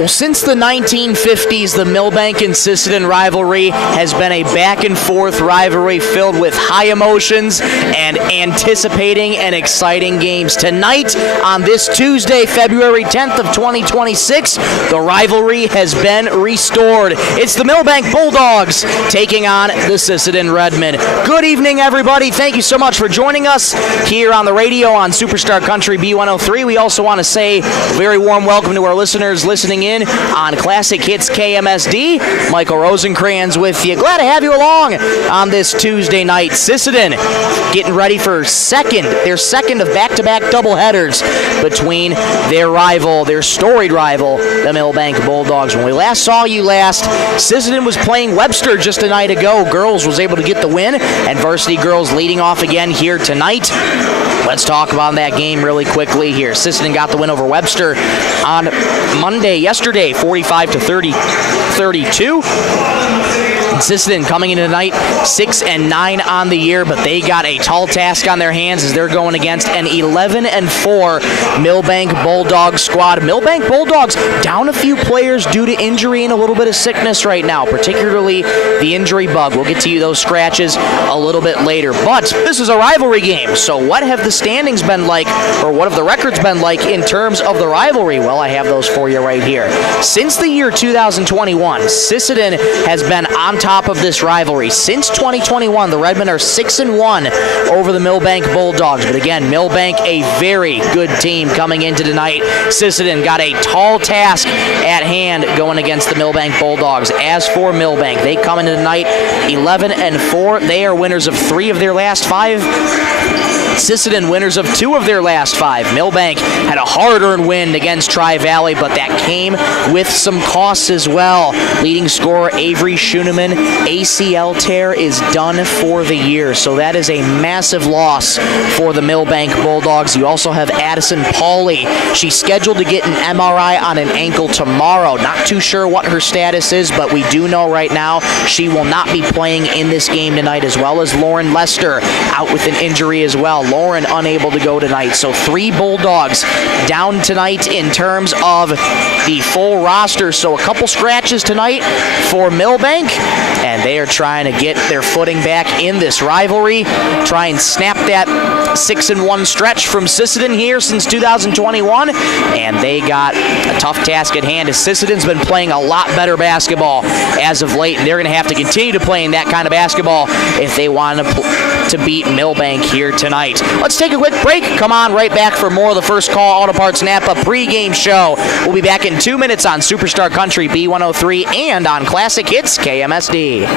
Well, since the 1950s, the Milbank and Sisseton rivalry has been a back-and-forth rivalry filled with high emotions and anticipating and exciting games. Tonight, on this Tuesday, February 10th of 2026, the rivalry has been restored. It's the Milbank Bulldogs taking on the Sisseton Redmen. Good evening, everybody. Thank you so much for joining us here on the radio on Superstar Country B103. We also want to say a very warm welcome to our listeners listening in on Classic Hits KMSD. Michael Rosencrans with you. Glad to have you along on this Tuesday night. Sisseton getting ready for their second of back-to-back doubleheaders between their storied rival, the Milbank Bulldogs. When we last saw you Sisseton was playing Webster just a night ago. Girls was able to get the win, and varsity girls leading off again here tonight. Let's talk about that game really quickly here. Sisseton got the win over Webster on yesterday, 45-32. Sisseton coming into tonight 6-9 on the year, but they got a tall task on their hands as they're going against an 11-4 Milbank Bulldogs squad. Milbank Bulldogs down a few players due to injury and a little bit of sickness right now, particularly the injury bug. We'll get to you those scratches a little bit later. But this is a rivalry game, so what have the standings been like, or what have the records been like in terms of the rivalry? Well, I have those for you right here. Since the year 2021, Sisseton has been on top of this rivalry. Since 2021, the Redmen are 6-1 over the Milbank Bulldogs. But again, Milbank, a very good team coming into tonight. Sisseton got a tall task at hand going against the Milbank Bulldogs. As for Milbank, they come into tonight 11-4. They are winners of 3 of their last 5. Sisseton winners of 2 of their last 5. Milbank had a hard-earned win against Tri-Valley, but that came with some costs as well. Leading scorer Avery Schooneman, ACL tear, is done for the year, so that is a massive loss for the Milbank Bulldogs. You also have Addison Pauley. She's scheduled to get an MRI on an ankle tomorrow. Not too sure what her status is, but we do know right now she will not be playing in this game tonight, as well as Lauren Lester out with an injury as well. Lauren unable to go tonight. So 3 Bulldogs down tonight in terms of the full roster. So a couple scratches tonight for Milbank, and they are trying to get their footing back in this rivalry, try and snap that 6-1 stretch from Sisseton here since 2021, and they got a tough task at hand as Sisseton's been playing a lot better basketball as of late, and they're going to have to continue to play in that kind of basketball if they want to beat Milbank here tonight. Let's take a quick break. Come on right back for more of the First Call Auto Parts Napa pregame show. We'll be back in 2 minutes on Superstar Country B103 and on Classic Hits KMSD.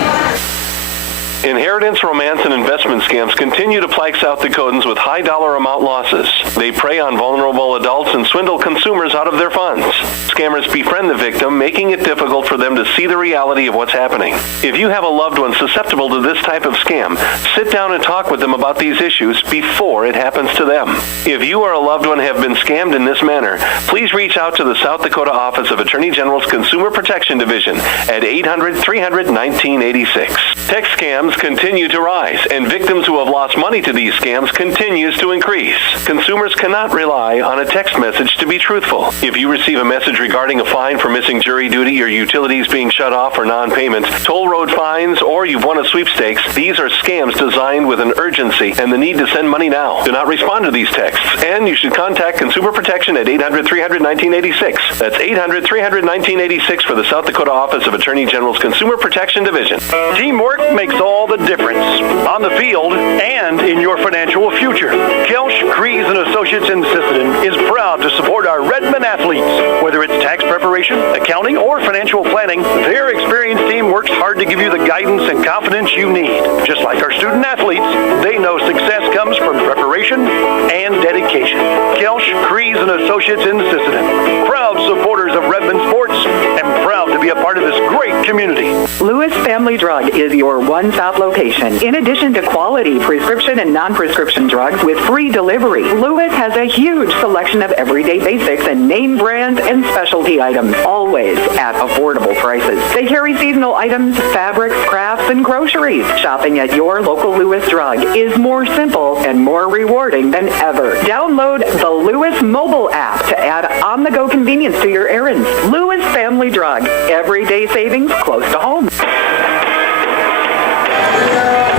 Inheritance, romance, and investment scams continue to plague South Dakotans with high dollar amount losses. They prey on vulnerable adults and swindle consumers out of their funds. Scammers befriend the victim, making it difficult for them to see the reality of what's happening. If you have a loved one susceptible to this type of scam, sit down and talk with them about these issues before it happens to them. If you or a loved one have been scammed in this manner, please reach out to the South Dakota Office of Attorney General's Consumer Protection Division at 800-300-1986. Text scams continue to rise, and victims who have lost money to these scams continues to increase. Consumers cannot rely on a text message to be truthful. If you receive a message regarding a fine for missing jury duty, or utilities being shut off for non-payment, toll road fines, or you've won a sweepstakes, these are scams designed with an urgency and the need to send money now. Do not respond to these texts, and you should contact Consumer Protection at 800-300-1986. That's 800-300-1986 for the South Dakota Office of Attorney General's Consumer Protection Division. Teamwork makes all the difference on the field and in your financial future. Kelsch, Kreese & Associates in Sisseton is proud to support our Redmen athletes. Whether it's tax preparation, accounting, or financial planning, their experienced team works hard to give you the guidance and confidence you need. Just like our student athletes, they know success comes from preparation and dedication. Kelsch, Kreese & Associates in Sisseton, proud supporters of Redmen sports and proud to be a part of this great community. Lewis Family Drug is your your one-stop location. In addition to quality prescription and non-prescription drugs with free delivery, Lewis has a huge selection of everyday basics and name brand and specialty items, always at affordable prices. They carry seasonal items, fabrics, crafts, and groceries. Shopping at your local Lewis Drug is more simple and more rewarding than ever. Download the Lewis mobile app to add on-the-go convenience to your errands. Lewis Family Drug. Everyday savings close to home.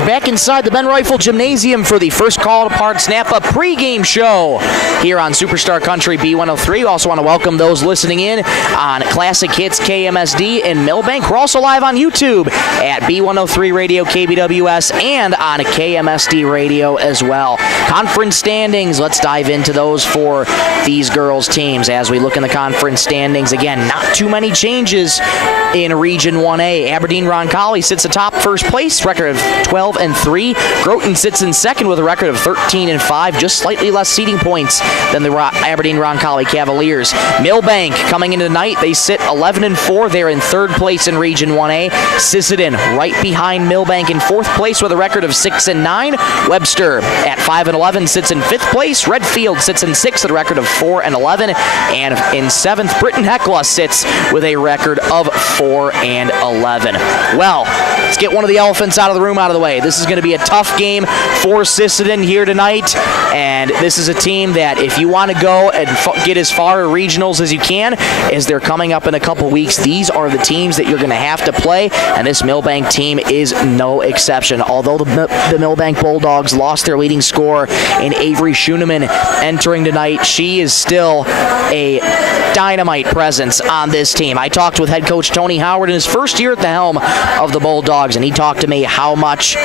Back inside the Ben Rifle Gymnasium for the first Call to Parts Napa pregame show here on Superstar Country B103. We also want to welcome those listening in on Classic Hits KMSD in Milbank. We're also live on YouTube at B103 Radio KBWS and on KMSD Radio as well. Conference standings, let's dive into those for these girls' teams as we look in the conference standings. Again, not too many changes in Region 1A. Aberdeen Roncalli sits atop first place, record of 12-3. Groton sits in second with a record of 13-5, just slightly less seeding points than the Aberdeen Roncalli Cavaliers. Milbank coming into tonight, they sit 11-4. They're in third place in Region 1A. Sisseton right behind Milbank in fourth place with a record of 6-9. Webster at 5-11 sits in fifth place. Redfield sits in sixth with a record of 4-11. And in seventh, Britton Hecla sits with a record of 4-11. Well, let's get one of the elephants out of the room out of the way. This is going to be a tough game for Sisseton here tonight, and this is a team that if you want to go and get as far to regionals as you can, as they're coming up in a couple weeks, these are the teams that you're going to have to play, and this Milbank team is no exception. Although the Milbank Bulldogs lost their leading scorer in Avery Schoeneman entering tonight, she is still a dynamite presence on this team. I talked with head coach Tony Howard in his first year at the helm of the Bulldogs, and he talked to me how much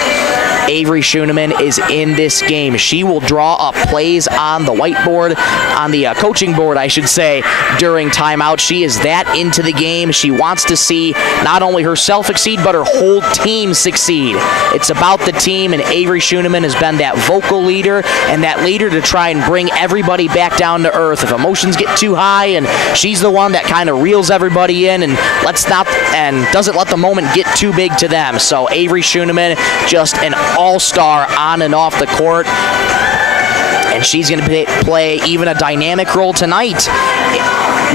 Avery Schoeneman is in this game. She will draw up plays on the whiteboard, on the coaching board, I should say, during timeout. She is that into the game. She wants to see not only herself succeed, but her whole team succeed. It's about the team, and Avery Schoeneman has been that vocal leader and that leader to try and bring everybody back down to earth. If emotions get too high, and she's the one that kind of reels everybody in and doesn't let the moment get too big to them. So Avery Schoeneman, just an all-star on and off the court, and she's going to play even a dynamic role tonight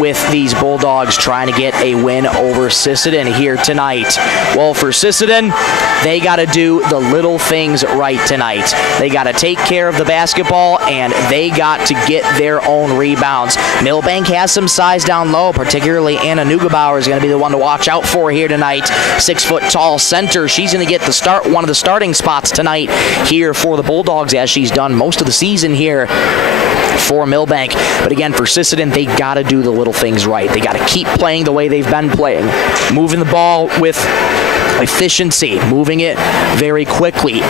with these Bulldogs trying to get a win over Sisseton here tonight. Well, for Sisseton, they got to do the little things right tonight. They got to take care of the basketball, and they got to get their own rebounds. Milbank has some size down low, particularly Anna Neugebauer is going to be the one to watch out for here tonight. 6-foot-tall center. She's going to get one of the starting spots tonight here for the Bulldogs, as she's done most of the season here for Milbank. But again, for Sisseton, they got to do the little things right. They got to keep playing the way they've been playing, moving the ball with efficiency, moving it very quickly,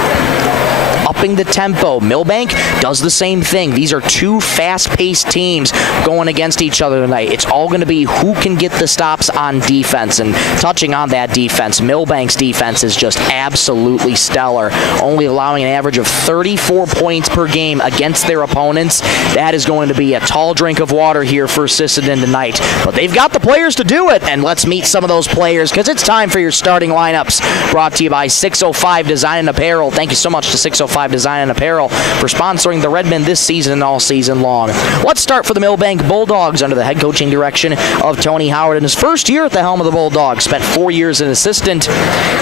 upping the tempo. Milbank does the same thing. These are two fast-paced teams going against each other tonight. It's all going to be who can get the stops on defense. And touching on that defense, Milbank's defense is just absolutely stellar, only allowing an average of 34 points per game against their opponents. That is going to be a tall drink of water here for Sisseton tonight. But they've got the players to do it, and let's meet some of those players, because it's time for your starting lineups, brought to you by 605 Design and Apparel. Thank you so much to 605 Design and Apparel for sponsoring the Redmen this season and all season long. Let's start for the Milbank Bulldogs under the head coaching direction of Tony Howard. In his first year at the helm of the Bulldogs, spent 4 years as an assistant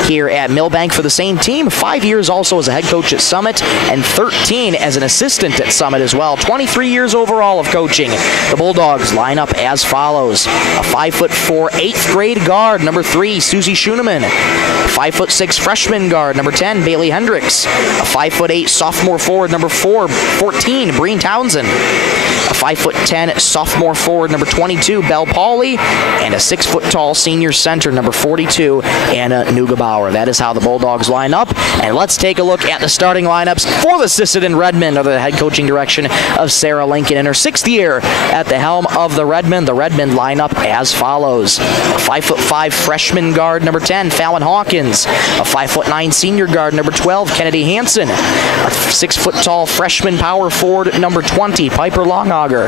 here at Milbank for the same team, 5 years also as a head coach at Summit, and 13 as an assistant at Summit as well. 23 years overall of coaching. The Bulldogs line up as follows: a 5'4", 8th grade guard, number 3, Susie Schoeneman; 5'6" freshman guard, number 10, Bailey Hendricks; a 5'8" sophomore forward, number 14, Breen Townsend; a 5'10" sophomore forward, number 22, Belle Pauley; and a 6-foot-tall senior center, number 42, Anna Neugebauer. That is how the Bulldogs line up. And let's take a look at the starting lineups for the Sisseton Redmen under the head coaching direction of Sarah Lincoln. In her 6th year at the helm of the Redmen line up as follows: a 5'5" freshman guard, number 10, Fallon Hawkins; Hopkins. A 5'9" senior guard, number 12, Kennedy Hansen. A 6-foot-tall freshman power forward, number 20, Piper Longauger.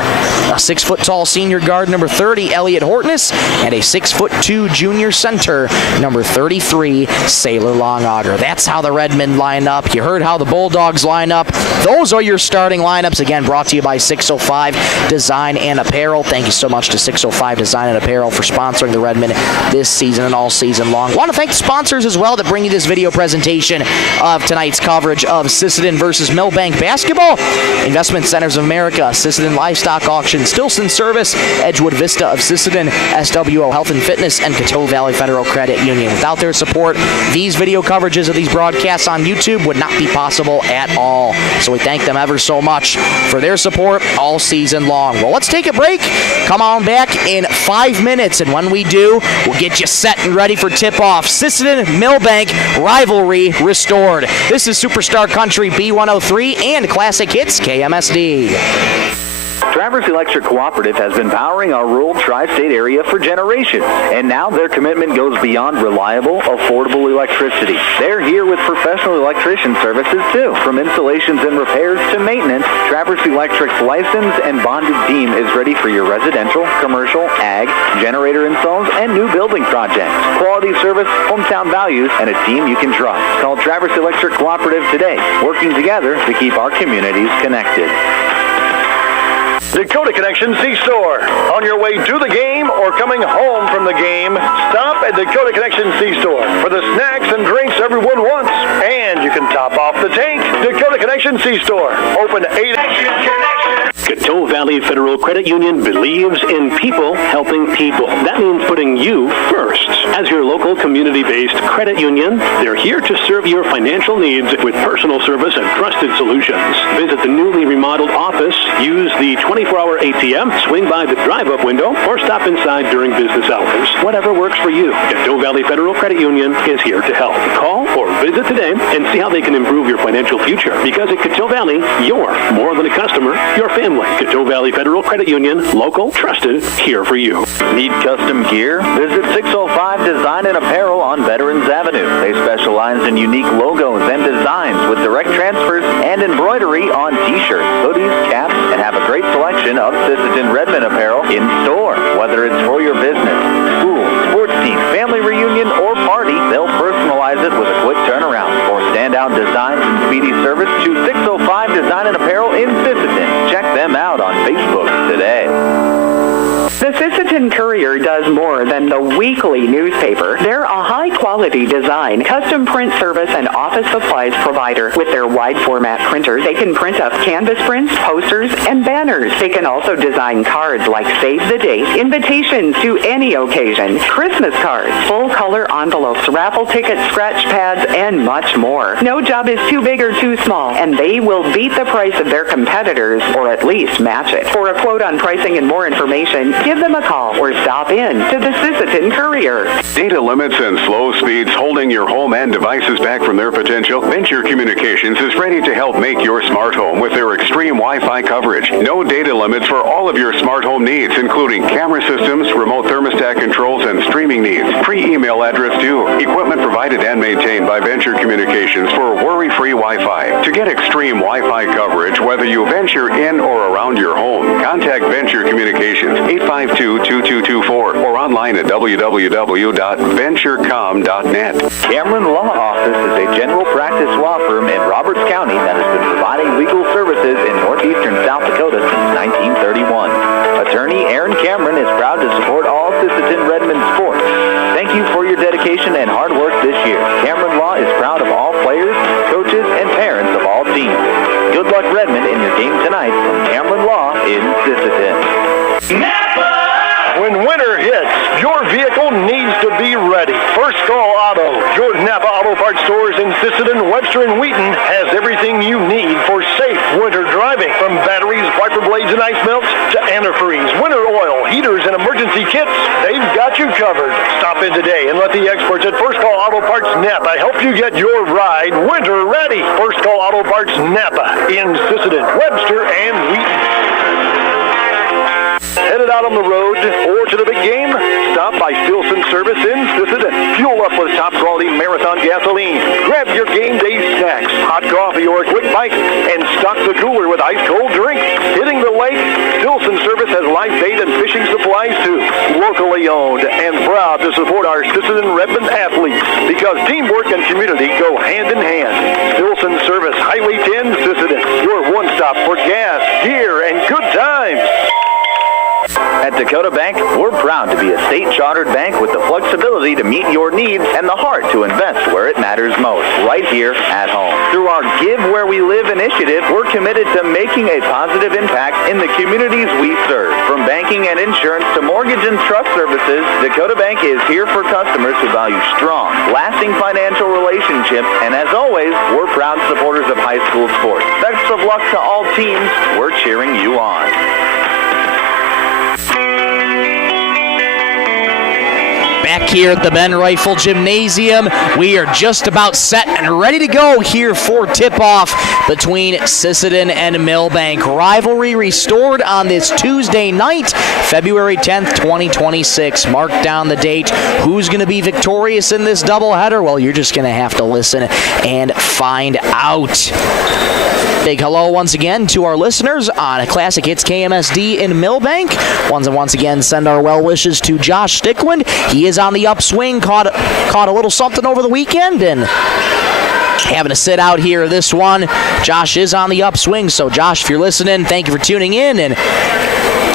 A 6-foot-tall senior guard, number 30, Elliot Hortness. And a 6'2" junior center, number 33, Sailor Longauger. That's how the Redmen line up. You heard how the Bulldogs line up. Those are your starting lineups. Again, brought to you by 605 Design and Apparel. Thank you so much to 605 Design and Apparel for sponsoring the Redmen this season and all season long. I want to thank the sponsors as well that bring you this video presentation of tonight's coverage of Sisseton versus Milbank basketball. Investment Centers of America, Sisseton Livestock Auction, Stilson Service, Edgewood Vista of Sisseton, SWO Health and Fitness, and Coteau Valley Federal Credit Union. Without their support, these video coverages of these broadcasts on YouTube would not be possible at all. So we thank them ever so much for their support all season long. Well, let's take a break. Come on back in 5 minutes, and when we do, we'll get you set and ready for tip-off. Sisseton-Milbank rivalry restored. This is Superstar Country B103 and Classic Hits KMSD. Traverse Electric Cooperative has been powering our rural tri-state area for generations, and now their commitment goes beyond reliable, affordable electricity. They're here with professional electrician services too. From installations and repairs to maintenance, Traverse Electric's licensed and bonded team is ready for your residential, commercial, ag, generator installs, and new building projects. Quality service, hometown values, and a team you can trust. Call Traverse Electric Cooperative today, working together to keep our communities connected. Dakota Connection C-Store. On your way to the game or coming home from the game, stop at Dakota Connection C-Store for the snacks and drinks everyone wants. And you can top off the tank. Dakota Connection C-Store. Open 8 Coteau Valley Federal Credit Union believes in people helping people. That means putting you first. As your local community-based credit union, they're here to serve your financial needs with personal service and trusted solutions. Visit the newly remodeled office, use the 24-hour ATM, swing by the drive-up window, or stop inside during business hours. Whatever works for you, Coteau Valley Federal Credit Union is here to help. Call or visit today and see how they can improve your financial future. Because at Coteau Valley, you're more than a customer, you're family. Coteau Valley Federal Credit Union, local, trusted, here for you. Need custom gear? Visit 605 Design and Apparel on Veterans Avenue. They specialize in unique logos and designs with direct transfers and embroidery on t-shirts, hoodies, caps, and have a great selection of Sisseton Redmen apparel in store. Whether it's for your business, school, sports team, family reunion, or party, they'll personalize it with a quick turnaround. For standout designs and speedy service, choose 605 Design and Apparel in Sisseton. Check them out on Facebook today. The Sisseton Courier does more than the weekly newspaper. They're a high-quality design, custom print service, and office supplies provider. With their wide-format printer, they can print up canvas prints, posters, and banners. They can also design cards like Save the Date, invitations to any occasion, Christmas cards, full-color envelopes, raffle tickets, scratch pads, and much more. No job is too big or too small, and they will beat the price of their competitors, or at least match it. For a quote on pricing and more information, give them a call or stop in to the Sisseton Courier. Data limits and slow speeds holding your home and devices back from their potential? Venture Communications is ready to help make your smart home with their extreme Wi-Fi coverage. No data limits for all of your smart home needs, including camera systems, remote thermostat controls, and streaming needs. Free email address due. Equipment provided and maintained by Venture Communications for worry-free Wi-Fi. To get extreme Wi-Fi coverage, whether you venture in or around your home, contact Venture Communications 852-2224 or online at www.venturecom.net. Cameron Law Office is a general practice law firm in Roberts County that has been providing legal services in northeastern South Dakota since 1931. Attorney Aaron Cameron is proud to support all Sisseton Redmen sports. Thank you for your dedication and hard work this year. Cameron Law is proud of all players, coaches, and parents of all teams. Good luck, Redmen, in your game tonight from Cameron Law in Sisseton. When winter hits, your vehicle needs to be ready. First Call Auto, your Napa Auto Parts stores in Sisseton, Webster, and Wheaton has everything you need for safe winter driving. From batteries, wiper blades, and ice melts to antifreeze, winter oil, heaters, and emergency kits, they've got you covered. Stop in today and let the experts at First Call Auto Parts Napa help you get your ride winter ready. First Call Auto Parts Napa in Sisseton, Webster, and Wheaton. Headed out on the road or to the big game? Stop by Stilson Service in Sisseton. Fuel up with top-quality Marathon gasoline. Grab your game day snacks, hot coffee, or a quick bite, and stock the cooler with ice-cold drinks. Hitting the lake? Stilson Service has live bait and fishing supplies, too. Locally owned and proud to support our Sisseton Redmond athletes because teamwork and community go hand in hand. Stilson Service, Highway 10, Sisseton. Your one-stop for gas, gear, and good times. At Dakota Bank, we're proud to be a state-chartered bank with the flexibility to meet your needs and the heart to invest where it matters most, right here at home. Through our Give Where We Live initiative, we're committed to making a positive impact in the communities we serve. From banking and insurance to mortgage and trust services, Dakota Bank is here for customers who value strong, lasting financial relationships, and as always, we're proud supporters of high school sports. Best of luck to all teams. We're cheering you on. Back here at the Ben Rifle Gymnasium, we are just about set and ready to go here for tip-off between Sisseton and Milbank. Rivalry restored on this Tuesday night, February 10th, 2026. Mark down the date. Who's going to be victorious in this doubleheader? Well, you're just going to have to listen and find out. Big hello once again to our listeners on Classic Hits KMSD in Milbank. Once again, send our well wishes to Josh Stickland. He is on the upswing, caught a little something over the weekend and having to sit out here this one. Josh is on the upswing, so Josh, if you're listening, thank you for tuning in, and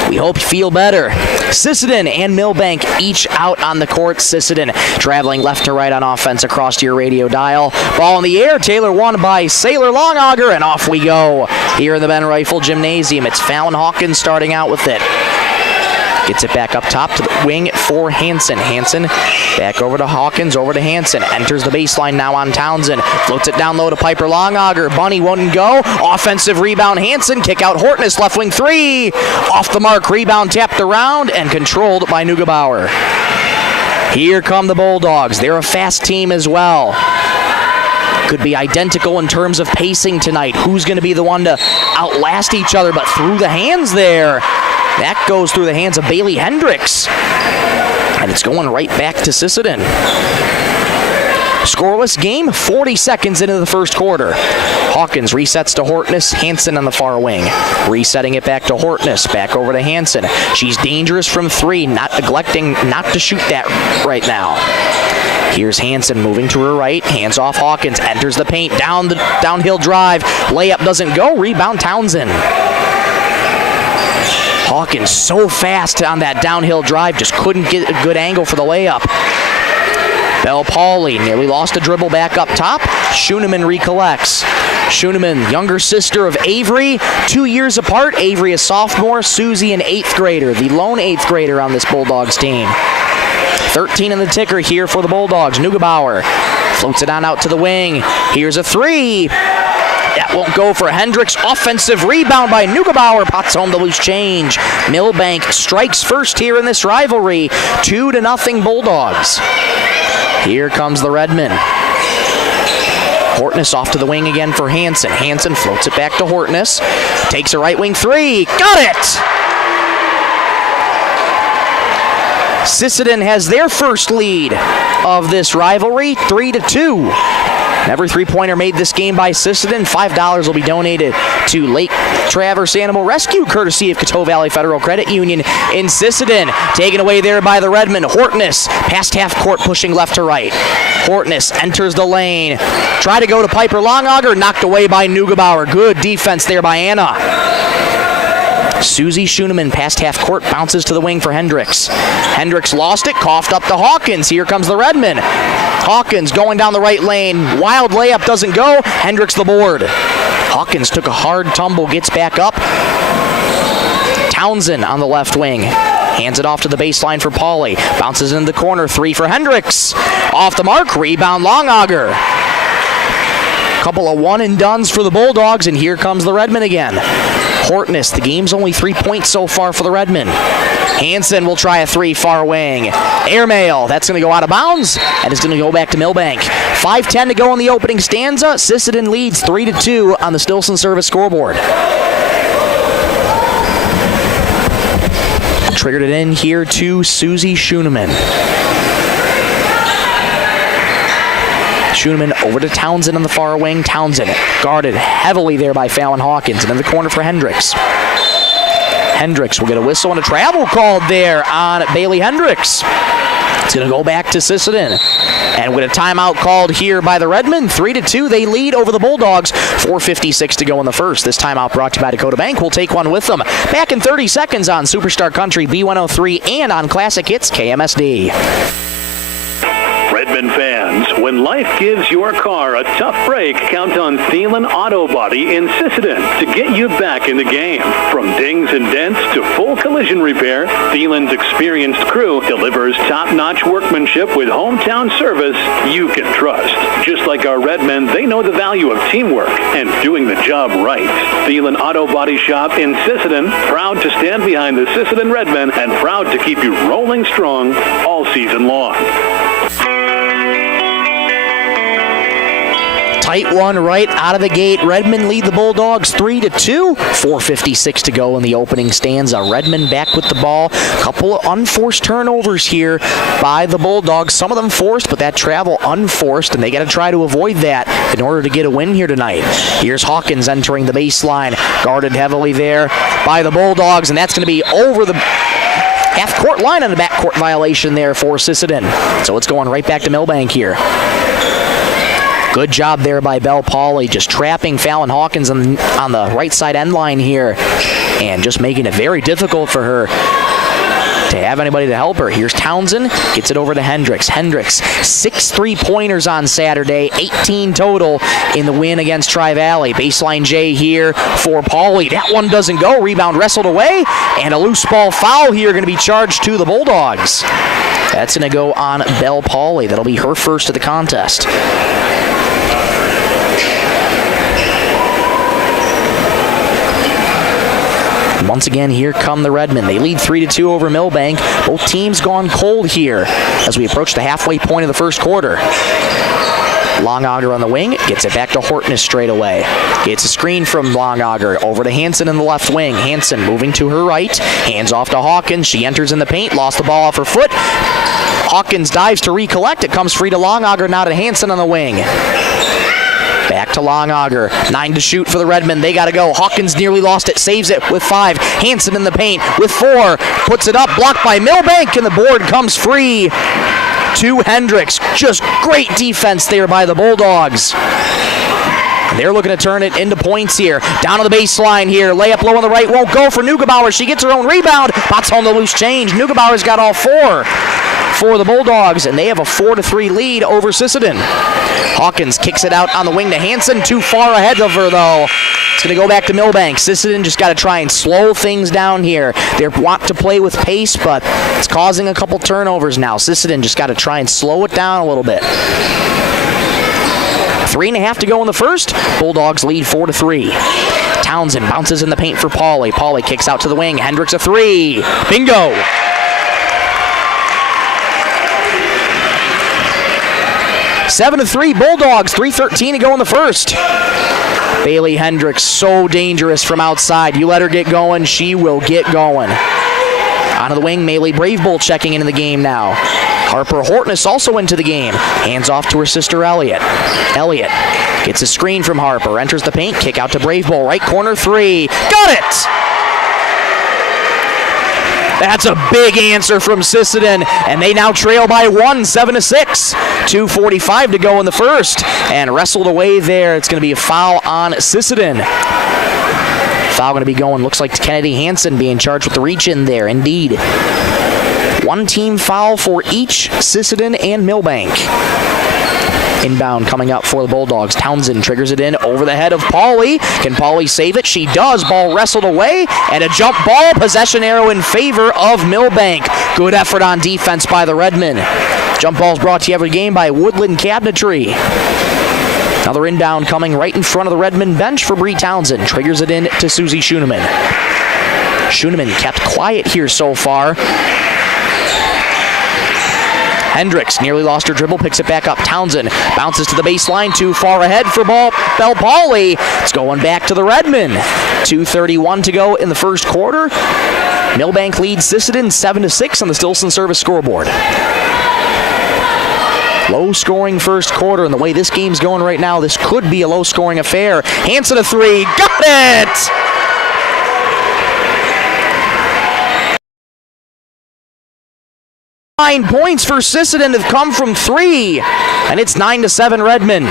we hope you feel better. Sisseton and Milbank each out on the court. Sisseton traveling left to right on offense across to your radio dial. Ball in the air. Taylor won by Sailor Longauger, and off we go here in the Ben Rifle Gymnasium. It's Fallon Hawkins starting out with it. Gets it back up top to the wing for Hansen. Hansen back over to Hawkins, over to Hansen. Enters the baseline now on Townsend. Floats it down low to Piper Longauger. Bunny wouldn't go. Offensive rebound Hansen. Kick out Hortness. Left wing three. Off the mark. Rebound tapped around and controlled by Neugebauer. Here come the Bulldogs. They're a fast team as well. Could be identical in terms of pacing tonight. Who's going to be the one to outlast each other? But through the hands there. That goes through the hands of Bailey Hendricks. And it's going right back to Sisseton. Scoreless game, 40 seconds into the first quarter. Hawkins resets to Hortness. Hansen on the far wing. Resetting it back to Hortness. Back over to Hansen. She's dangerous from three, not neglecting not to shoot that right now. Here's Hansen moving to her right. Hands off Hawkins. Enters the paint. Down the downhill drive. Layup doesn't go. Rebound Townsend. Hawkins so fast on that downhill drive, just couldn't get a good angle for the layup. Belle Pauley nearly lost a dribble back up top. Schooneman recollects. Schooneman, younger sister of Avery, 2 years apart. Avery a sophomore, Susie an 8th grader, the lone 8th grader on this Bulldogs team. 13 in the ticker here for the Bulldogs. Neugebauer floats it on out to the wing. Here's a three. That won't go for Hendricks. Offensive rebound by Neugebauer. Pots home the loose change. Milbank strikes first here in this rivalry. 2-0 Bulldogs. Here comes the Redmen. Hortness off to the wing again for Hansen. Hansen floats it back to Hortness. Takes a right wing three. Got it! Sisseton has their first lead of this rivalry, 3-2. Every three-pointer made this game by Sisseton. $5 will be donated to Lake Traverse Animal Rescue, courtesy of Coteau Valley Federal Credit Union in Sisseton. Taken away there by the Redmen. Hortness past half court, pushing left to right. Hortness enters the lane. Try to go to Piper Longauger, knocked away by Neugebauer. Good defense there by Anna. Susie Schooneman past half court, bounces to the wing for Hendricks. Hendricks lost it, coughed up to Hawkins. Here comes the Redmen. Hawkins going down the right lane. Wild layup doesn't go. Hendricks the board. Hawkins took a hard tumble, gets back up. Townsend on the left wing. Hands it off to the baseline for Pauley. Bounces in the corner, three for Hendricks. Off the mark, rebound Longauger. Couple of one-and-dones for the Bulldogs, and here comes the Redmen again. Hortness, the game's only 3 points so far for the Redmen. Hansen will try a three, far wing. Airmail, that's going to go out of bounds, and it's going to go back to Milbank. 5:10 to go in the opening stanza. Sisseton leads 3-2 on the Stilson Service scoreboard. Triggered it in here to Susie Schoenemann. Schoenemann over to Townsend on the far wing. Townsend guarded heavily there by Fallon Hawkins. And in the corner for Hendricks. Hendricks will get a whistle and a travel called there on Bailey Hendricks. It's going to go back to Sisseton. And with a timeout called here by the Redmen, 3-2, they lead over the Bulldogs. 4:56 to go in the first. This timeout brought to you by Dakota Bank. We'll take one with them. Back in 30 seconds on Superstar Country B103 and on Classic Hits KMSD. Redmond fans, when life gives your car a tough break, count on Thielen Auto Body in Sisseton to get you back in the game. From dings and dents to full collision repair, Thielen's experienced crew delivers top-notch workmanship with hometown service you can trust. Just like our Redmen, they know the value of teamwork and doing the job right. Thielen Auto Body Shop in Sisseton, proud to stand behind the Sisseton Redmen and proud to keep you rolling strong all season long. Tight one right out of the gate. Redmond lead the Bulldogs 3-2. 4:56 to go in the opening stanza. Redmond back with the ball. Couple of unforced turnovers here by the Bulldogs. Some of them forced, but that travel unforced, and they got to try to avoid that in order to get a win here tonight. Here's Hawkins entering the baseline. Guarded heavily there by the Bulldogs, and that's going to be over the half-court line on the backcourt violation there for Sisseton. So it's going right back to Milbank here. Good job there by Belle Pauley, just trapping Fallon Hawkins on the right side end line here and just making it very difficult for her to have anybody to help her. Here's Townsend, gets it over to Hendricks. Hendricks, 6 3-pointers on Saturday, 18 total in the win against Tri-Valley. Baseline J here for Pauley. That one doesn't go. Rebound wrestled away, and a loose ball foul here going to be charged to the Bulldogs. That's going to go on Belle Pauley. That'll be her first of the contest. Once again, here come the Redmen. They lead 3-2 over Milbank. Both teams gone cold here as we approach the halfway point of the first quarter. Longauger on the wing, gets it back to Hortness straight away. Gets a screen from Longauger over to Hansen in the left wing. Hansen moving to her right, hands off to Hawkins. She enters in the paint, lost the ball off her foot. Hawkins dives to recollect. It comes free to Longauger, now to Hansen on the wing. Back to Longauger. 9 to shoot for the Redmen. They got to go. Hawkins nearly lost it. Saves it with 5. Hansen in the paint with 4. Puts it up. Blocked by Milbank, and the board comes free to Hendricks. Just great defense there by the Bulldogs. They're looking to turn it into points here. Down to the baseline here. Layup low on the right. Won't go for Neugebauer. She gets her own rebound. Bots on the loose change. Neugebauer's got all 4 for the Bulldogs, and they have a 4-3 lead over Sisseton. Hawkins kicks it out on the wing to Hansen. Too far ahead of her, though. It's going to go back to Milbank. Sisseton just got to try and slow things down here. They want to play with pace, but it's causing a couple turnovers now. Sisseton just got to try and slow it down a little bit. 3.5 to go in the first. Bulldogs lead 4-3. Townsend bounces in the paint for Pauley. Pauley kicks out to the wing. Hendricks a 3. Bingo! Seven to 3 Bulldogs, 3:13 to go in the first. Bailey Hendricks, so dangerous from outside. You let her get going, she will get going. Onto the wing, Maylee Bravebull checking into the game now. Harper Hortness also into the game. Hands off to her sister Elliott. Elliott gets a screen from Harper, enters the paint, kick out to Bravebull. Right corner 3. Got it! That's a big answer from Sisseton, and they now trail by 1, 7-6. 2:45 to go in the first, and wrestled away there. It's going to be a foul on Sisseton. Foul going to be going, looks like to Kennedy Hansen being charged with the reach in there, indeed. 1 team foul for each, Sisseton and Milbank. Inbound coming up for the Bulldogs. Townsend triggers it in over the head of Pauley. Can Pauley save it? She does. Ball wrestled away, and a jump ball. Possession arrow in favor of Milbank. Good effort on defense by the Redmen. Jump ball's brought to you every game by Woodland Cabinetry. Another inbound coming right in front of the Redmen bench for Bree Townsend. Triggers it in to Susie Schoenemann. Schoenemann kept quiet here so far. Hendricks nearly lost her dribble, picks it back up. Townsend bounces to the baseline, too far ahead for Bell Pauley. It's going back to the Redmen. 2:31 to go in the first quarter. Milbank leads Sisseton 7-6 on the Stilson service scoreboard. Low-scoring first quarter, and the way this game's going right now, this could be a low-scoring affair. Hanson a three, got it! Nine points for Sisseton have come from three, and it's 9-7 Redmen.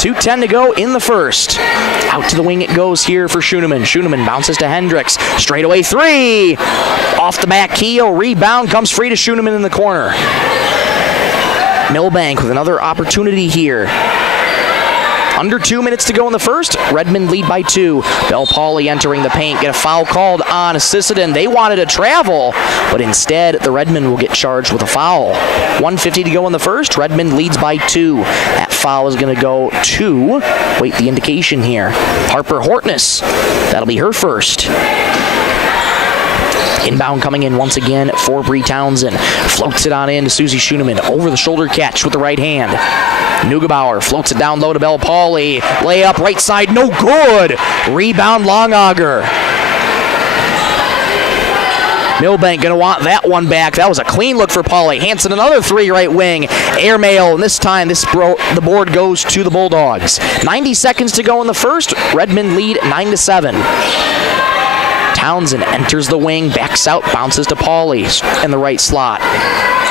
2:10 to go in the first. Out to the wing it goes here for Schooneman. Schooneman bounces to Hendricks. Straightaway three. Off the back heel. Rebound comes free to Schooneman in the corner. Milbank with another opportunity here. Under 2 minutes to go in the first. Redmond lead by 2. Bell Pauley entering the paint. Get a foul called on Sisseton. They wanted to travel, but instead the Redmond will get charged with a foul. 1:50 to go in the first. Redmond leads by 2. That foul is going to go to, wait, the indication here, Harper Hortness. That'll be her first. Inbound coming in once again for Bree Townsend. Floats it on in to Susie Schooneman. Over the shoulder catch with the right hand. Neugebauer floats it down low to Bell Pauley. Layup right side, no good. Rebound Longauger. Milbank going to want that one back. That was a clean look for Pauley. Hanson another three right wing. Airmail, and this time the board goes to the Bulldogs. 90 seconds to go in the first. Redmond lead 9-7. Townsend enters the wing, backs out, bounces to Pauley in the right slot.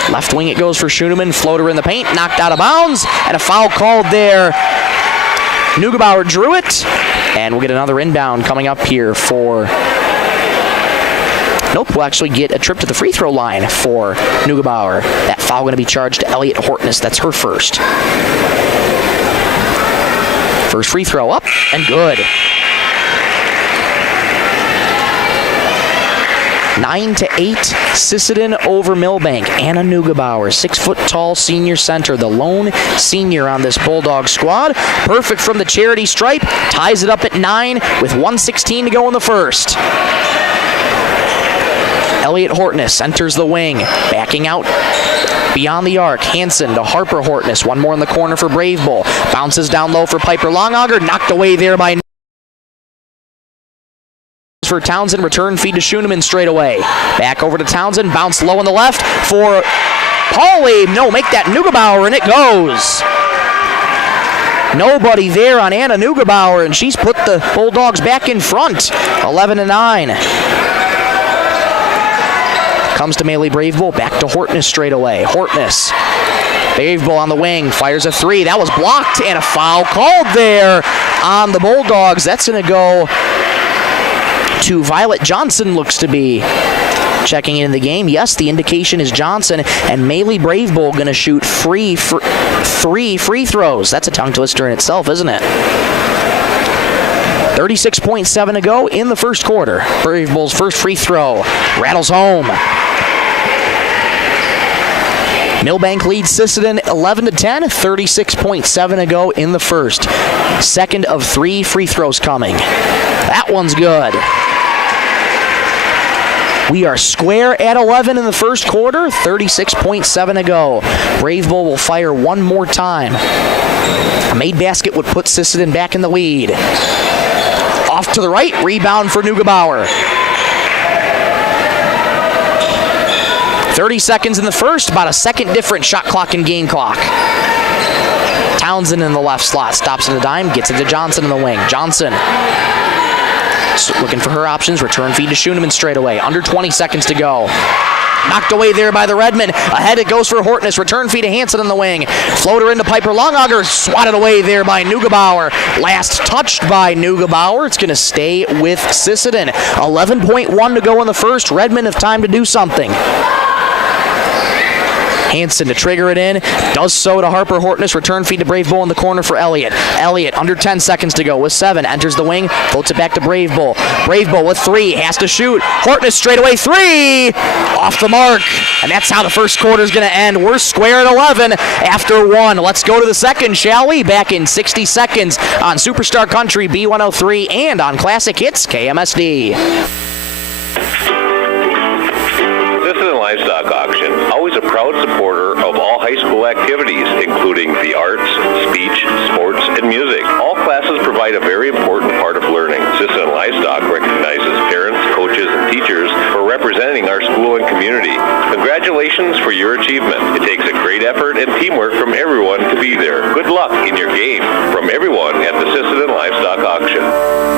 Left wing it goes for Schooneman, floater in the paint, knocked out of bounds, and a foul called there. Neugebauer drew it, and we'll get another inbound coming up here for... Nope, we'll actually get a trip to the free throw line for Neugebauer. That foul going to be charged to Elliot Hortness. That's her first. First free throw up, and good. 9-8, Sisseton over Milbank. Anna Neugebauer, 6-foot-tall senior center, the lone senior on this Bulldog squad. Perfect from the charity stripe, ties it up at 9 with 1:16 to go in the first. Elliot Hortness enters the wing, backing out beyond the arc. Hanson to Harper Hortness, one more in the corner for Brave Bull. Bounces down low for Piper Longauger, knocked away there by for Townsend, return feed to Schooneman straight away. Back over to Townsend, bounce low on the left for Pauley. No, make that Neugebauer, and it goes. Nobody there on Anna Neugebauer, and she's put the Bulldogs back in front. 11-9. Comes to Maley Brave Bull, back to Hortness straight away. Hortness. Brave Bull on the wing, fires a three. That was blocked, and a foul called there on the Bulldogs. That's going to go to Violet Johnson, looks to be checking in the game. Yes, the indication is Johnson, and Maley Brave Bull going to shoot three free throws. That's a tongue twister in itself, isn't it? 36.7 to go in the first quarter. Brave Bull's first free throw rattles home. Milbank leads Sisseton 11-10, 36.7 to go in the first. Second of 3 free throws coming. That one's good. We are square at 11 in the first quarter, 36.7 to go. Brave Bull will fire one more time. A made basket would put Sisseton back in the lead. Off to the right, rebound for Neugebauer. 30 seconds in the first, about a second different shot clock and game clock. Townsend in the left slot, stops in the dime, gets it to Johnson in the wing. Johnson looking for her options, return feed to Schooneman straight away. Under 20 seconds to go. Knocked away there by the Redmen. Ahead it goes for Hortness. Return feed to Hanson in the wing. Floater into Piper Longauger. Swatted away there by Neugebauer. Last touched by Neugebauer. It's going to stay with Sisseton. 11.1 to go in the first. Redmen have time to do something. Hanson to trigger it in. Does so to Harper Hortness. Return feed to Brave Bull in the corner for Elliott. Elliott under 10 seconds to go with 7. Enters the wing. Floats it back to Brave Bull. Brave Bull with 3. Has to shoot. Hortness straight away 3. Off the mark. And that's how the first quarter is going to end. We're square at 11 after 1. Let's go to the second, shall we? Back in 60 seconds on Superstar Country B103 and on Classic Hits KMSD. Livestock Auction, always a proud supporter after-school activities, including the arts, speech, sports, and music. All classes provide a very important part of learning. Sisseton Livestock recognizes parents, coaches, and teachers for representing our school and community. Congratulations for your achievement. It takes a great effort and teamwork from everyone to be there. Good luck in your game. From everyone at the Sisseton Livestock Auction.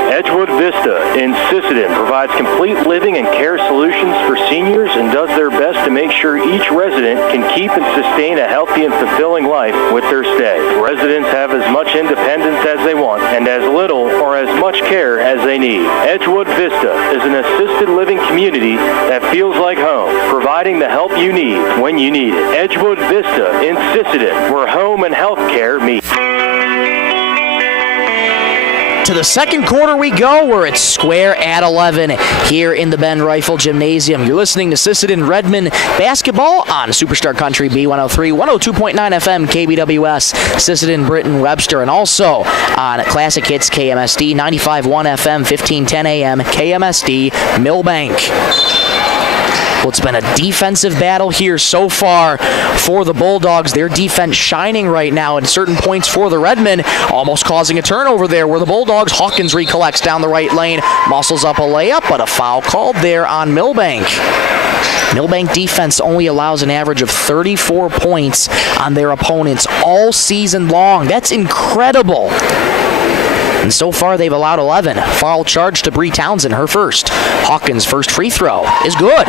Edgewood Vista in Sisseton provides complete living and care solutions for seniors and does their best to make sure each resident can keep and sustain a healthy and fulfilling life with their stay. Residents have as much independence as they want and as little or as much care as they need. Edgewood Vista is an assisted living community that feels like home, providing the help you need when you need it. Edgewood Vista in Sisseton, where home and health care meet. To the second quarter we go, where it's square at 11 here in the Ben Rifle Gymnasium. You're listening to Sisseton Redmond basketball on Superstar Country B103, 102.9 FM KBWS, Sisseton, Britton, Webster, and also on Classic Hits KMSD, 95.1 FM, 1510 AM KMSD, Milbank. Well, it's been a defensive battle here so far for the Bulldogs. Their defense shining right now at certain points for the Redmen, almost causing a turnover there where the Bulldogs, Hawkins recollects down the right lane, muscles up a layup, but a foul called there on Milbank. Milbank defense only allows an average of 34 points on their opponents all season long. That's incredible. And so far, they've allowed 11. Foul charge to Bree Townsend, her first. Hawkins' first free throw is good.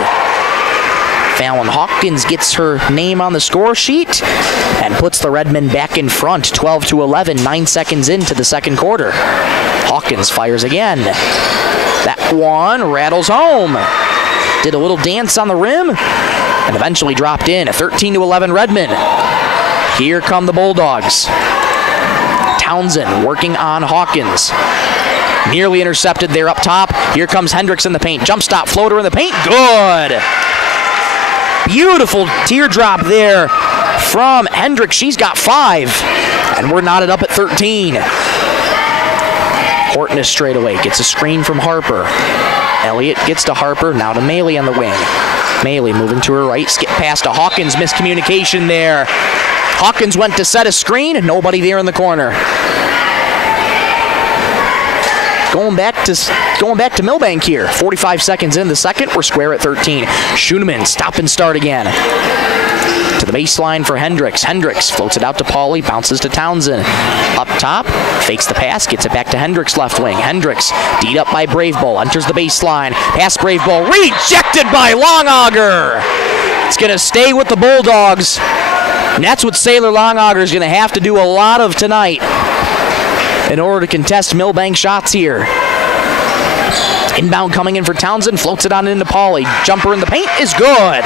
Fallon Hawkins gets her name on the score sheet and puts the Redmen back in front, 12-11, 9 seconds into the second quarter. Hawkins fires again. That one rattles home. Did a little dance on the rim and eventually dropped in. A 13-11 Redmen. Here come the Bulldogs. Townsend working on Hawkins. Nearly intercepted there up top. Here comes Hendricks in the paint. Jump stop floater in the paint. Good. Beautiful teardrop there from Hendricks. She's got 5. And we're knotted up at 13. Hortness straight away. Gets a screen from Harper. Elliott gets to Harper. Now to Maley on the wing. Maley moving to her right. Skip past to Hawkins. Miscommunication there. Hawkins went to set a screen. Nobody there in the corner. Going back to Milbank here. 45 seconds in the second. We're square at 13. Schoenemann, stop and start again. To the baseline for Hendricks. Hendricks floats it out to Pauly. Bounces to Townsend. Up top. Fakes the pass. Gets it back to Hendricks left wing. Hendricks D'd up by Bravebowl. Enters the baseline. Pass Bravebowl. Rejected by Longauger. It's going to stay with the Bulldogs. And that's what Sailor Longauger is going to have to do a lot of tonight in order to contest Milbank shots here. Inbound coming in for Townsend, floats it on into Pauly. Jumper in the paint is good.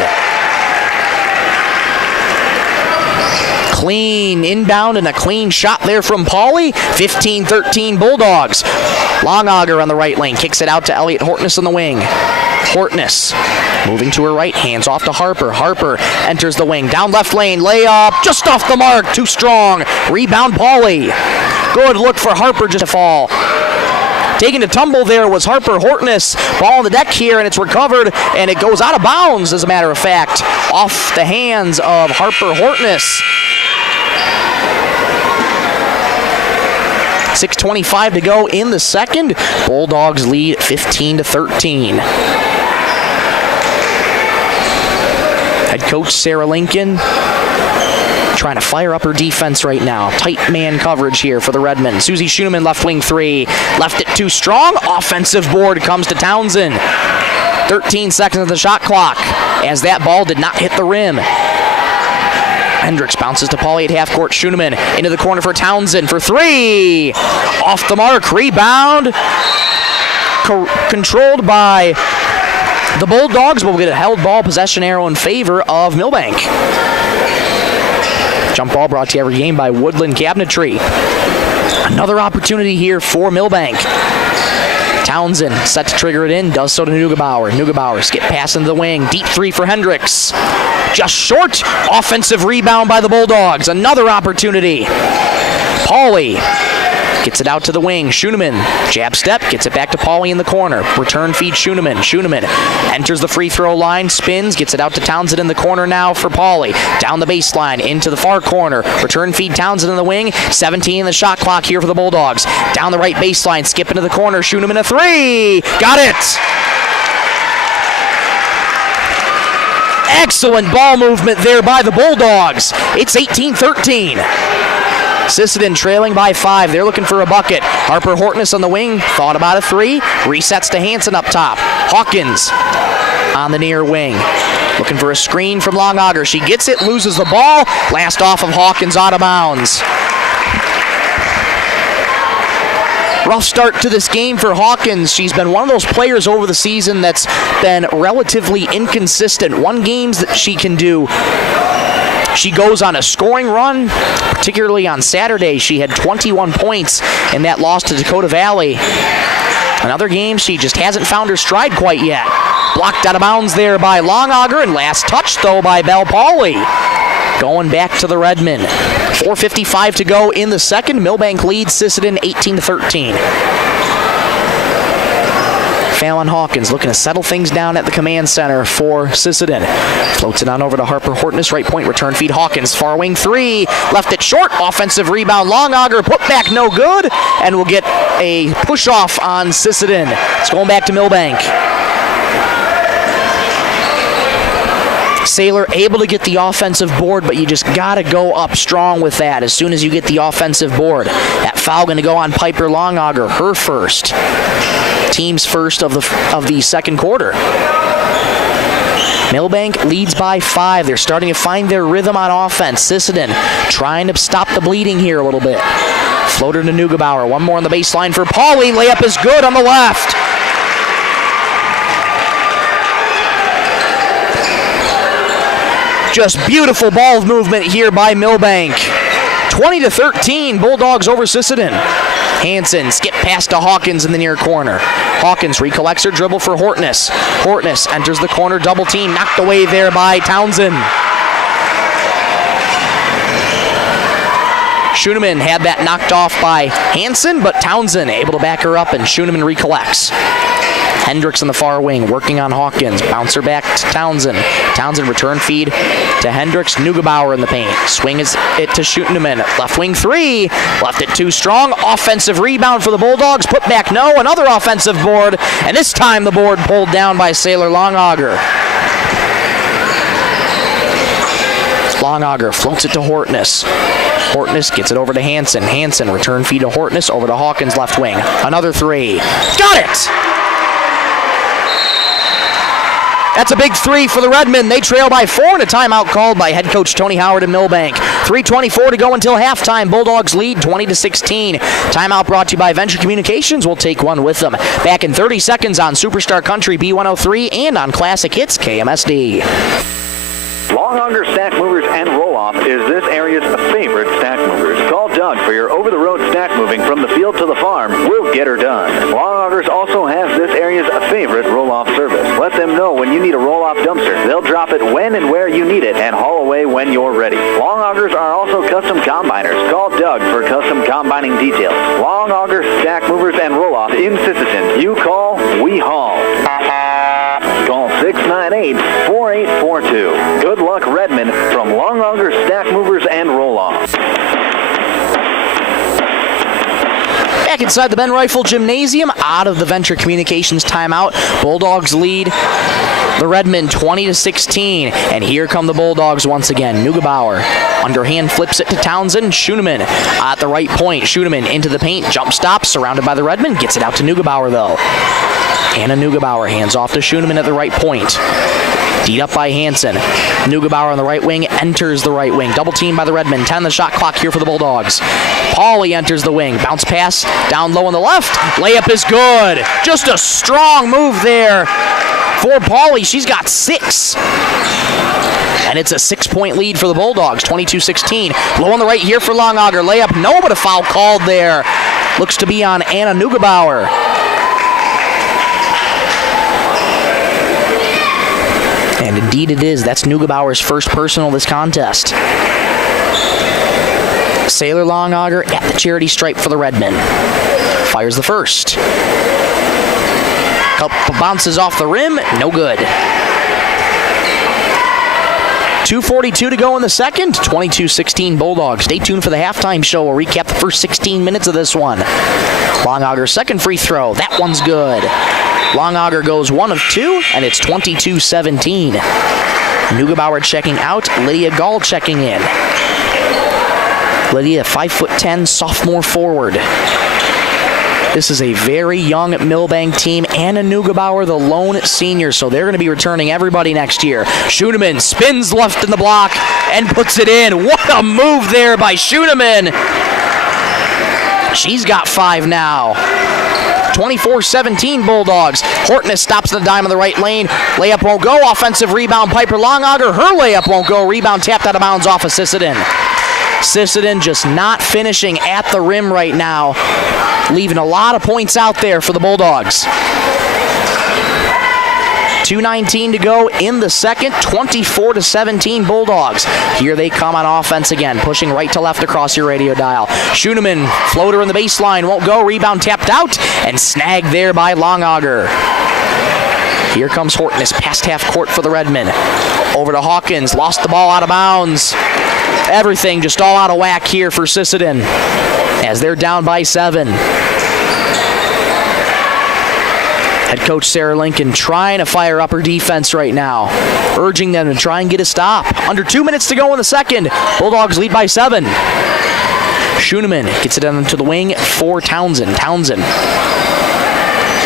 Clean inbound and a clean shot there from Pauly. 15-13 Bulldogs. Longauger on the right lane, kicks it out to Elliott Hortness on the wing. Hortness moving to her right, hands off to Harper. Harper enters the wing, down left lane, layup, just off the mark, too strong. Rebound Pauly. Good look for Harper just to fall. Taking a tumble there was Harper Hortness. Ball on the deck here, and it's recovered, and it goes out of bounds, as a matter of fact, off the hands of Harper Hortness. 6:25 to go in the second. Bulldogs lead 15-13. Head coach Sarah Lincoln trying to fire up her defense right now. Tight man coverage here for the Redmen. Susie Schoenemann left wing 3. Left it too strong. Offensive board comes to Townsend. 13 seconds of the shot clock as that ball did not hit the rim. Hendricks bounces to Pauly at half court. Schoenemann into the corner for Townsend for 3. Off the mark. Rebound. Controlled by the Bulldogs, but we'll get a held ball possession arrow in favor of Milbank. Jump ball brought to you every game by Woodland Cabinetry. Another opportunity here for Milbank. Townsend set to trigger it in, does so to Neugebauer. Neugebauer skip pass into the wing. Deep 3 for Hendricks. Just short. Offensive rebound by the Bulldogs. Another opportunity. Pauly Gets it out to the wing. Schoenemann, jab step, gets it back to Pauly in the corner. Return feed Schoenemann. Schoenemann enters the free throw line, spins, gets it out to Townsend in the corner now for Pauly. Down the baseline, into the far corner. Return feed Townsend in the wing. 17 in the shot clock here for the Bulldogs. Down the right baseline, skip into the corner. Schoenemann a three. Got it! Excellent ball movement there by the Bulldogs. It's 18-13. Sisseton trailing by 5. They're looking for a bucket. Harper Hortness on the wing. Thought about a three. Resets to Hansen up top. Hawkins on the near wing. Looking for a screen from Longauger. She gets it, loses the ball. Blast off of Hawkins out of bounds. Rough start to this game for Hawkins. She's been one of those players over the season that's been relatively inconsistent. One games that she can do, she goes on a scoring run, particularly on Saturday. She had 21 points in that loss to Dakota Valley. Another game, she just hasn't found her stride quite yet. Blocked out of bounds there by Longauger, and last touch, though, by Belle Pauly. Going back to the Redmen. 4:55 to go in the second. Milbank leads Sisseton 18-13. Fallon Hawkins looking to settle things down at the command center for Sisseton. Floats it on over to Harper Hortness. Right point return feed Hawkins. Far wing three. Left it short. Offensive rebound. Longauger put back no good. And we'll get a push off on Sisseton. It's going back to Milbank. Saylor able to get the offensive board, but you just got to go up strong with that as soon as you get the offensive board. That foul going to go on Piper Longauger, her first. Team's first of the second quarter. Milbank leads by 5. They're starting to find their rhythm on offense. Sisseton trying to stop the bleeding here a little bit. Floater to Neugebauer. One more on the baseline for Pauly. Layup is good on the left. Just beautiful ball movement here by Milbank. 20-13, Bulldogs over Sisseton. Hansen skip pass to Hawkins in the near corner. Hawkins recollects her dribble for Hortness. Hortness enters the corner, double team, knocked away there by Townsend. Schoenemann had that knocked off by Hansen, but Townsend able to back her up, and Schoenemann recollects. Hendricks on the far wing, working on Hawkins. Bouncer back to Townsend. Townsend return feed to Hendricks. Neugebauer in the paint. Swings it to Schoenemann. Left wing three. Left it too strong. Offensive rebound for the Bulldogs. Put back no. Another offensive board. And this time the board pulled down by Saylor Longauger. Longauger floats it to Hortness. Hortness gets it over to Hansen. Hansen return feed to Hortness. Over to Hawkins left wing. Another three. Got it! That's a big three for the Redmen. They trail by 4 and a timeout called by head coach Tony Howard in Milbank. 3:24 to go until halftime. Bulldogs lead 20-16. Timeout brought to you by Venture Communications. We'll take one with them. Back in 30 seconds on Superstar Country B103 and on Classic Hits KMSD. Longauger Stack Movers and Roll-Off is this area's favorite stack movers. Call Doug for your over-the-road stack moving from the field to the farm. We'll get her done. Longaugers also has this area's favorite roll-off service. Let them know when you need a roll-off dumpster. They'll drop it when and where you need it and haul away when you're ready. Longaugers are also custom combiners. Call Doug for custom combining details. Longauger Stack Movers and Roll-Off in Sisseton. You call, we haul. Call 698-4842. Good luck, Redmond, from Longauger Stack Movers and Roll-Off. Back inside the Ben Rifle Gymnasium, out of the Venture Communications timeout. Bulldogs lead the Redmen 20-16. And here come the Bulldogs once again. Neugebauer underhand flips it to Townsend. Schoenemann at the right point. Schoenemann into the paint. Jump stop, surrounded by the Redmen. Gets it out to Neugebauer, though. Anna Neugebauer hands off to Schoenemann at the right point. Beat up by Hansen. Neugebauer on the right wing enters the right wing. Double team by the Redmen. 10 on the shot clock here for the Bulldogs. Pauly enters the wing. Bounce pass down low on the left. Layup is good. Just a strong move there for Pauly. She's got 6. And it's a 6-point lead for the Bulldogs. 22-16. Low on the right here for Longauger. Layup, no, but a foul called there. Looks to be on Anna Neugebauer. And indeed it is. That's Neugebauer's first personal this contest. Sailor Longauger at the charity stripe for the Redmen. Fires the first. Couple bounces off the rim, no good. 2:42 to go in the second, 22-16 Bulldogs. Stay tuned for the halftime show. We'll recap the first 16 minutes of this one. Longauger's second free throw, that one's good. Longauger goes 1 of 2, and it's 22-17. Neugebauer checking out, Lydia Gall checking in. Lydia, 5'10", sophomore forward. This is a very young Milbank team. Anna Neugebauer, the lone senior, so they're going to be returning everybody next year. Schoenemann spins left in the block and puts it in. What a move there by Schoenemann. She's got 5 now. 24-17 Bulldogs. Hortness stops the dime in the right lane. Layup won't go. Offensive rebound, Piper Longauger. Her layup won't go. Rebound tapped out of bounds off of Sisseton. Sisseton just not finishing at the rim right now, leaving a lot of points out there for the Bulldogs. 2:19 to go in the second, 24-17 Bulldogs. Here they come on offense again, pushing right to left across your radio dial. Schoenemann, floater in the baseline, won't go. Rebound tapped out and snagged there by Longauger. Here comes Hortness, past half court for the Redmen. Over to Hawkins, lost the ball out of bounds. Everything just all out of whack here for Sisseton as they're down by 7. Head coach Sarah Lincoln trying to fire up her defense right now, urging them to try and get a stop. Under 2 minutes to go in the second. Bulldogs lead by 7. Schoenemann gets it into the wing for Townsend. Townsend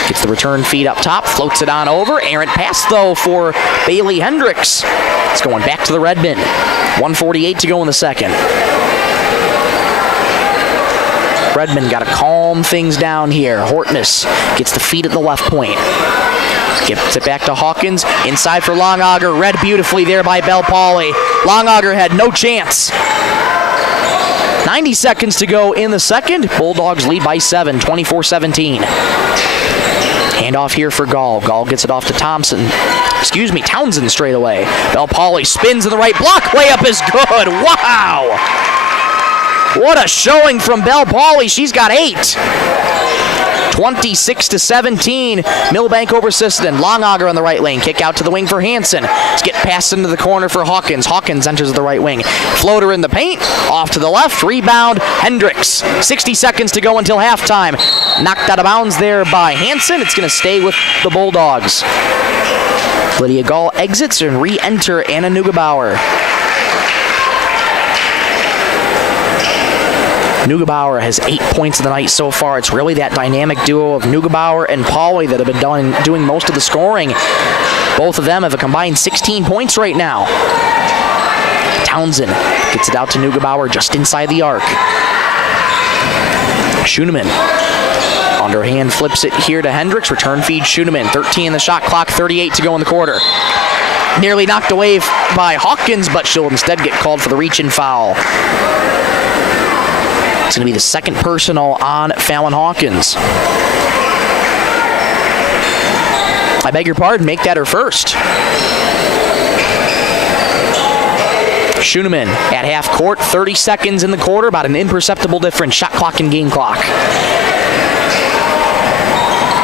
gets the return feed up top, floats it on over. Errant pass, though, for Bailey Hendricks. It's going back to the Redmen. 1:48 to go in the second. Redmen got to calm things down here. Hortness gets the feed at the left point. Gets it back to Hawkins. Inside for Longauger. Read beautifully there by Bell Pauley. Longauger had no chance. 90 seconds to go in the second. Bulldogs lead by 7, 24-17. Handoff here for Gall. Gall gets it off to Townsend straight away. Bell Pauley spins in the right block. Layup is good. Wow! What a showing from Bell Pauley. She's got 8. 26-17. Milbank over Sisseton. Longauger on the right lane. Kick out to the wing for Hansen. Let's get passed into the corner for Hawkins. Hawkins enters the right wing. Floater in the paint. Off to the left. Rebound. Hendricks. 60 seconds to go until halftime. Knocked out of bounds there by Hansen. It's going to stay with the Bulldogs. Lydia Gall exits and re-enter Anna Neugebauer. Neugebauer has 8 points of the night so far. It's really that dynamic duo of Neugebauer and Pauley that have been doing most of the scoring. Both of them have a combined 16 points right now. Townsend gets it out to Neugebauer just inside the arc. Schoenemann underhand flips it here to Hendricks. Return feed Schoenemann. 13 in the shot clock, 38 to go in the quarter. Nearly knocked away by Hawkins, but she'll instead get called for the reach-in foul. It's going to be the second personal on Fallon Hawkins. I beg your pardon, make that her first. Schoenemann at half court, 30 seconds in the quarter, about an imperceptible difference, shot clock and game clock.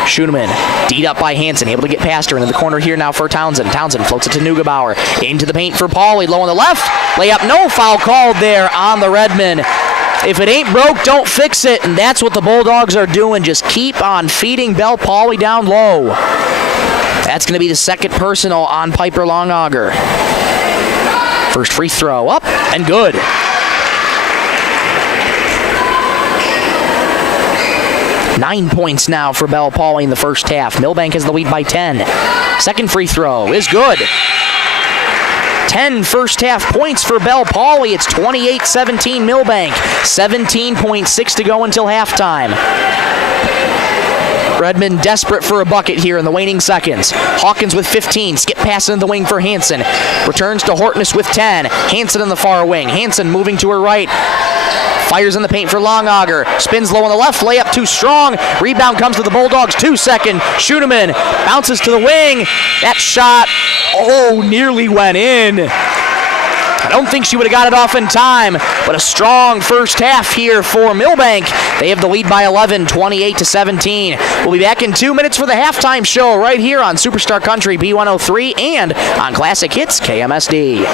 Schoenemann, D'd up by Hansen, able to get past her into the corner here now for Townsend. Townsend floats it to Neugebauer. Into the paint for Pauley, low on the left. Layup, no foul called there on the Redmen. If it ain't broke, don't fix it, and that's what the Bulldogs are doing. Just keep on feeding Bell Pauley down low. That's going to be the second personal on Piper Longauger. First free throw up and good. Nine points now for Bell Pauley in the first half. Milbank has the lead by 10. Second free throw is good. 10 first half points for Bell Pauley. It's 28-17 Milbank. 17.6 to go until halftime. Redmond desperate for a bucket here in the waning seconds. Hawkins with 15. Skip pass in the wing for Hansen. Returns to Hortness with 10. Hansen in the far wing. Hansen moving to her right. Fires in the paint for Longauger. Spins low on the left. Layup too strong. Rebound comes to the Bulldogs. 2 second. Schoenemann bounces to the wing. That shot, nearly went in. I don't think she would have got it off in time, but a strong first half here for Milbank. They have the lead by 11, 28-17. We'll be back in 2 minutes for the halftime show right here on Superstar Country B103 and on Classic Hits KMSD.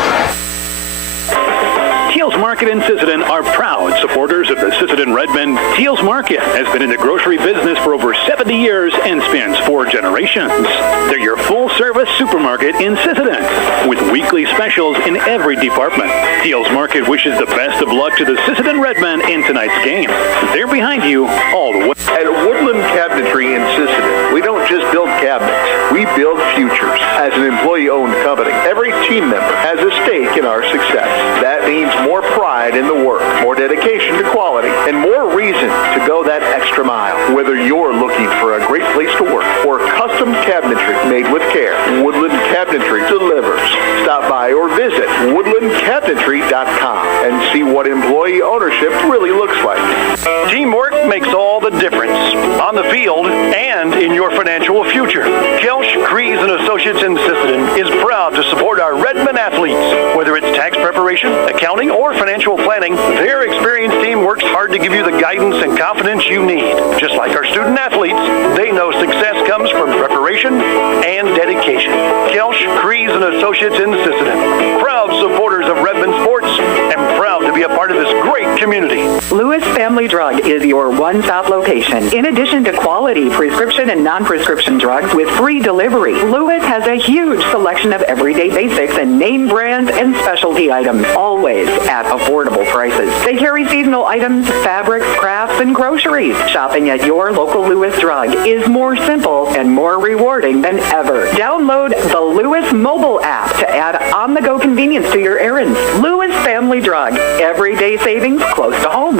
Teals Market in Sisseton are proud supporters of the Sisseton Redmen. Teals Market has been in the grocery business for over 70 years and spans 4 generations. They're your full-service supermarket in Sisseton with weekly specials in every department. Teals Market wishes the best of luck to the Sisseton Redmen in tonight's game. They're behind you all the way. At Woodland Cabinetry in Sisseton, we don't just build cabinets, we build futures. As an employee-owned company, every team member has a stake in our success. That means more pride in the work, more dedication to quality, and more reason to go that extra mile. Whether you're looking for a great place to work or custom cabinetry made with care, Woodland Cabinetry delivers. Stop by or visit woodlandcabinetry.com and see what employee ownership really looks like. Teamwork makes all the difference on the field and in your financial future. Kelsch, Kreese & Associates in Sisseton is proud to support our Redmen athletes. Whether it's tax preparation, accounting, or financial planning, their experienced team works hard to give you the guidance and confidence you need. Just like our student athletes, they know success comes from preparation and dedication. Kelsch, Kreese & Associates in Sisseton, proud supporters of Redmen sports and proud to be a part of this great community. Lewis Family Drug is your one-stop location. In addition to quality prescription and non-prescription drugs with free delivery, Lewis has a huge selection of everyday basics and name brand and specialty items, always at affordable prices. They carry seasonal items, fabrics, crafts, and groceries. Shopping at your local Lewis Drug is more simple and more rewarding than ever. Download the Lewis mobile app to add on-the-go convenience to your errands. Lewis Family Drug. Everyday savings close to home.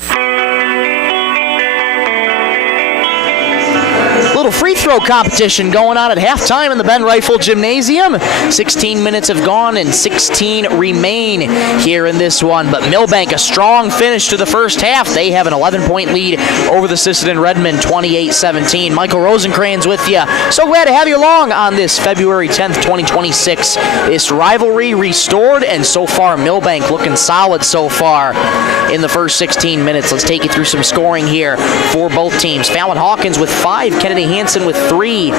Little free throw competition going on at halftime in the Ben Rifle Gymnasium. 16 minutes have gone and 16 remain here in this one. But Milbank, a strong finish to the first half. They have an 11-point lead over the Sisseton Redmen, 28-17. Michael Rosencrans with you. So glad to have you along on this February 10th, 2026. This rivalry restored, and so far Milbank looking solid so far in the first 16 minutes. Let's take you through some scoring here for both teams. Fallon Hawkins with 5, Kennedy Hansen with 3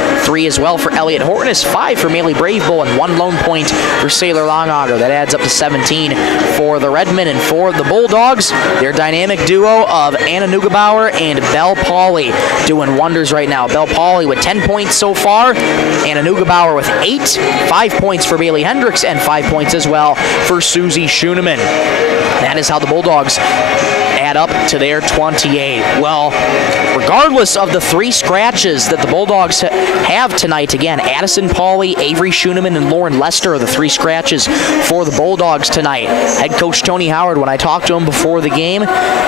as well for Elliot Hortness, 5 for Maley Bravebowl, and 1 lone point for Sailor Longauger. That adds up to 17 for the Redmen. And for the Bulldogs, their dynamic duo of Anna Neugebauer and Belle Pauley doing wonders right now. Belle Pauley with 10 points so far, Anna Neugebauer with 8, 5 points for Bailey Hendricks, and 5 points as well for Susie Schoenemann. That is how the Bulldogs add up to their 28. Well, regardless of the 3 scratches that the Bulldogs have tonight, again, Addison Pauley, Avery Schoenemann, and Lauren Lester are the 3 scratches for the Bulldogs tonight. Head coach Tony Howard, when I talked to him before the game,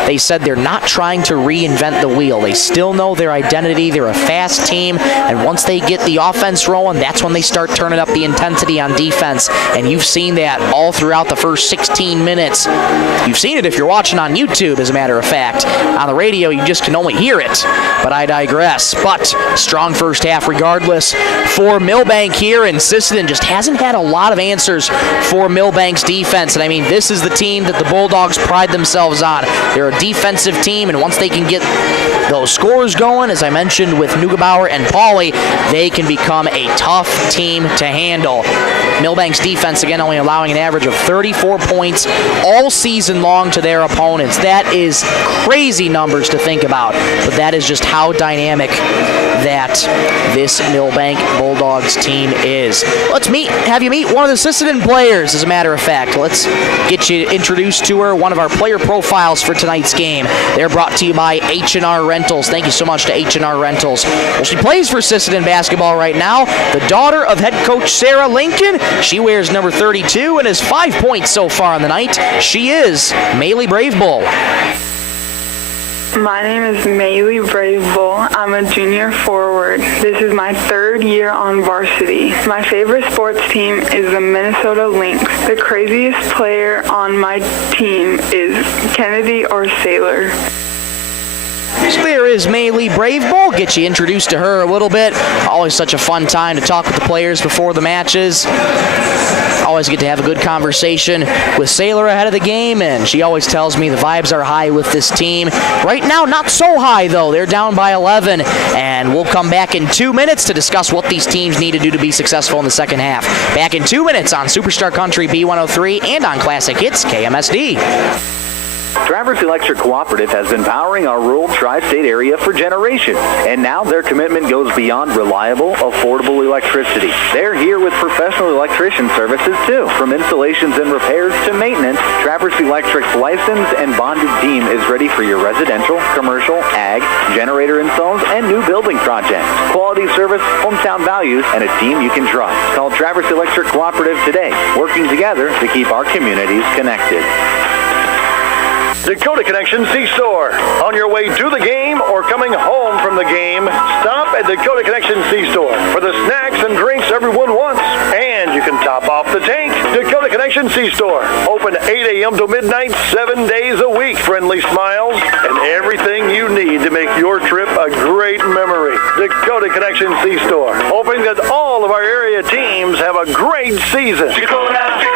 they said they're not trying to reinvent the wheel. They still know their identity. They're a fast team, and once they get the offense rolling, that's when they start turning up the intensity on defense, and you've seen that all throughout the first 16 minutes. You've seen it if you're watching on YouTube, as a matter of fact. On the radio, you just can only hear it, but I digress. But strong first half regardless for Milbank here, and Sisseton just hasn't had a lot of answers for Milbank's defense. And I mean, this is the team that the Bulldogs pride themselves on. They're a defensive team, and once they can get those scores going, as I mentioned with Neugebauer and Pauley, they can become a tough team to handle. Milbank's defense, again, only allowing an average of 34 points all season long to their opponents. That is crazy numbers to think about, but that is just how dynamic that this Milbank Bulldogs team is. Let's have you meet one of the Sisseton players, as a matter of fact. Let's get you introduced to her, one of our player profiles for tonight's game. They're brought to you by H&R Rentals. Thank you so much to H&R Rentals. Well, she plays for Sisseton basketball right now. The daughter of head coach Sarah Lincoln. She wears number 32 and has 5 points so far on the night. She is Maley Bravebowl. My name is Maley Bravebowl. I'm a junior forward. This is my 3rd year on varsity. My favorite sports team is the Minnesota Lynx. The craziest player on my team is Kennedy or Sailor. So there is Maley Bravebowl. Get you introduced to her a little bit. Always such a fun time to talk with the players before the matches. always get to have a good conversation with Sailor ahead of the game, and she always tells me the vibes are high with this team. Right now, not so high, though. They're down by 11, and we'll come back in 2 minutes to discuss what these teams need to do to be successful in the second half. Back in 2 minutes on Superstar Country B103 and on Classic Hits KMSD. Traverse Electric Cooperative has been powering our rural tri-state area for generations, and now their commitment goes beyond reliable, affordable electricity. They're here with professional electrician services too. From installations and repairs to maintenance, Traverse Electric's licensed and bonded team is ready for your residential, commercial, ag, generator installs, and new building projects. Quality service, hometown values, and a team you can trust. Call Traverse Electric Cooperative today, working together to keep our communities connected. Dakota Connection C-Store. On your way to the game or coming home from the game, stop at Dakota Connection C-Store for the snacks and drinks everyone wants. And you can top off the tank. Dakota Connection C-Store. Open 8 a.m. to midnight, 7 days a week. Friendly smiles and everything you need to make your trip a great memory. Dakota Connection C-Store. Hoping that all of our area teams have a great season. Dakota Connection.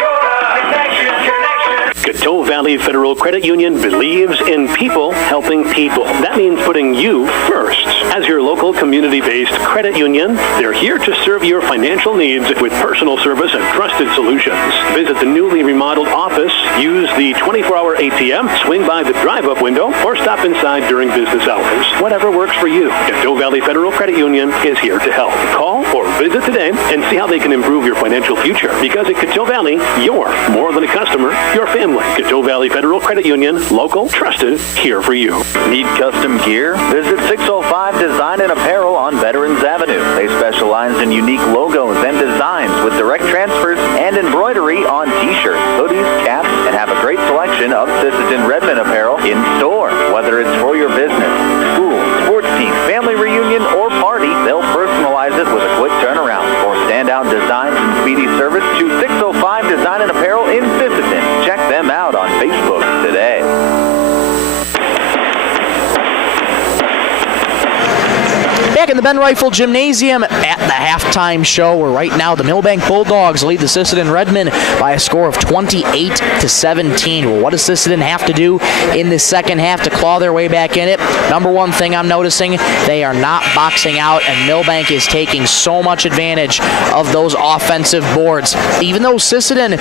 Coteau Valley Federal Credit Union believes in people helping people. That means putting you first. As your local community-based credit union, they're here to serve your financial needs with personal service and trusted solutions. Visit the newly remodeled office, use the 24-hour ATM, swing by the drive-up window, or stop inside during business hours. Whatever works for you, Coteau Valley Federal Credit Union is here to help. Call or visit today and see how they can improve your financial future. Because at Coteau Valley, you're more than a customer, you're family. Coteau Valley Federal Credit Union, local, trusted, here for you. Need custom gear? Visit 605 Design and Apparel on Veterans Avenue. They specialize in unique logos and designs with direct transfers and embroidery on t-shirts, hoodies, caps, and have a great selection of Sisseton Redmond apparel in store. Whether it's for your business, school, sports team, family reunion, or party, they'll personalize it with a quick turnaround. For standout designs and speedy service, choose 605 Design and Apparel in Sisseton. Check them out on Facebook today. Back in the Ben Rifle Gymnasium at the halftime show, where right now the Milbank Bulldogs lead the Sisseton Redmen by a score of 28-17. Well, what does Sisseton have to do in this second half to claw their way back in it? Number one thing I'm noticing, they are not boxing out, and Milbank is taking so much advantage of those offensive boards. Even though Sisseton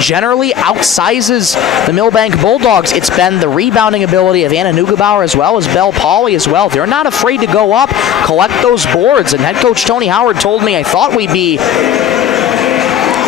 generally outsizes the Milbank Bulldogs, it's been the rebounding ability of Anna Neugebauer as well as Belle Pauley as well. They're not afraid to go up, collect those boards, and head coach Tony Howard told me I thought we'd be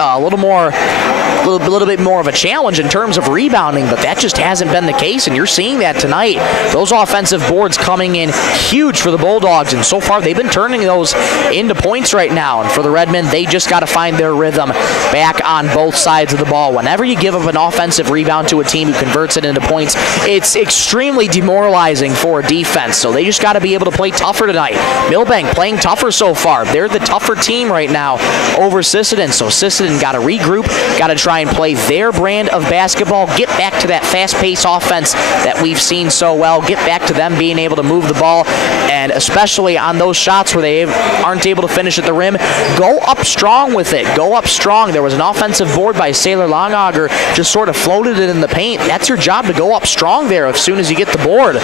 a little bit more of a challenge in terms of rebounding, but that just hasn't been the case, and you're seeing that tonight. Those offensive boards coming in huge for the Bulldogs, and so far they've been turning those into points right now. And for the Redmen, they just got to find their rhythm back on both sides of the ball. Whenever you give up an offensive rebound to a team who converts it into points, it's extremely demoralizing for a defense, so they just got to be able to play tougher tonight. Milbank playing tougher so far. They're the tougher team right now over Sisseton, so Sisseton got to regroup, got to try and play their brand of basketball, get back to that fast-paced offense that we've seen so well, get back to them being able to move the ball, and especially on those shots where they aren't able to finish at the rim, go up strong with it. Go up strong. There was an offensive board by Sailor Longauger, just sort of floated it in the paint. That's your job, to go up strong there as soon as you get the board.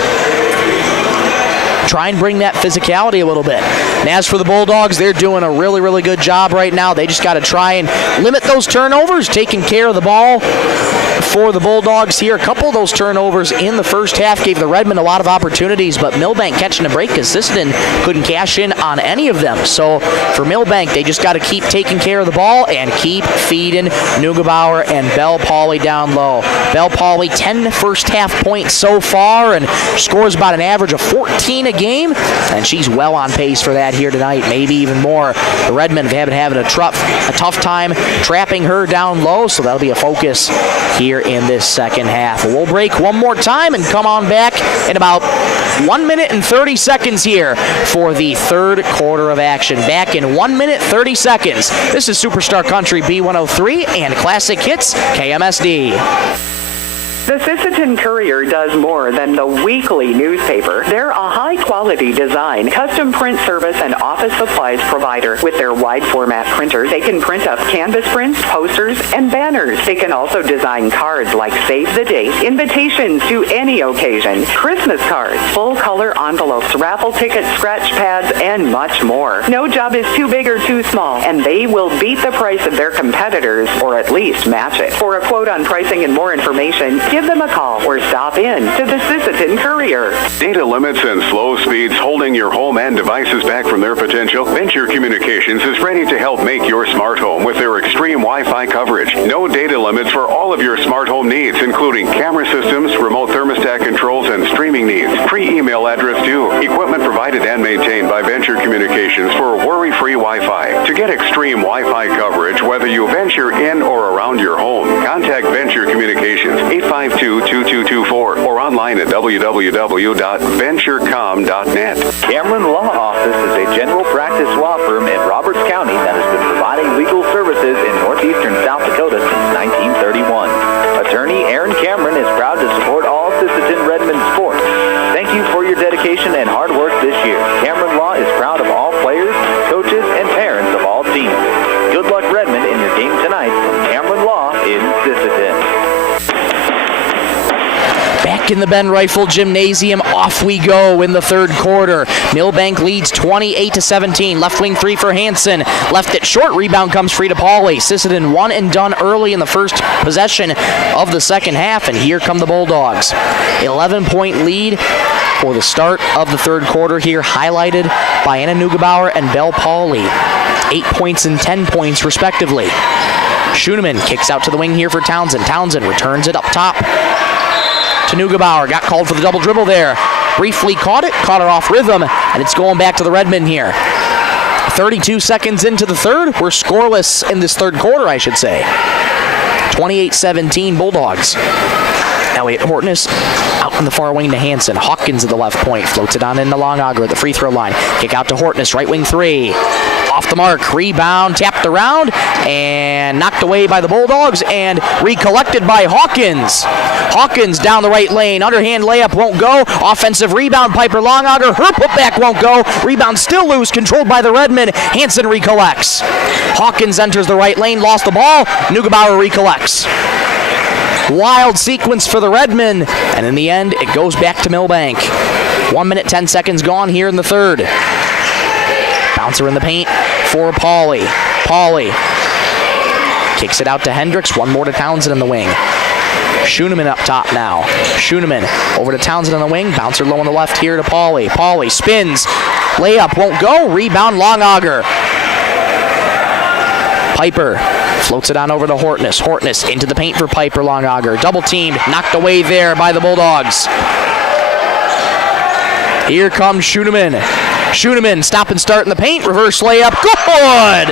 Try and bring that physicality a little bit. And as for the Bulldogs, they're doing a really, really good job right now. They just got to try and limit those turnovers, taking care of the ball for the Bulldogs here. A couple of those turnovers in the first half gave the Redmen a lot of opportunities, but Milbank catching a break because Sisseton couldn't cash in on any of them. So for Milbank, they just got to keep taking care of the ball and keep feeding Neugebauer and Belle Pauley down low. Belle Pauley, 10 first half points so far, and scores about an average of 14 a game, and she's well on pace for that here tonight, maybe even more. The Redmen have been having a tough time trapping her down low, so that'll be a focus here in this second half. We'll break one more time and come on back in about 1 minute and 30 seconds here for the third quarter of action. Back in 1 minute 30 seconds. This is Superstar Country B103 and Classic Hits KMSD. The Sisseton Courier does more than the weekly newspaper. They're a high-quality design, custom print service, and office supplies provider. With their wide-format printer, they can print up canvas prints, posters, and banners. They can also design cards like Save the Date, invitations to any occasion, Christmas cards, full-color envelopes, raffle tickets, scratch pads, and much more. No job is too big or too small, and they will beat the price of their competitors, or at least match it. For a quote on pricing and more information, give them a call or stop in to the Sisseton Courier. Data limits and slow speeds holding your home and devices back from their potential? Venture Communications is ready to help make your smart home with their extreme Wi-Fi coverage. No data limits for all of your smart home needs, including camera systems, remote thermostat controls, and streaming needs. Free email address too. Equipment provided and maintained by Venture Communications for worry-free Wi-Fi. To get extreme Wi-Fi coverage, whether you venture in or around your home, contact Venture Communications 852-2224 or online at www.venturecom.net. Cameron Law Office is a general practice law firm in Roberts County that has been providing legal services in northeastern South Dakota since 1931. Attorney Aaron Cameron is proud to support all Sisseton Redmond sports. Thank you for your dedication and hard work this year. Cameron Law is proud of all players, coaches, and parents of all teams. Good luck, Redmond, in your game tonight from Cameron Law in Sisseton. Back in the Ben Rifle Gymnasium, off we go in the third quarter. Milbank leads 28-17. Left wing three for Hansen. Left it short. Rebound comes free to Pauly. Sisseton one and done early in the first possession of the second half, and here come the Bulldogs. 11-point lead for the start of the third quarter here, highlighted by Anna Neugebauer and Belle Pauly. 8 points and 10 points respectively. Schoenemann kicks out to the wing here for Townsend. Townsend returns it up top to Neugebauer. Got called for the double dribble there. Briefly caught it off rhythm, and it's going back to the Redmen here. 32 seconds into the third. We're scoreless in this third quarter, I should say. 28-17 Bulldogs. Elliot Hortness out in the far wing to Hansen. Hawkins at the left point. Floats it on into Longager at the free throw line. Kick out to Hortness. Right wing three. Off the mark. Rebound. Tapped around. And knocked away by the Bulldogs. And recollected by Hawkins. Hawkins down the right lane. Underhand layup won't go. Offensive rebound. Piper Longager. Her putback won't go. Rebound still loose. Controlled by the Redmen. Hansen recollects. Hawkins enters the right lane. Lost the ball. Neugebauer recollects. Wild sequence for the Redmen, and in the end, it goes back to Milbank. 1 minute, 10 seconds gone here in the third. Bouncer in the paint for Pauly. Pauly kicks it out to Hendricks. One more to Townsend in the wing. Schoenemann up top now. Schoenemann over to Townsend on the wing. Bouncer low on the left here to Pauly. Pauly spins. Layup won't go. Rebound Longager. Piper floats it on over to Hortness. Hortness into the paint for Piper Longager. Double teamed, knocked away there by the Bulldogs. Here comes Schoenemann. Schoenemann stop and start in the paint. Reverse layup. Good!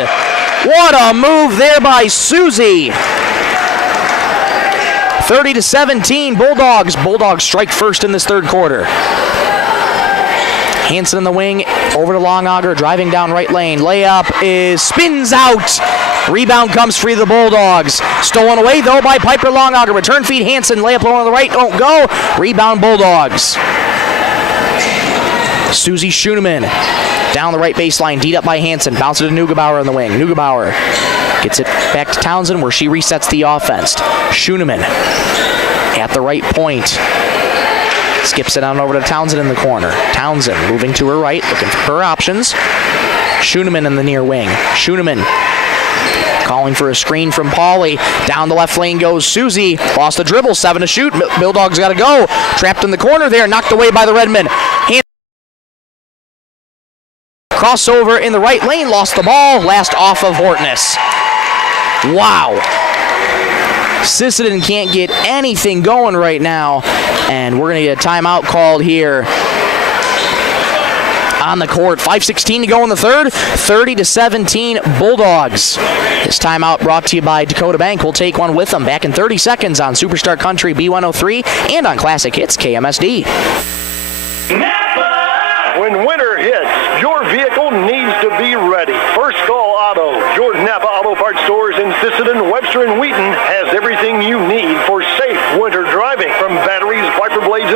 What a move there by Susie. 30-17 Bulldogs. Bulldogs strike first in this third quarter. Hansen in the wing, over to Longager, driving down right lane. Layup spins out. Rebound comes free to the Bulldogs. Stolen away, though, by Piper Longager. Return feed Hansen, layup low on the right, don't go. Rebound Bulldogs. Susie Schoenemann down the right baseline, D'd up by Hansen. Bounces to Neugebauer on the wing. Neugebauer gets it back to Townsend, where she resets the offense. Schoenemann at the right point. Skips it on over to Townsend in the corner. Townsend moving to her right, looking for her options. Schoenemann in the near wing. Schoenemann calling for a screen from Pauly. Down the left lane goes Susie. Lost the dribble, 7 to shoot. Bulldogs got to go. Trapped in the corner there, knocked away by the Redmen. Crossover in the right lane, lost the ball. Last off of Hortness. Wow. Sisseton can't get anything going right now, and we're going to get a timeout called here on the court. 5:16 to go in the third. 30-17 Bulldogs. This timeout brought to you by Dakota Bank. We'll take one with them back in 30 seconds on Superstar Country B103 and on Classic Hits KMSD. When winter hits, your vehicle needs to be ready. First Call Auto, your Napa Auto Parts stores in Sisseton, Webster, and Wheaton has everything you need for safe winter driving.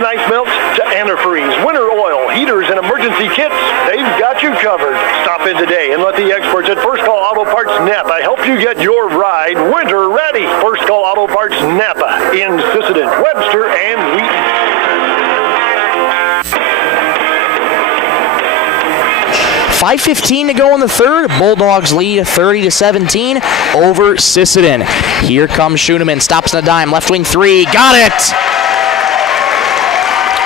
ice melts to antifreeze, winter oil, heaters, and emergency kits, they've got you covered. Stop in today and let the experts at First Call Auto Parts Napa help you get your ride winter ready. First Call Auto Parts Napa in Sisseton, Webster, and Wheaton. 5:15 to go in the third. Bulldogs lead 30-17 over Sisseton. Here comes Schoeneman. Stops on a dime. Left wing three. Got it!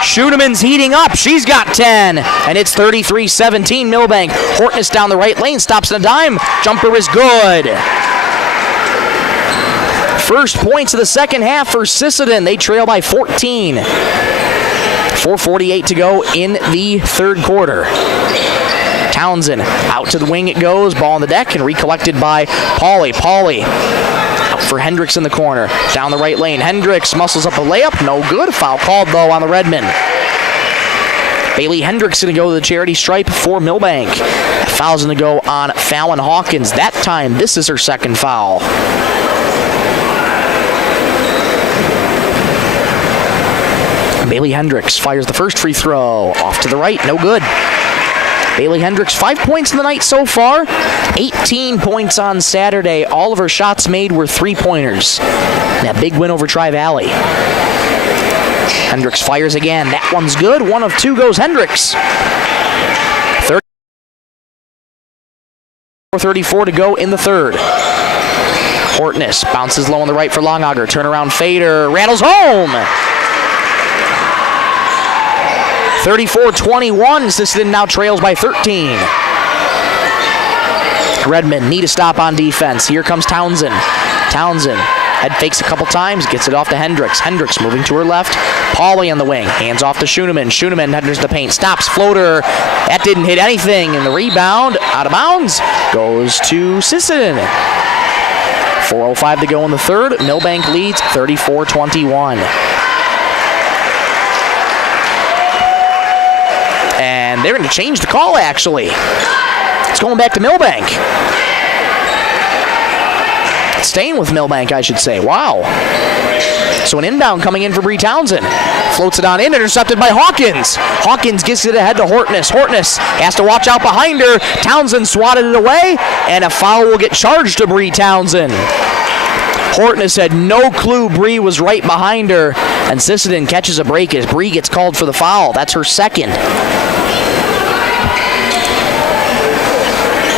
Schoeneman's heating up. She's got 10. And it's 33-17 Milbank. Hortness down the right lane. Stops on a dime. Jumper is good. First points of the second half for Sisseton. They trail by 14. 4:48 to go in the third quarter. Townsend, out to the wing it goes, ball on the deck, and recollected by Pauly. Pauly out for Hendricks in the corner, down the right lane. Hendricks muscles up a layup, no good. Foul called, though, on the Redmen. Bailey Hendricks going to go to the charity stripe for Milbank. Foul's going to go on Fallon Hawkins. That time, this is her second foul. Bailey Hendricks fires the first free throw. Off to the right, no good. Bailey Hendricks, 5 points in the night so far, 18 points on Saturday. All of her shots made were three-pointers. That big win over Tri-Valley. Hendricks fires again. That one's good. 1 of 2 goes Hendricks. 34 to go in the third. Hortness bounces low on the right for Longauger. Turnaround fader, rattles home. 34-21, Sisseton now trails by 13. Redmen need a stop on defense. Here comes Townsend. Townsend head fakes a couple times, gets it off to Hendricks. Hendricks moving to her left. Pauly on the wing, hands off to Schoeneman. Schoeneman enters the paint, stops, floater. That didn't hit anything, and the rebound out of bounds goes to Sisseton. 4:05 to go in the third. Milbank leads 34-21. And they're going to change the call, actually. It's going back to Milbank. It's staying with Milbank, I should say. Wow. So an inbound coming in for Bree Townsend. Floats it on in, intercepted by Hawkins. Hawkins gets it ahead to Hortness. Hortness has to watch out behind her. Townsend swatted it away, and a foul will get charged to Bree Townsend. Hortness had no clue Bree was right behind her, and Sisseton catches a break as Bree gets called for the foul. That's her second.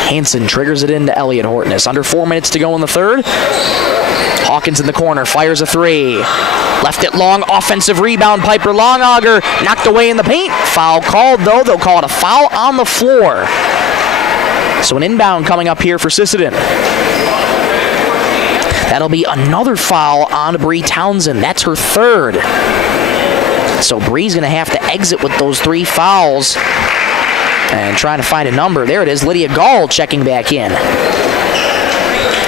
Hansen triggers it into Elliott Hortness. Under 4 minutes to go in the third. Hawkins in the corner, fires a three. Left it long, offensive rebound. Piper Longauger knocked away in the paint. Foul called, though. They'll call it a foul on the floor. So an inbound coming up here for Sisseton. That'll be another foul on Bree Townsend. That's her third. So Bree's going to have to exit with those 3 fouls. And trying to find a number. There it is. Lydia Gall checking back in.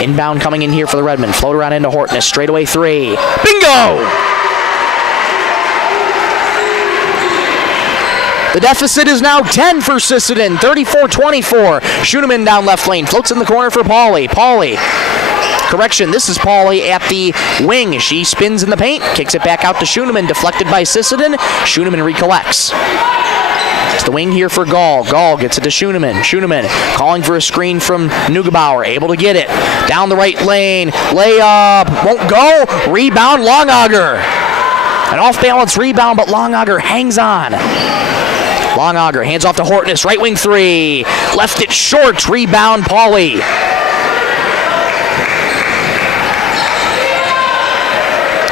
Inbound coming in here for the Redmen. Float around into Hortness. Straightaway three. Bingo! The deficit is now 10 for Sisseton. 34-24. Schoeneman down left lane. Floats in the corner for Pauly. Pauly. Correction, this is Pauly at the wing. She spins in the paint. Kicks it back out to Schoeneman. Deflected by Sisseton. Schoeneman recollects. It's the wing here for Gall. Gall gets it to Schoeneman. Schoeneman calling for a screen from Neugebauer. Able to get it. Down the right lane. Layup. Won't go. Rebound, Longauger. An off-balance rebound, but Longauger hangs on. Longauger hands off to Hortness. Right wing three. Left it short. Rebound, Pauly.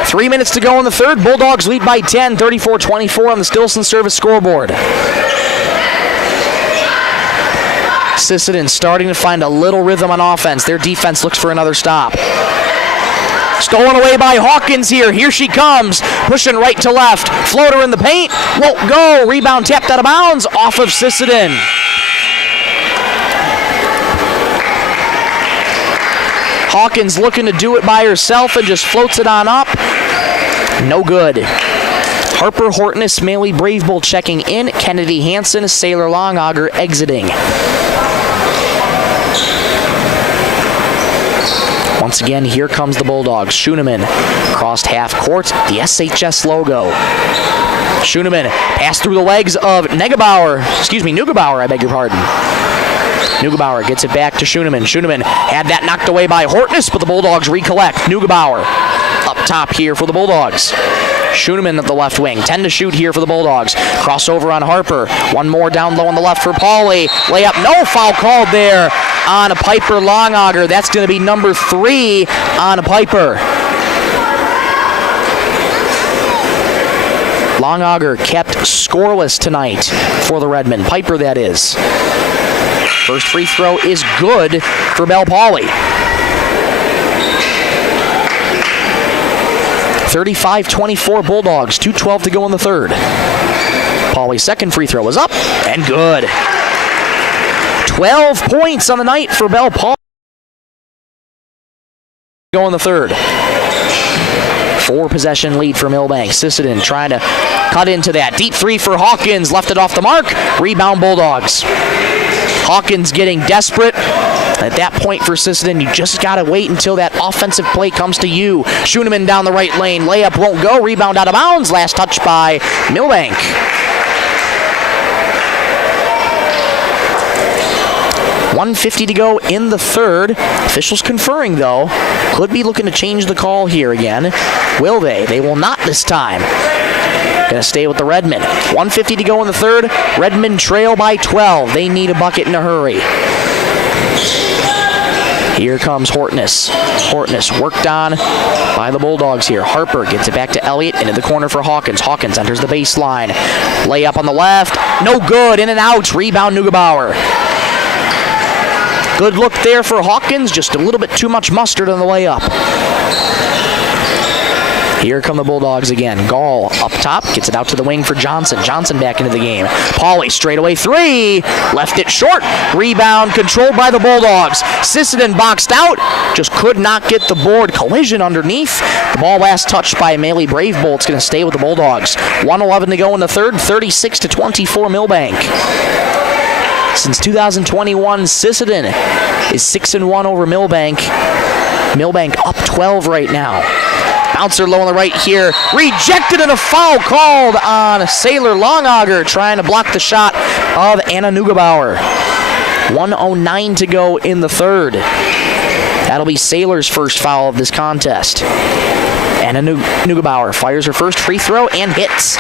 Three minutes to go in the third. Bulldogs lead by 10, 34-24 on the Stilson service scoreboard. Sisseton starting to find a little rhythm on offense. Their defense looks for another stop. Stolen away by Hawkins here. Here she comes. Pushing right to left. Floater in the paint. Won't go. Rebound tapped out of bounds off of Sisseton. Hawkins looking to do it by herself and just floats it on up. No good. Harper, Hortness, Maley, Brave Bull checking in. Kennedy Hansen, Sailor Longauger exiting. Once again, here comes the Bulldogs. Schoenemann crossed half court, the SHS logo. Schoenemann passed through the legs of Neugebauer, I beg your pardon. Neugebauer gets it back to Schoenemann. Schoenemann had that knocked away by Hortness, but the Bulldogs recollect. Neugebauer up top here for the Bulldogs. Schoenemann at the left wing. 10 to shoot here for the Bulldogs. Crossover on Harper. One more down low on the left for Pauly. Layup, no foul called there on a Piper Longauger. That's going to be number 3 on a Piper. Longauger kept scoreless tonight for the Redmen. Piper, that is. First free throw is good for Bell Pauly. 35-24 Bulldogs, 2:12 to go in the third. Pauly's second free throw is up and good. 12 points on the night for Bell Pauly. Go in the third. 4-possession lead for Milbank. Sisseton trying to cut into that. Deep three for Hawkins. Left it off the mark. Rebound Bulldogs. Hawkins getting desperate. At that point for Sisseton, you just got to wait until that offensive play comes to you. Schoenemann down the right lane. Layup won't go. Rebound out of bounds. Last touch by Milbank. .150 to go in the third. Officials conferring, though. Could be looking to change the call here again. Will they? They will not this time. Going to stay with the Redmen. 1:50 to go in the third. Redmen trail by 12. They need a bucket in a hurry. Here comes Hortness. Hortness worked on by the Bulldogs here. Harper gets it back to Elliott. Into the corner for Hawkins. Hawkins enters the baseline. Layup on the left. No good. In and out. Rebound Neugebauer. Good look there for Hawkins. Just a little bit too much mustard on the layup. Here come the Bulldogs again. Gall up top. Gets it out to the wing for Johnson. Johnson back into the game. Pauly straightaway three. Left it short. Rebound controlled by the Bulldogs. Sisseton boxed out. Just could not get the board. Collision underneath. The ball last touched by Maley Bravebolt. It's going to stay with the Bulldogs. 1:11 to go in the third. 36-24 Milbank. Since 2021, Sisseton is 6-1 over Milbank. Milbank up 12 right now. Bouncer low on the right here. Rejected and a foul called on Saylor Longauger trying to block the shot of Anna Neugebauer. 1:09 to go in the third. That'll be Saylor's first foul of this contest. Anna Neugebauer fires her first free throw and hits.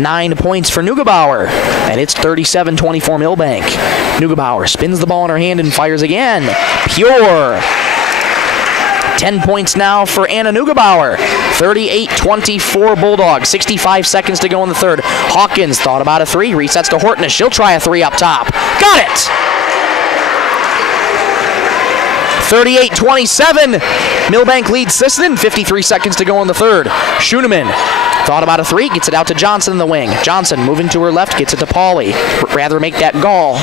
9 points for Neugebauer, and it's 37-24 Milbank. Neugebauer spins the ball in her hand and fires again. Pure. 10 points now for Anna Neugebauer. 38-24 Bulldogs. 65 seconds to go in the third. Hawkins thought about a three. Resets to Hortness. She'll try a three up top. Got it! 38-27. Milbank leads Sisseton. 53 seconds to go in the third. Schoenemann thought about a three, gets it out to Johnson in the wing. Johnson moving to her left, gets it to Pauly. Rather make that Gall.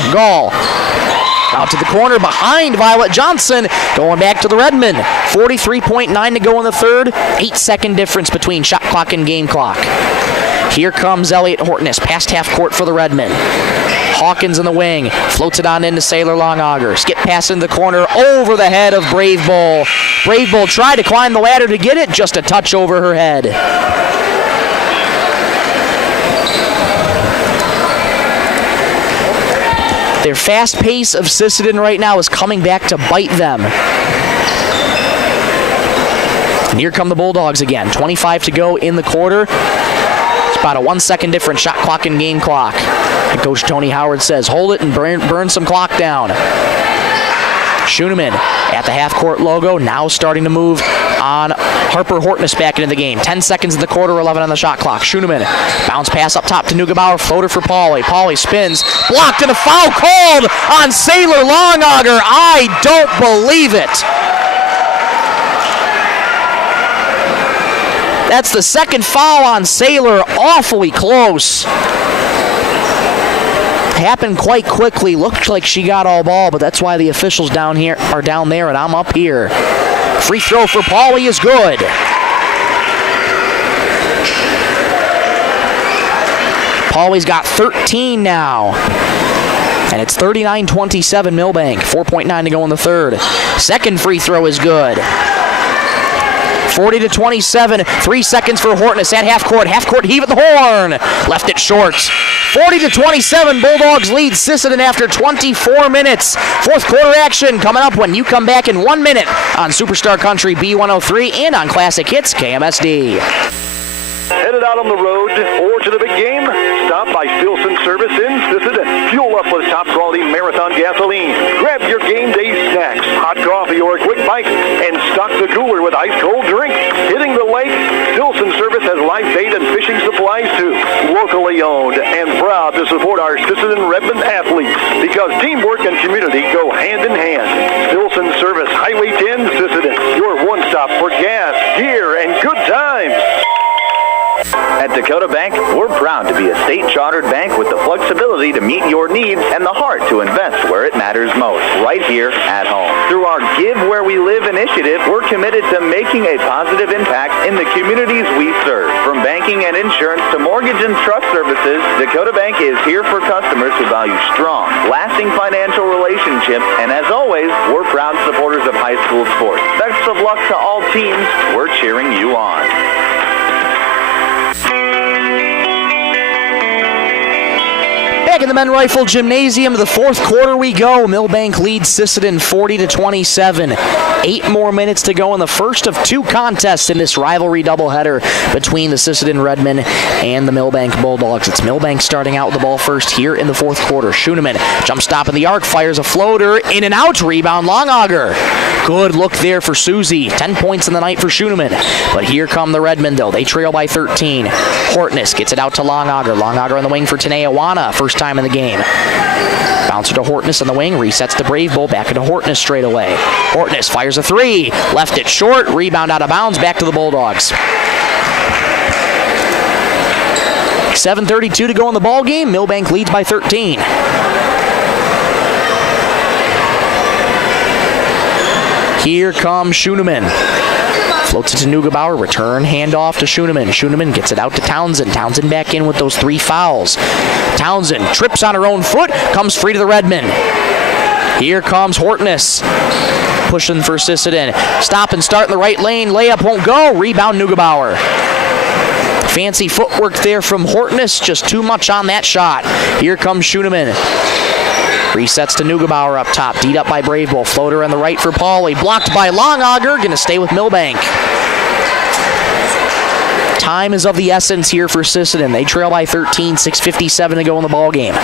Out to the corner behind Violet Johnson. Going back to the Redmen. 43.9 to go in the third. 8-second difference between shot clock and game clock. Here comes Elliott Hortness. Past half court for the Redmen. Hawkins in the wing. Floats it on into Saylor Longauger. Skip pass in the corner over the head of Bravebolt. Bravebolt tried to climb the ladder to get it. Just a touch over her head. Their fast pace of Sisseton right now is coming back to bite them. And here come the Bulldogs again. 25 to go in the quarter. It's about a 1-second difference, shot clock and game clock. And Coach Tony Howard says, hold it and burn some clock down. Schoenemann at the half-court logo, now starting to move on Harper Hortness back into the game. 10 seconds in the quarter, 11 on the shot clock. Schoenemann, bounce pass up top to Neugebauer, floater for Pauly. Pauly spins, blocked, and a foul called on Saylor Longauger. I don't believe it. That's the second foul on Saylor, awfully close. Happened quite quickly. Looked like she got all ball, but that's why the officials down here are down there and I'm up here. Free throw for Pauly is good. Pauly's got 13 now. And it's 39-27 Milbank. 4.9 to go in the third. Second free throw is good. 40-27. 3 seconds for Hortness at half court. Half court heave at the horn. Left it short. 40-27. Bulldogs lead Sisseton after 24 minutes. Fourth quarter action coming up when you come back in 1 minute on Superstar Country B103 and on Classic Hits KMSD. Headed out on the road or to the big game? Stop by Stilson Service in Sisseton. Fuel up with top-quality Marathon gasoline. Grab your game day snacks, hot coffee, or a quick bite, and stock the cooler with ice-cold drink. Hitting the lake? Stilson Service has live bait and fishing supplies, too. Locally owned and proud to support our Sisseton Redmond athletes because teamwork and community go hand in hand. Stilson Service, Highway 10, Sisseton. Your one-stop for gas, gear, and good times. At Dakota Bank, we're proud to be a state-chartered bank with the flexibility to meet your needs and the heart to invest where it matters most, right here at home. Through our Give Where We Live initiative, we're committed to making a positive impact in the communities we serve. From banking and insurance to mortgage and trust services, Dakota Bank is here for customers who value strong, lasting financial relationships, and as always, we're proud supporters of high school sports. Best of luck to all teams. We're cheering you on. Back in the Men Rifle Gymnasium, the fourth quarter we go. Milbank leads Sisseton 40-27. 8 more minutes to go in the first of 2 contests in this rivalry doubleheader between the Sisseton Redmen and the Milbank Bulldogs. It's Milbank starting out with the ball first here in the fourth quarter. Schooneman, jump stop in the arc, fires a floater, in and out, rebound Longauger. Good look there for Susie. 10 points in the night for Schooneman. But here come the Redmen, though. They trail by 13. Hortness gets it out to Longauger. Longauger on the wing for Tanea Wana. First time in the game. Bouncer to Hortness on the wing. Resets to Brave Bull. Back into Hortness straight away. Hortness fires a 3. Left it short. Rebound out of bounds. Back to the Bulldogs. 7:32 to go in the ball game. Milbank leads by 13. Here comes Schooneman. Floats it to Neugebauer. Return handoff to Schooneman. Schooneman gets it out to Townsend. Townsend back in with those 3 fouls. Townsend trips on her own foot. Comes free to the Redmen. Here comes Hortness. Pushing for Sisseton. Stop and start in the right lane. Layup won't go. Rebound Neugebauer. Fancy footwork there from Hortness. Just too much on that shot. Here comes Schooneman. Resets to Neugebauer up top. D'd up by Brave Bull. Floater on the right for Pauly. Blocked by Longauger. Going to stay with Milbank. Time is of the essence here for Sisseton. They trail by 13. 6:57 to go in the ball game.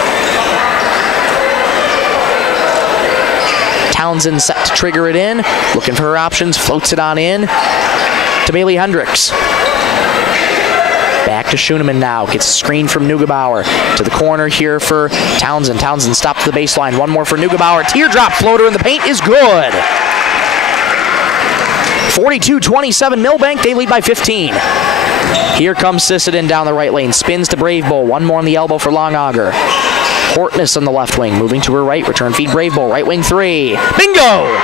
Townsend set to trigger it in. Looking for her options. Floats it on in to Bailey Hendricks. Back to Schooneman now. Gets a screen from Neugebauer. To the corner here for Townsend. Townsend stops the baseline. One more for Neugebauer. Teardrop floater in the paint is good. 42-27 Milbank. They lead by 15. Here comes Sisseton down the right lane. Spins to Brave Bull. One more on the elbow for Longauger. Hortness on the left wing. Moving to her right. Return feed Brave Bull. Right wing 3. Bingo!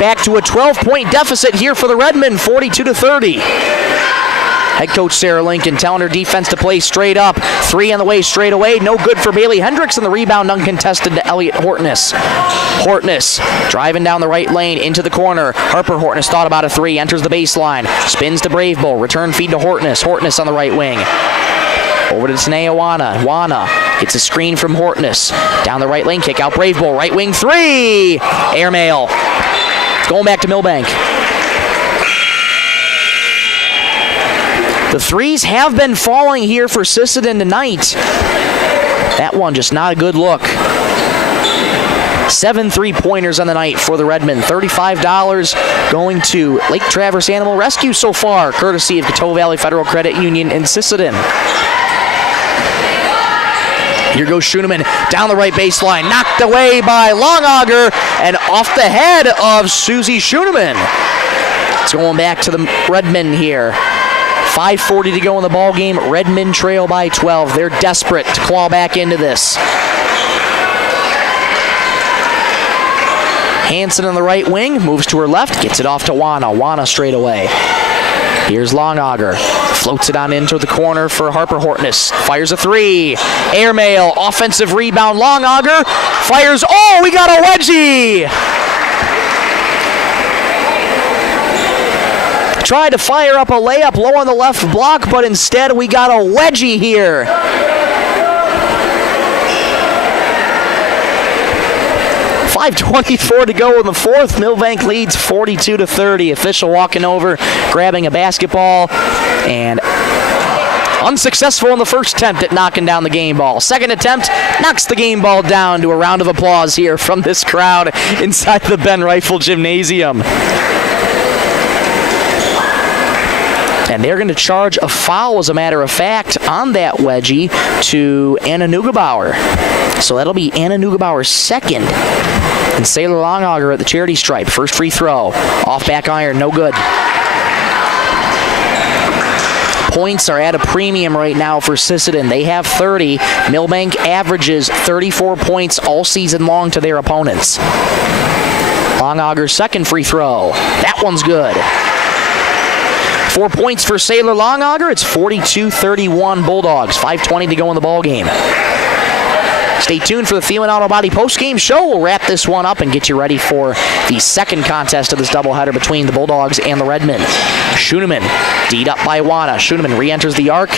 Back to a 12-point deficit here for the Redmen, 42-30. Head coach Sarah Lincoln telling her defense to play straight up. 3 on the way straight away. No good for Bailey Hendricks, and the rebound uncontested to Elliott Hortness. Hortness driving down the right lane into the corner. Harper Hortness thought about a 3. Enters the baseline. Spins to Brave Bull. Return feed to Hortness. Hortness on the right wing. Over to Tanea Wana. Wana gets a screen from Hortness. Down the right lane. Kick out Brave Bull. Right wing 3. Airmail. Going back to Milbank. The 3s have been falling here for Sisseton tonight. That one just not a good look. 7 3-pointers on the night for the Redmen. $35 going to Lake Traverse Animal Rescue so far, courtesy of Coteau Valley Federal Credit Union in Sisseton. Here goes Schooneman down the right baseline. Knocked away by Longauger and off the head of Susie Schooneman. It's going back to the Redmen here. 5:40 to go in the ball game. Redmen trail by 12. They're desperate to claw back into this. Hansen on the right wing. Moves to her left. Gets it off to Wana. Wana straight away. Here's Longauger. Floats it on into the corner for Harper Hortness. Fires a three. Airmail. Offensive rebound. Longauger fires. Oh, we got a wedgie! Tried to fire up a layup low on the left block, but instead we got a wedgie here. .524 to go in the fourth. Milbank leads 42-30. Official walking over, grabbing a basketball, and unsuccessful in the first attempt at knocking down the game ball. Second attempt knocks the game ball down, to a round of applause here from this crowd inside the Ben Rifle Gymnasium. And they're going to charge a foul, as a matter of fact, on that wedgie to Anna Neugebauer. So that'll be Anna Neugebauer's second. And Sailor Longauger at the charity stripe. First free throw. Off back iron, no good. Points are at a premium right now for Sisseton. They have 30. Milbank averages 34 points all season long to their opponents. Longauger's second free throw. That one's good. 4 points for Sailor Longauger. It's 42-31 Bulldogs. 5:20 to go in the ball game. Stay tuned for the Thielen Auto Body postgame show. We'll wrap this one up and get you ready for the second contest of this doubleheader between the Bulldogs and the Redmen. Schoenemann, D'd up by Wana. Schoenemann re-enters the arc.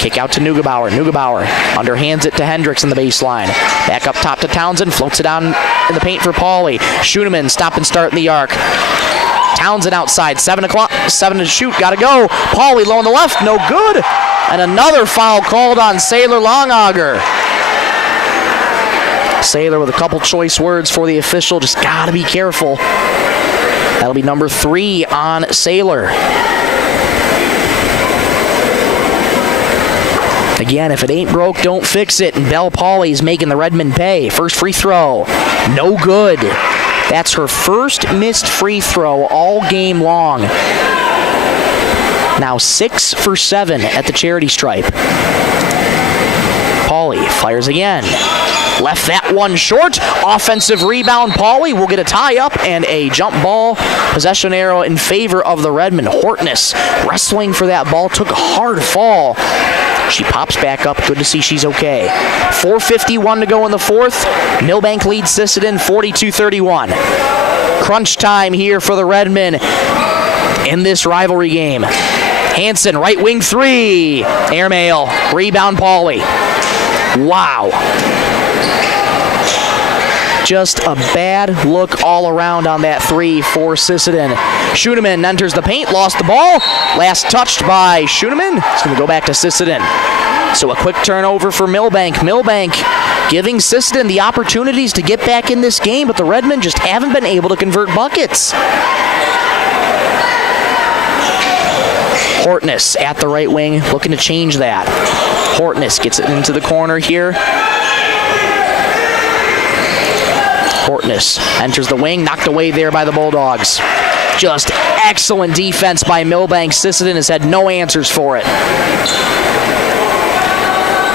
Kick out to Neugebauer. Neugebauer underhands it to Hendricks in the baseline. Back up top to Townsend. Floats it down in the paint for Pauly. Schoenemann, stop and start in the arc. Townsend outside. 7 to shoot. Got to go. Pauly low on the left. No good. And another foul called on Sailor Longauger. Sailor with a couple choice words for the official. Just got to be careful. That'll be number 3 on Sailor. Again, if it ain't broke, don't fix it. And Belle Pauly's making the Redmen pay. First free throw. No good. That's her first missed free throw all game long. Now 6 for 7 at the charity stripe. Pauly fires again. Left that one short. Offensive rebound. Pauly will get a tie-up and a jump ball. Possession arrow in favor of the Redmen. Hortness wrestling for that ball. Took a hard fall. She pops back up. Good to see she's okay. 4:51 to go in the fourth. Milbank leads Sisseton 42-31. Crunch time here for the Redmen in this rivalry game. Hansen, right wing three. Airmail. Rebound Pauly. Wow. Just a bad look all around on that three for Sisseton. Schoenemann enters the paint, lost the ball. Last touched by Schoenemann. It's going to go back to Sisseton. So a quick turnover for Milbank. Milbank giving Sisseton the opportunities to get back in this game, but the Redmen just haven't been able to convert buckets. Hortness at the right wing, looking to change that. Hortness gets it into the corner here. Hortness enters the wing, knocked away there by the Bulldogs. Just excellent defense by Milbank. Sisseton has had no answers for it.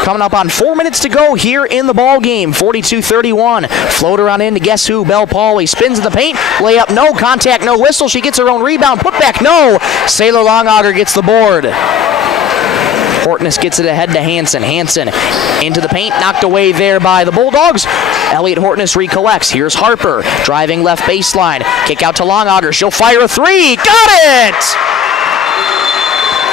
Coming up on 4 minutes to go here in the ball game. 42-31. Floater on in to guess who? Belle Pauly spins in the paint. Layup, no contact, no whistle. She gets her own rebound. Put back, no. Sailor Longauger gets the board. Hortness gets it ahead to Hansen. Hansen into the paint, knocked away there by the Bulldogs. Elliott Hortness recollects. Here's Harper driving left baseline. Kick out to Longauger. She'll fire a three. Got it!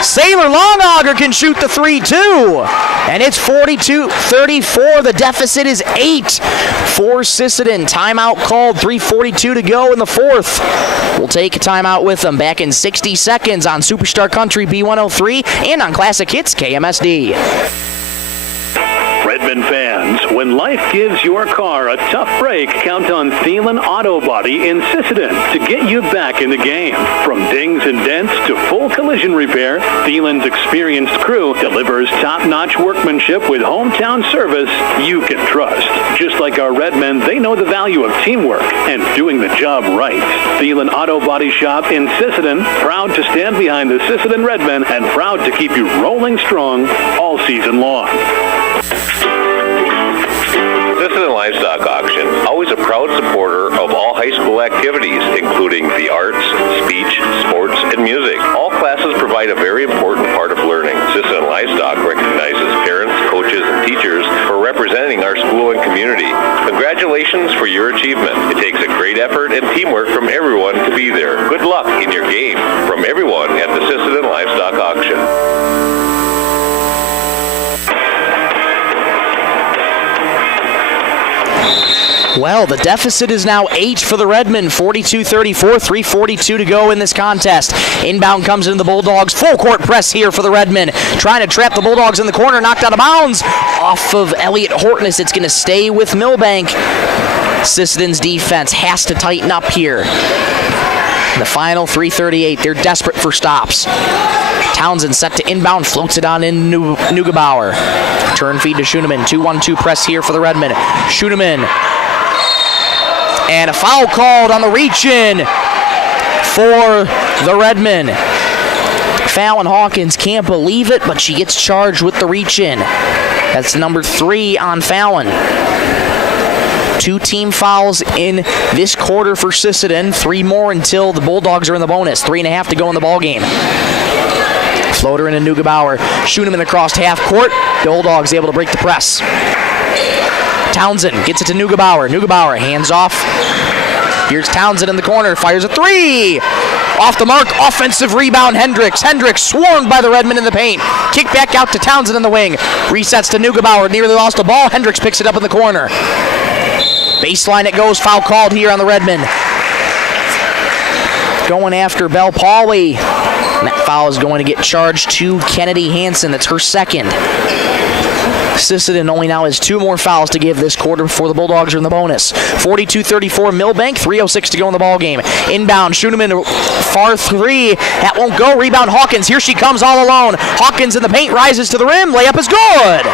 Sailor Longauger can shoot the three too. And it's 42-34. The deficit is 8 for Sisseton. Timeout called. 3:42 to go in the fourth. We'll take a timeout with them. Back in 60 seconds on Superstar Country B103 and on Classic Hits KMSD. Redmen fans, when life gives your car a tough break, count on Thielen Auto Body in Sisseton to get you back in the game. From dings and dents to full collision repair, Thielen's experienced crew delivers top-notch workmanship with hometown service you can trust. Just like our Redmen, they know the value of teamwork and doing the job right. Thielen Auto Body Shop in Sisseton, proud to stand behind the Sisseton Redmen and proud to keep you rolling strong all season long. Sisseton Livestock Auction, always a proud supporter of all high school activities, including the arts, speech, sports, and music. All classes provide provide a very important part of learning. Sisseton Livestock recognizes parents, coaches, and teachers for representing our school and community. Congratulations for your achievement. It takes a great effort and teamwork from everyone to be there. Good luck in your game. From everyone at the Sisseton Livestock Auction. Well, the deficit is now 8 for the Redmen, 42-34, 3:42 to go in this contest. Inbound comes into the Bulldogs. Full court press here for the Redmen. Trying to trap the Bulldogs in the corner, knocked out of bounds. Off of Elliot Hortness, it's going to stay with Milbank. Sisseton's defense has to tighten up here. The final 3:38, they're desperate for stops. Townsend set to inbound, floats it on in Neugebauer. Turn feed to Schoenemann, 2-1-2 press here for the Redmen. Schoenemann. And a foul called on the reach-in for the Redmen. Fallon Hawkins can't believe it, but she gets charged with the reach-in. That's number 3 on Fallon. 2 team fouls in this quarter for Sisseton. 3 more until the Bulldogs are in the bonus. 3.5 to go in the ballgame. Floater into Neugebauer. Schoenemann across half court. Bulldogs able to break the press. Townsend gets it to Neugebauer. Neugebauer hands off. Here's Townsend in the corner. Fires a 3. Off the mark. Offensive rebound, Hendricks. Hendricks swarmed by the Redmen in the paint. Kick back out to Townsend in the wing. Resets to Neugebauer. Nearly lost the ball. Hendricks picks it up in the corner. Baseline it goes. Foul called here on the Redmen. Going after Belle Pauley. And that foul is going to get charged to Kennedy Hansen. That's her second. Sisseton only now has 2 more fouls to give this quarter before the Bulldogs are in the bonus. 42-34 Milbank, 3:06 to go in the ballgame. Inbound, Schoenemann, far 3. That won't go. Rebound, Hawkins. Here she comes all alone. Hawkins in the paint, rises to the rim. Layup is good.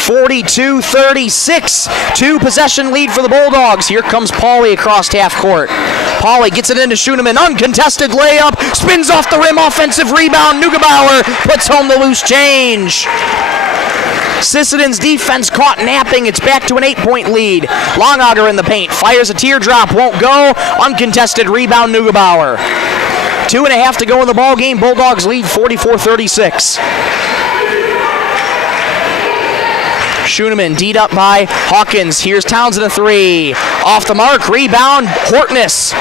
42-36. 2-possession lead for the Bulldogs. Here comes Pauley across half court. Pauley gets it into Schoenemann. Uncontested layup. Spins off the rim. Offensive rebound. Neugebauer puts home the loose change. Sisseton's defense caught napping. It's back to an 8-point lead. Longauger in the paint. Fires a teardrop. Won't go. Uncontested rebound. Neugebauer. 2.5 to go in the ballgame. Bulldogs lead 44-36. Schoenemann D'd up by Hawkins. Here's Townsend a 3. Off the mark. Rebound. Hortness.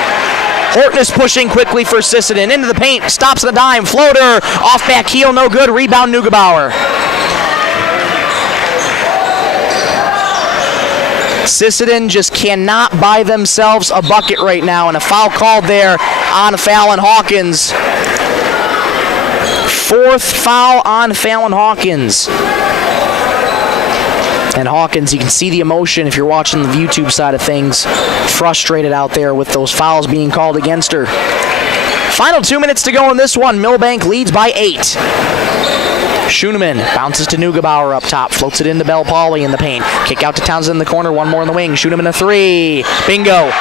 Hortness pushing quickly for Sisseton. Into the paint. Stops at a dime. Floater. Off back heel. No good. Rebound Neugebauer. Sisseton just cannot buy themselves a bucket right now. And a foul called there on Fallon Hawkins. 4th foul on Fallon Hawkins. And Hawkins, you can see the emotion if you're watching the YouTube side of things. Frustrated out there with those fouls being called against her. Final 2 minutes to go in this one. Milbank leads by 8. Schoenemann bounces to Neugebauer up top. Floats it into Belle Pauley in the paint. Kick out to Townsend in the corner. 1 more in the wing. Schoenemann a 3. Bingo.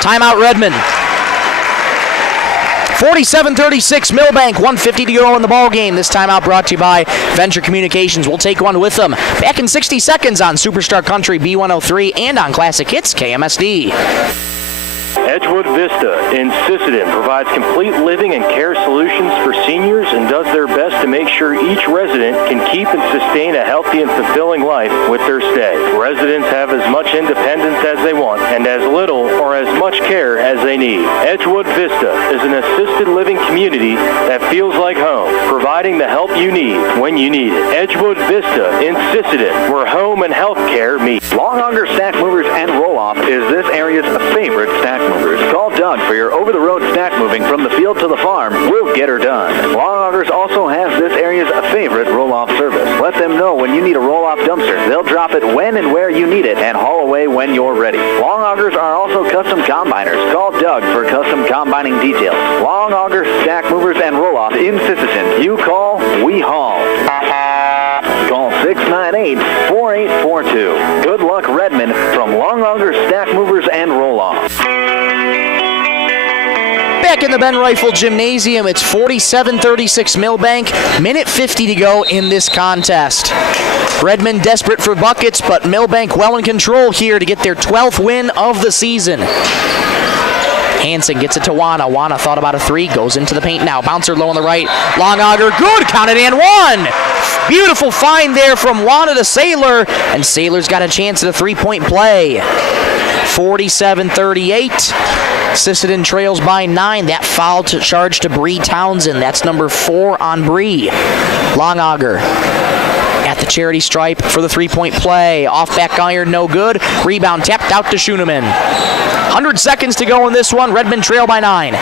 Timeout Redmen. 47-36 Milbank, 1:50 to go in the ballgame. This timeout brought to you by Venture Communications. We'll take one with them. Back in 60 seconds on Superstar Country B103 and on Classic Hits KMSD. Edgewood Vista in Sisseton provides complete living and care solutions for seniors and does their best to make sure each resident can keep and sustain a healthy and fulfilling life with their stay. Residents have as much independence as they want and as little or as much care as they need. Edgewood Vista is an assisted living community that feels like home, providing the help you need when you need it. Edgewood Vista in Sisseton, where home and health care meet. Longauger Stack Movers and Roll-Off is this area's favorite stack movers. Call Doug for your over-the-road stack moving from the field to the farm. We'll get her done. Longaugers also has this area's favorite roll-off service. Let them know when you need a roll-off dumpster. They'll drop it when and where you need it and haul away when you're ready. Longaugers are also custom combiners. Call Doug for custom combining details. Longauger Stack Movers and Roll-Off in Sisseton. You call, we haul. Call 698-4842. Good luck, Redmond, from Longauger Stack Movers and Roll-Off. Back in the Ben Rifle Gymnasium, it's 47-36 Milbank. Minute 50 to go in this contest. Redmond desperate for buckets, but Milbank well in control here to get their 12th win of the season. Hansen gets it to Wana. Wana thought about a three, goes into the paint now. Bouncer low on the right. Long auger, good, counted and one. Beautiful find there from Wana to Saylor, and Saylor's got a chance at a three-point play. 47-38. Sisseton trails by 9. That foul charge to Bree Townsend. That's number 4 on Bree. Long auger at the charity stripe for the three-point play. Off back iron, no good. Rebound tapped out to Schoenemann. 100 seconds to go in this one. Redmond trail by 9.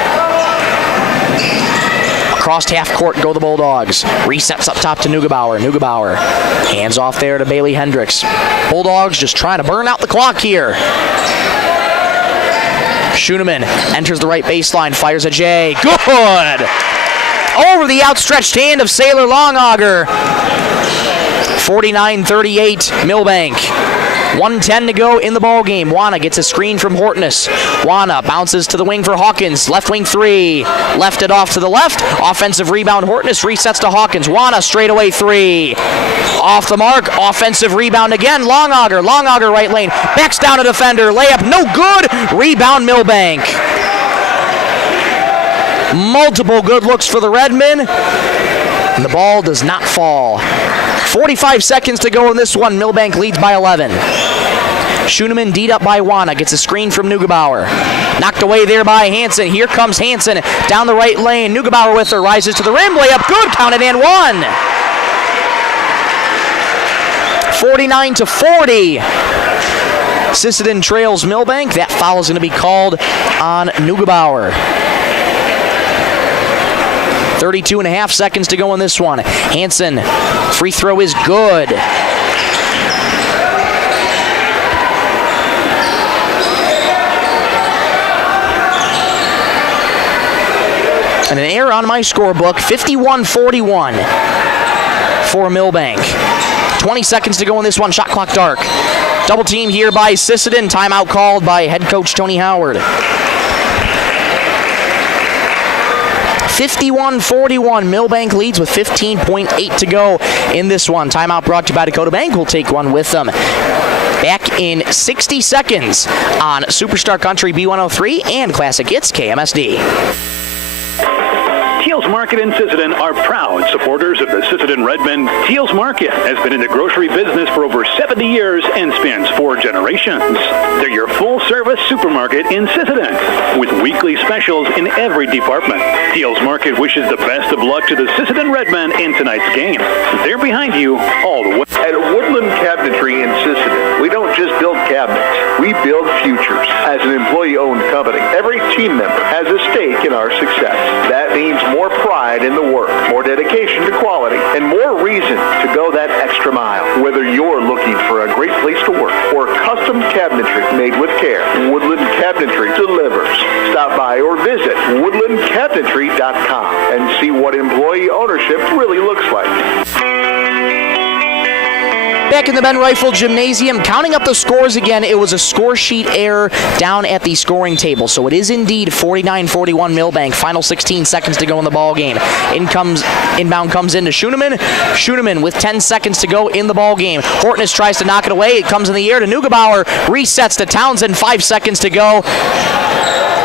Across half court go the Bulldogs. Resets up top to Neugebauer. Neugebauer hands off there to Bailey Hendricks. Bulldogs just trying to burn out the clock here. Schoenemann enters the right baseline, fires a J. Good! Over the outstretched hand of Saylor Longauger. 49-38 Milbank. 1:10 to go in the ball game. Wana gets a screen from Hortness. Wana bounces to the wing for Hawkins. Left wing three. Left it off to the left. Offensive rebound. Hortness resets to Hawkins. Wana straightaway three. Off the mark. Offensive rebound again. Longauger. Longauger right lane. Backs down a defender. Layup no good. Rebound Milbank. Multiple good looks for the Redmen. And the ball does not fall. 45 seconds to go in this one. Milbank leads by 11. Schoenemann D'd up by Wana. Gets a screen from Neugebauer. Knocked away there by Hansen. Here comes Hansen down the right lane. Neugebauer with her. Rises to the rim. Layup good. Counted and one. 49-40. Sisseton trails Milbank. That foul is going to be called on Neugebauer. 32.5 seconds to go in this one. Hansen, free throw is good. And an error on my scorebook, 51-41 for Milbank. 20 seconds to go in this one, shot clock dark. Double team here by Sisseton, timeout called by head coach Tony Howard. 51-41, Milbank leads with 15.8 to go in this one. Timeout brought to you by Dakota Bank. We'll take one with them. Back in 60 seconds on Superstar Country B103 and Classic Hits KMSD. Teals Market in Sisseton are proud supporters of the Sisseton Redmond. Teals Market has been in the grocery business for over 70 years and spans 4 generations. They're your full-service supermarket in Sisseton with weekly specials in every department. Teals Market wishes the best of luck to the Sisseton Redmen in tonight's game. They're behind you all the way. At Woodland Cabinetry in Sisseton, we don't just build cabinets, we build futures. As an employee-owned company, every team member has a stake in our success. That means more pride in the work, more dedication to quality, and more reason to go that extra mile. Whether you're looking for a great place to work or custom cabinetry made with care, Woodland Cabinetry delivers. Stop by or visit woodlandcabinetry.com and see what employee ownership really looks like. Back in the Ben Rifle Gymnasium, counting up the scores again, it was a score sheet error down at the scoring table. So it is indeed 49-41 Milbank. Final 16 seconds to go in the ball game. Inbound comes into Schoenemann. Schoenemann with 10 seconds to go in the ball game. Hortness tries to knock it away. It comes in the air to Neugebauer. Resets to Townsend. 5 seconds to go.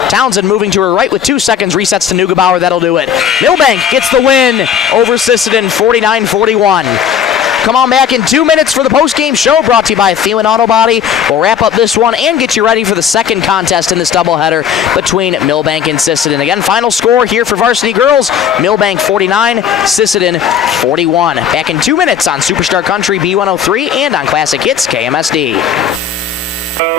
Townsend moving to her right with 2 seconds. Resets to Neugebauer. That'll do it. Milbank gets the win over Sisseton, 49-41. Come on back in 2 minutes for the post-game show brought to you by Thielen Auto Body. We'll wrap up this one and get you ready for the second contest in this doubleheader between Milbank and Sisseton. Again, final score here for varsity girls, Milbank 49, Sisseton 41. Back in 2 minutes on Superstar Country B103 and on Classic Hits KMSD.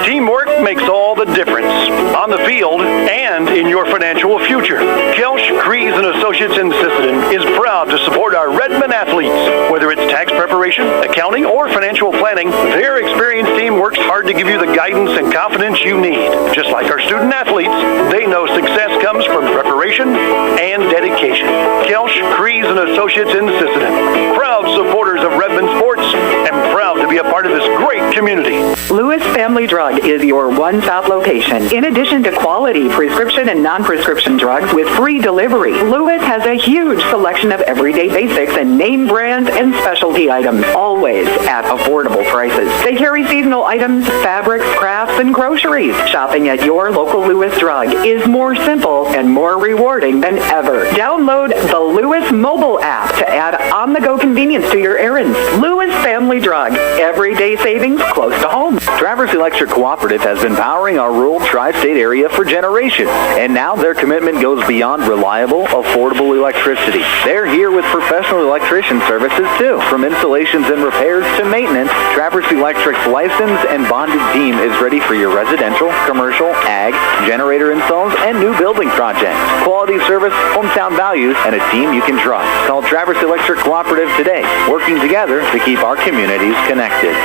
Teamwork makes all the difference on the field and in your financial future. Kelsch, Kreese & Associates in Sisseton is proud to support our Redmen athletes. Whether it's tax preparation, accounting, or financial planning, their experienced team works hard to give you the guidance and confidence you need. Just like our student athletes, they know success comes from preparation and dedication. Kelsch, Kreese & Associates in Sisseton, proud supporters of Redmen sports and proud to be a part of this great community. Lewis Family Drug is your one-stop location. In addition to quality prescription and non-prescription drugs with free delivery, Lewis has a huge selection of everyday basics and name brand and specialty items, always at affordable prices. They carry seasonal items, fabrics, crafts, and groceries. Shopping at your local Lewis Drug is more simple and more rewarding than ever. Download the Lewis mobile app to add on-the-go convenience to your errands. Lewis Family Drug. Everyday savings close to home. Traverse Electric Cooperative has been powering our rural tri-state area for generations, and now their commitment goes beyond reliable, affordable electricity. They're here with professional electrician services too. From installations and repairs to maintenance, Traverse Electric's licensed and bonded team is ready for your residential, commercial, ag, generator installs, and new building projects. Quality service, hometown values, and a team you can trust. Call Traverse Electric Cooperative today, working together to keep our communities connected.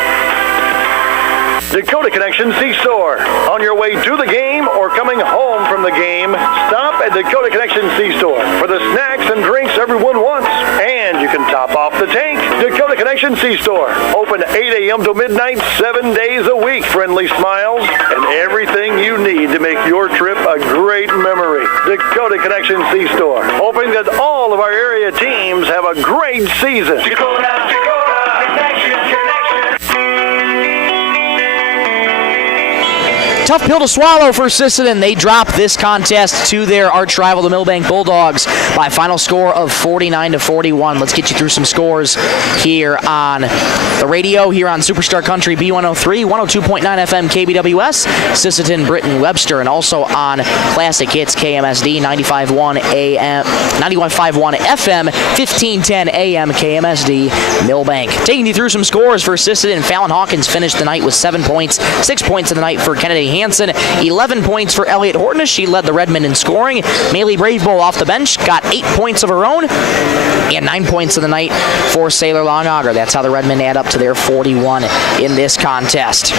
Dakota Connection C-Store. On your way to the game or coming home from the game, stop at Dakota Connection C-Store for the snacks and drinks everyone wants. And you can top off the tank. Dakota Connection C-Store. Open 8 a.m. to midnight, 7 days a week. Friendly smiles and everything you need to make your trip a great memory. Dakota Connection C-Store. Hoping that all of our area teams have a great season. Dakota Connection. Tough pill to swallow for Sisseton. They drop this contest to their arch rival, the Milbank Bulldogs, by a final score of 49-41. Let's get you through some scores here on the radio, here on Superstar Country B103, 102.9 FM KBWS, Sisseton, Britton, Webster, and also on Classic Hits KMSD, 95.1 AM, 91.51 FM, 1510 AM KMSD, Milbank. Taking you through some scores for Sisseton. Fallon Hawkins finished the night with 7 points, 6 points in the night for Kennedy Hansen, 11 points for Elliott Hortonish. She led the Redmen in scoring. Maylee Bravebowl off the bench got 8 points of her own, and 9 points in the night for Sailor Longauger. That's how the Redmen add up to their 41 in this contest.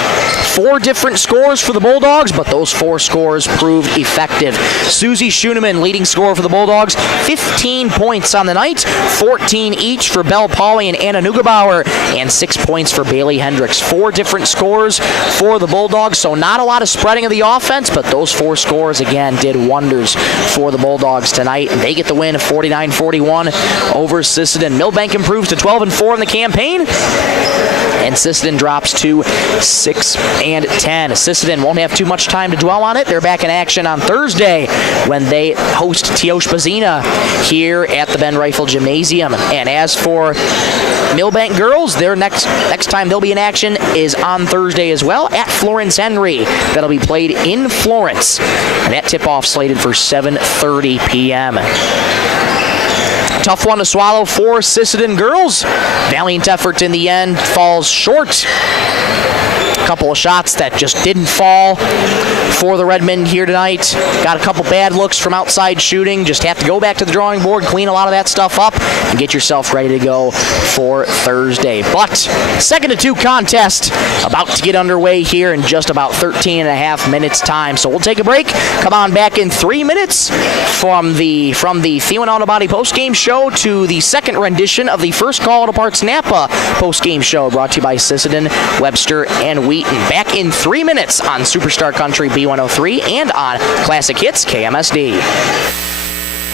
4 different scores for the Bulldogs, but those 4 scores proved effective. Susie Schoeneman, leading scorer for the Bulldogs, 15 points on the night, 14 each for Belle Pauley and Anna Neugebauer, and 6 points for Bailey Hendricks. 4 different scores for the Bulldogs, so not a lot of spreading of the offense, but those 4 scores again did wonders for the Bulldogs tonight, and they get the win of 49-41 over Sisseton. Milbank improves to 12-4 in the campaign, and Sisseton drops to 6-10. Sisseton won't have too much time to dwell on it. They're back in action on Thursday when they host Teospa-Xena here at the Ben Rifle Gymnasium. And as for Milbank girls, their next time they'll be in action is on Thursday as well at Florence Henry. That'll be played in Florence, and that tip-off slated for 7:30 p.m. Tough one to swallow for Sisseton girls. Valiant effort in the end, falls short. A couple of shots that just didn't fall for the Redmen here tonight. Got a couple bad looks from outside shooting. Just have to go back to the drawing board, clean a lot of that stuff up, and get yourself ready to go for Thursday. But 2-2 contest about to get underway here in just about 13 and a half minutes time. So we'll take a break. Come on back in 3 minutes from the Thielen Auto Body postgame show to the second rendition of the First Call to Parts Napa postgame show, brought to you by Sisseton, Webster, and Wheaton. Back in 3 minutes on Superstar Country B103 and on Classic Hits KMSD.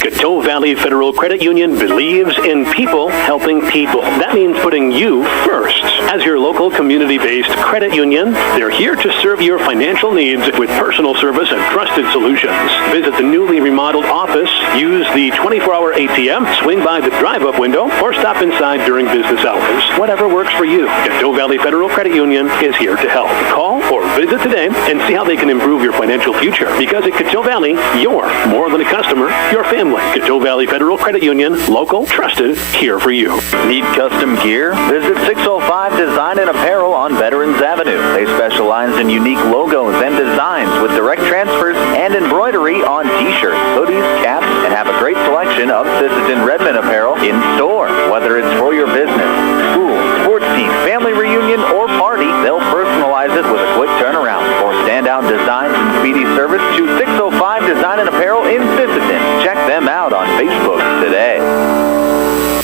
Coteau Valley Federal Credit Union believes in people helping people. That means putting you first. As your local community-based credit union, they're here to serve your financial needs with personal service and trusted solutions. Visit the newly remodeled office, use the 24-hour ATM, swing by the drive-up window, or stop inside during business hours. Whatever works for you, Coteau Valley Federal Credit Union is here to help. Call or visit today and see how they can improve your financial future. Because at Coteau Valley, you're more than a customer, you're family. Coteau Valley Federal Credit Union, local, trusted, here for you. Need custom gear? Visit 605 Design and Apparel on Veterans Avenue. They specialize in unique logos and designs with direct transfers and embroidery on t-shirts, hoodies, caps, and have a great selection of Sisseton Redmen apparel in store. Whether it's for your business, school, sports team, family reunion, or party, they'll personalize it with a quick turnaround. For standout designs and speedy service, choose 605 Design and Apparel in Sisseton. Check them out on Facebook today.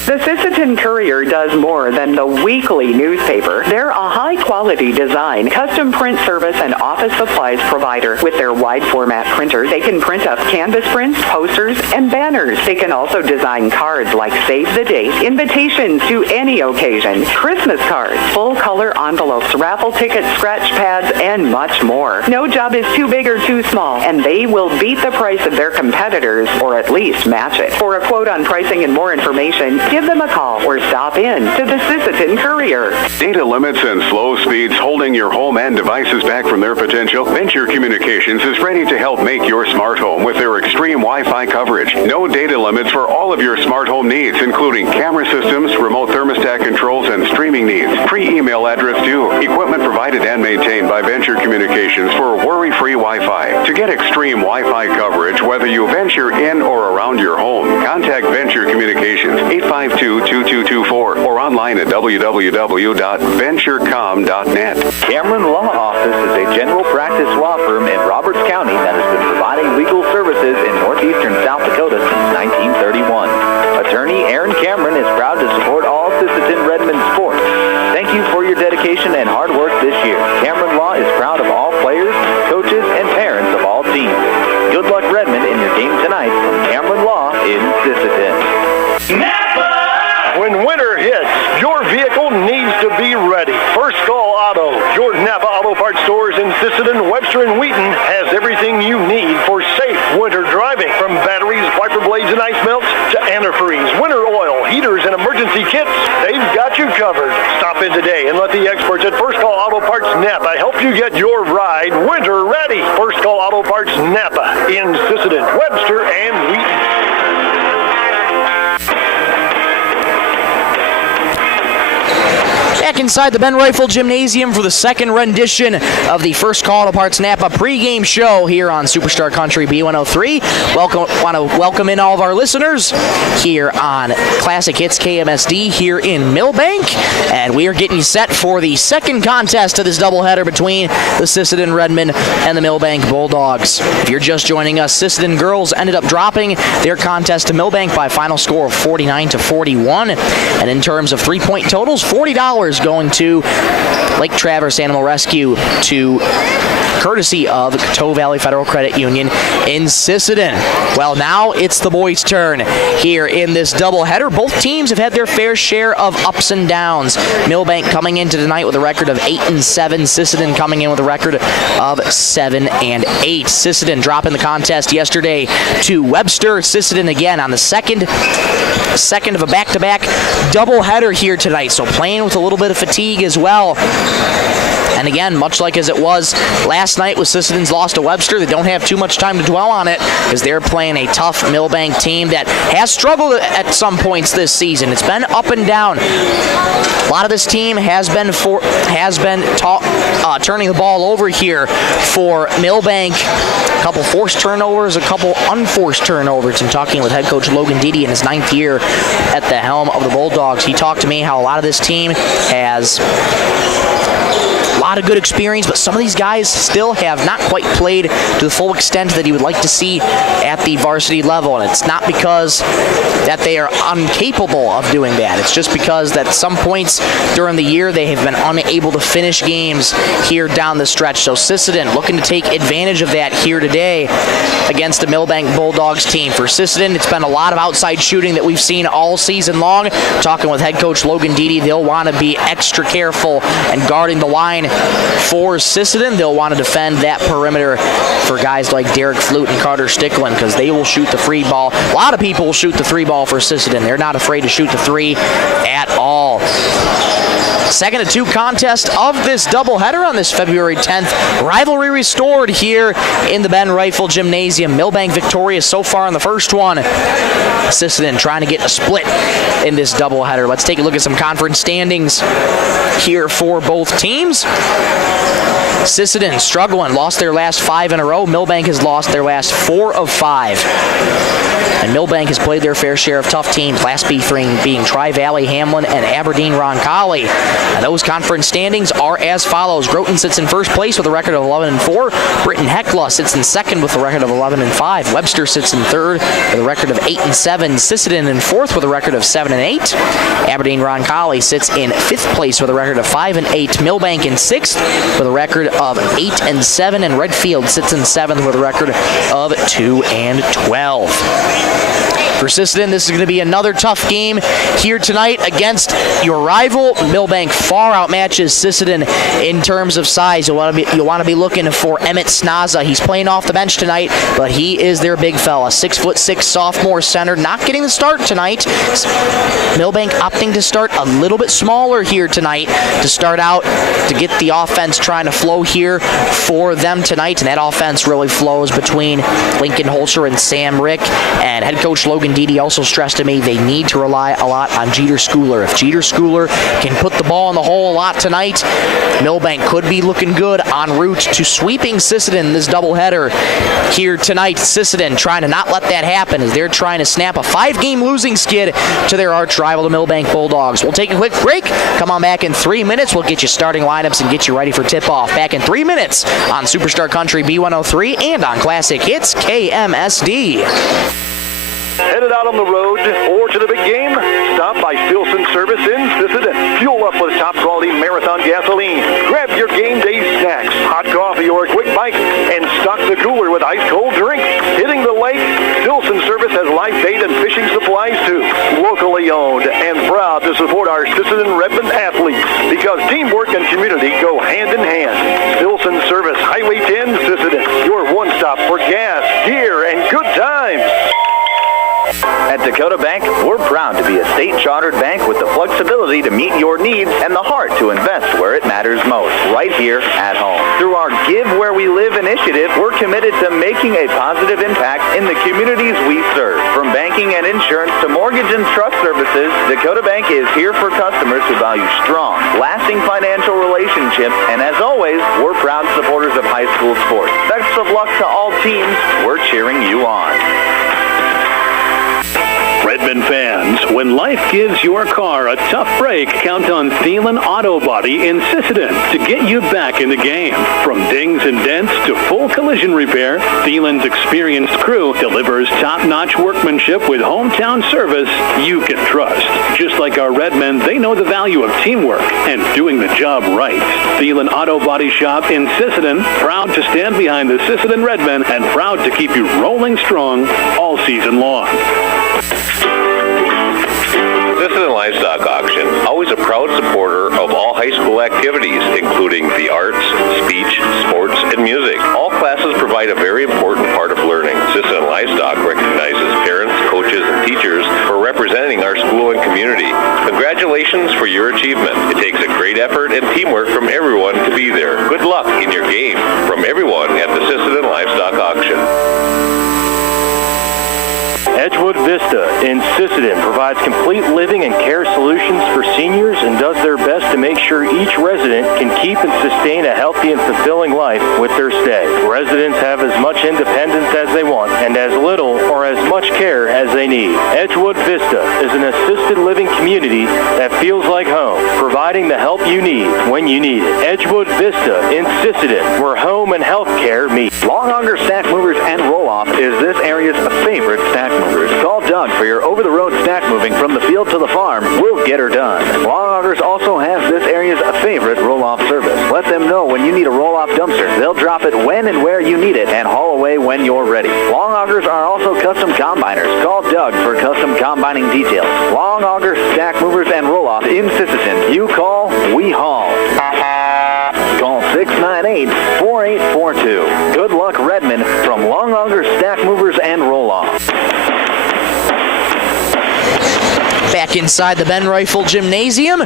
The Sisseton Courier does does more than the weekly newspaper. They're a high-quality design, custom print service, and office supplies provider. With their wide-format printer, they can print up canvas prints, posters, and banners. They can also design cards like Save the Date, invitations to any occasion, Christmas cards, full-color envelopes, raffle tickets, scratch pads, and much more. No job is too big or too small, and they will beat the price of their competitors, or at least match it. For a quote on pricing and more information, give them a call or stop in to the Sisseton Courier. Data limits and slow speeds holding your home and devices back from their potential? Venture Communications is ready to help make your smart home with their extreme Wi-Fi coverage. No data limits for all of your smart home needs, including camera systems, remote thermostat controls, and streaming needs. Free email address due. Equipment provided and maintained by Venture Communications for worry-free Wi-Fi. To get extreme Wi-Fi coverage, whether you venture in or around your home, contact Venture Communications 852-2224 or online at www.venturecom.net. Cameron Law Office is a general practice law firm in Roberts County that has been providing legal services in northeastern South Dakota since 1931. Attorney Aaron Cameron is proud to support all Sisseton Redmond sports. Thank you for your dedication and hard work this year. Cameron Law is proud of all players, coaches, and parents of all teams. Good luck, Redmond, in your game tonight from Cameron Law in Sisseton. When winter hits, your vehicle needs to be ready. First Call Auto, your Napa Auto Parts stores in Sisseton, Webster, and Wheaton has everything you need for safe winter driving. From batteries, wiper blades, and ice melts to antifreeze, winter oil, heaters, and emergency kits, they've got you covered. Stop in today and let the experts at First Call Auto Parts Napa help you get your ride winter ready. First Call Auto Parts Napa in Sisseton, Webster, and Wheaton. Back inside the Ben Rifle Gymnasium for the second rendition of the First Call Auto Parts Napa pregame show here on Superstar Country B103. Want to welcome in all of our listeners here on Classic Hits KMSD here in Milbank, and we are getting you set for the second contest of this doubleheader between the Sisseton Redmond and the Milbank Bulldogs. If you're just joining us, Sisseton girls ended up dropping their contest to Milbank by a final score of 49-41, and in terms of 3-point totals, $40 going to Lake Traverse Animal Rescue to courtesy of Coteau Valley Federal Credit Union in Sisseton. Well, now it's the boys' turn here in this doubleheader. Both teams have had their fair share of ups and downs. Milbank coming into tonight with a record of 8-7. Sisseton coming in with a record of 7-8. Sisseton dropping the contest yesterday to Webster. Sisseton again on the second of a back-to-back doubleheader here tonight. So playing with a little bit of fatigue as well. And again, much like as it was last night with Sisseton's loss to Webster, they don't have too much time to dwell on it because they're playing a tough Milbank team that has struggled at some points this season. It's been up and down. A lot of this team has been turning the ball over here for Milbank. A couple forced turnovers, a couple unforced turnovers. And talking with head coach Logan Dede in his 9th year at the helm of the Bulldogs, he talked to me how a lot of this team has a lot of good experience, but some of these guys still have not quite played to the full extent that he would like to see at the varsity level. And it's not because that they are incapable of doing that. It's just because that some points during the year they have been unable to finish games here down the stretch. So Sisseton looking to take advantage of that here today against the Milbank Bulldogs team. For Sisseton, it's been a lot of outside shooting that we've seen all season long. Talking with head coach Logan Dede, they'll want to be extra careful and guarding the line for Sisseton. They'll want to defend that perimeter for guys like Derek Flute and Carter Sticklin because they will shoot the free ball. A lot of people will shoot the three ball for Sisseton. They're not afraid to shoot the three at all. Second of two contest of this doubleheader on this February 10th. Rivalry restored here in the Ben Rifle Gymnasium. Milbank victorious so far in the first one. Sisseton trying to get a split in this doubleheader. Let's take a look at some conference standings here for both teams. Sisseton struggling, lost their last 5 in a row. Milbank has lost their last 4 of 5. And Milbank has played their fair share of tough teams, Class B3 being Tri-Valley, Hamlin, and Aberdeen Roncalli. And those conference standings are as follows. Groton sits in first place with a record of 11-4. Britton Hecla sits in second with a record of 11-5. Webster sits in third with a record of 8-7. Sisseton in fourth with a record of 7-8. Aberdeen Roncalli sits in fifth place with a record of 5-8. Milbank in sixth with a record of 8-7. And Redfield sits in seventh with a record of 2-12. For Sisseton, this is going to be another tough game here tonight against your rival. Milbank far outmatches Sisseton in terms of size. You'll want to be looking for Emmett Snaza. He's playing off the bench tonight, but he is their big fella. 6'6" sophomore center, not getting the start tonight. Milbank opting to start a little bit smaller here tonight to start out to get the offense trying to flow here for them tonight, and that offense really flows between Lincoln Holscher and Sam Rick. And head coach Logan Deedy also stressed to me they need to rely a lot on Jeter Schooler. If Jeter Schooler can put the ball in the hole a lot tonight, Milbank could be looking good en route to sweeping Sisseton in this doubleheader here tonight. Sisseton trying to not let that happen as they're trying to snap a 5-game losing skid to their arch rival, the Milbank Bulldogs. We'll take a quick break. Come on back in 3 minutes. We'll get you starting lineups and get you ready for tip-off. Back in 3 minutes on Superstar Country B103 and on Classic Hits KMSD. Headed out on the road or to the big game? Stop by Stilson Service in Sisseton. Fuel up with top-quality Marathon gasoline. Grab your game day snacks, hot coffee, or a quick bite, and stock the cooler with ice-cold drinks. Hitting the lake? Stilson Service has live bait and fishing supplies, too. Locally owned and proud to support our Sisseton Redmond athletes because teamwork and community go hand in hand. Stilson Service, Highway 10, Sisseton. Your one-stop for gas, gear, and good times. At Dakota Bank, we're proud to be a state-chartered bank with the flexibility to meet your needs and the heart to invest where it matters most, right here at home. Through our Give Where We Live initiative, we're committed to making a positive impact in the communities we serve. From banking and insurance to mortgage and trust services, Dakota Bank is here for customers who value strong, lasting financial relationships, and as always, we're proud supporters of high school sports. Best of luck to all teams. We're cheering you on. Redmond fans, when life gives your car a tough break, count on Thielen Auto Body in Sisseton to get you back in the game. From dings and dents to full collision repair, Thielen's experienced crew delivers top-notch workmanship with hometown service you can trust. Just like our Redmen, they know the value of teamwork and doing the job right. Thielen Auto Body Shop in Sisseton, proud to stand behind the Sisseton Redmen and proud to keep you rolling strong all season long. Sisseton Livestock Auction, always a proud supporter of all high school activities, including the arts, speech, sports, and music. All classes provide a very important part of learning. Sisseton Livestock recognizes parents, coaches, and teachers for representing our school and community. Congratulations for your achievement. It takes a great effort and teamwork from everyone to be there. Good luck in your game from everyone at the Sisseton Livestock Auction. Edgewood Vista in Sisseton provides complete living and care solutions for seniors and does their best to make sure each resident can keep and sustain a healthy and fulfilling life with their stay. Residents have as much independence as they want and as little or as much care as they need. Edgewood Vista is an assisted living community that feels like home, providing the help you need when you need it. Edgewood Vista in Sisseton, where home and health care meet. Long Auger Stack Movers and Roll-Off is this area's favorite stack movers. Call Doug for your over-the-road stack moving from the field to the farm. We'll get her done. Long Augers also has this area's favorite roll-off service. Let them know when you need a roll-off dumpster. They'll drop it when and where you need it and haul away when you're ready. Long Augers are also custom combiners. Call Doug for custom combining details. Long Auger Stack Movers and Roll-Off in Sisseton. You call, we haul. Call 698-4842. Good luck, Redmond, from Long Auger Stack Movers and Roll-Off. back inside the Ben Rifle Gymnasium.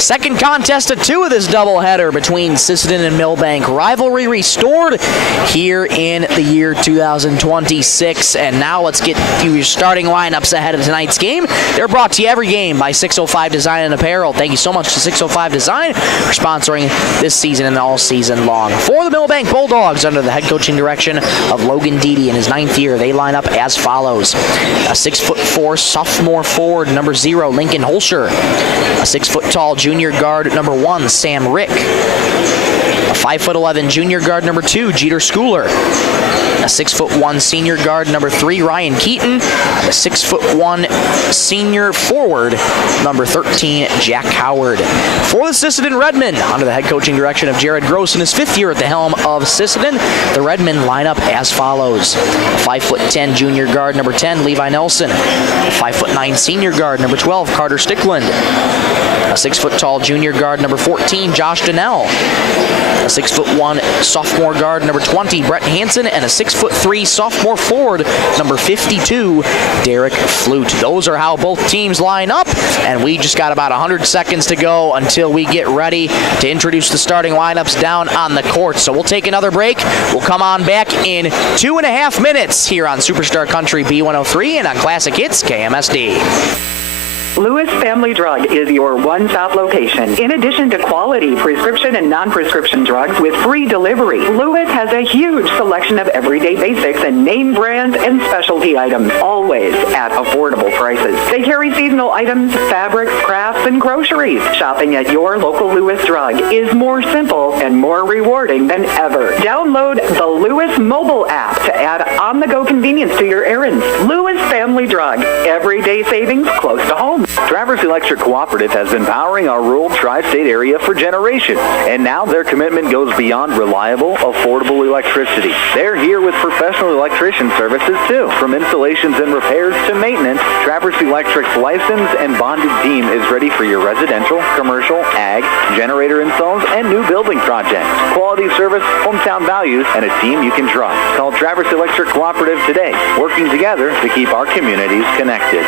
Second contest of 2 of this doubleheader between Sisseton and Milbank. Rivalry restored here in the year 2026. And now let's get to your starting lineups ahead of tonight's game. They're brought to you every game by 605 Design and Apparel. Thank you so much to 605 Design for sponsoring this season and all season long. For the Milbank Bulldogs, under the head coaching direction of Logan Deedy in his 9th year, they line up as follows. A 6'4" sophomore forward, number 0, Lincoln Holscher. A 6-foot-tall junior guard, number 1, Sam Rick. A 5'11" junior guard, number 2, Jeter Schooler. A 6'1" senior guard, number 3, Ryan Keaton. And a 6'1" senior forward, number 13, Jack Howard. For the Sisseton Redmen, under the head coaching direction of Jared Gross in his 5th year at the helm of Sisseton, the Redmen line up as follows. A 5'10" junior guard, number 10, Levi Nelson. A 5'9" senior guard, number 12, Carter Stickland. A 6-foot-tall junior guard, number 14, Josh Donnell. A 6'1" sophomore guard, number 20, Brett Hansen, and a 6'3" sophomore forward, number 52, Derek Flute. Those are how both teams line up, and we just got about 100 seconds to go until we get ready to introduce the starting lineups down on the court. So we'll take another break. We'll come on back in 2.5 minutes here on Superstar Country B103 and on Classic Hits KMSD. Lewis Family Drug is your one-stop location. In addition to quality prescription and non-prescription drugs with free delivery, Lewis has a huge selection of everyday basics and name brands and specialty items, always at affordable prices. They carry seasonal items, fabrics, crafts, and groceries. Shopping at your local Lewis Drug is more simple and more rewarding than ever. Download the Lewis mobile app to add on-the-go convenience to your errands. Lewis Family Drug, everyday savings close to home. Traverse Electric Cooperative has been powering our rural tri-state area for generations, and now their commitment goes beyond reliable, affordable electricity. They're here with professional electrician services too. From installations and repairs to maintenance, Traverse Electric's licensed and bonded team is ready for your residential, commercial, ag, generator installs, and new building projects. Quality service, hometown values, and a team you can trust. Call Traverse Electric Cooperative today, working together to keep our communities connected.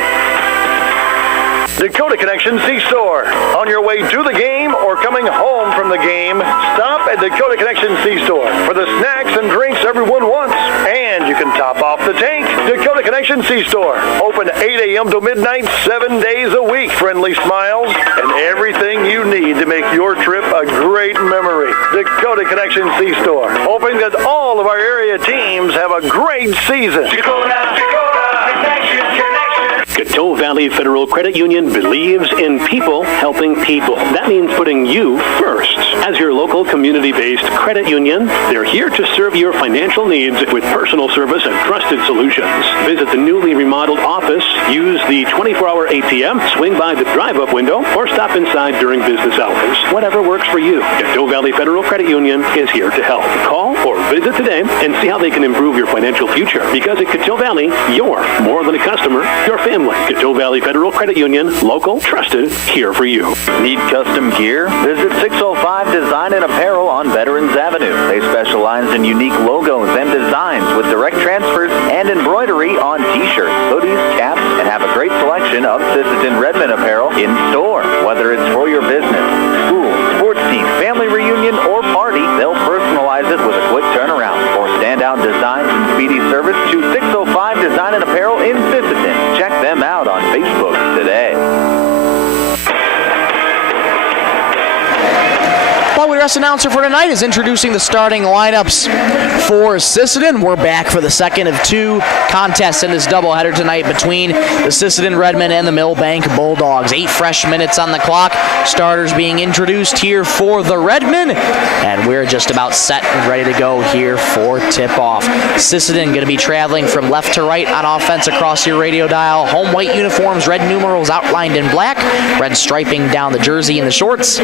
Dakota Connection C-Store. On your way to the game or coming home from the game, stop at Dakota Connection C-Store for the snacks and drinks everyone wants. And you can top off the tank. Dakota Connection C-Store. Open 8 a.m. to midnight, 7 days a week. Friendly smiles and everything you need to make your trip a great memory. Dakota Connection C-Store. Hoping that all of our area teams have a great season. Dakota Connection. Coteau Valley Federal Credit Union believes in people helping people. That means putting you first. As your local community-based credit union, they're here to serve your financial needs with personal service and trusted solutions. Visit the newly remodeled office, use the 24-hour ATM, swing by the drive-up window, or stop inside during business hours. Whatever works for you, Coteau Valley Federal Credit Union is here to help. Call or visit today and see how they can improve your financial future. Because at Coteau Valley, you're more than a customer, you're family. Coteau Valley Federal Credit Union, local, trusted, here for you. Need custom gear? Visit 605 Design and Apparel on Veterans Avenue. They specialize in unique logos and designs with direct transfers and embroidery on t-shirts, hoodies, caps, and have a great selection of Sisseton Redmen apparel in store. Whether it's for your business, school, sports team, family reunion, or party, they'll personalize it with a quick turnaround. For standout designs and speedy service, choose 605 Design and Apparel in Sisseton. Check them out on Facebook today. WRS announcer for tonight is introducing the starting lineups for Sisseton. We're back for the second of 2 contests in this doubleheader tonight between the Sisseton Redmen and the Milbank Bulldogs. 8 fresh minutes on the clock. Starters being introduced here for the Redmen, and we're just about set and ready to go here for tip-off. Sisseton going to be traveling from left to right on offense across your radio dial. Home white uniforms, red numerals outlined in black, red striping down the jersey and the shorts,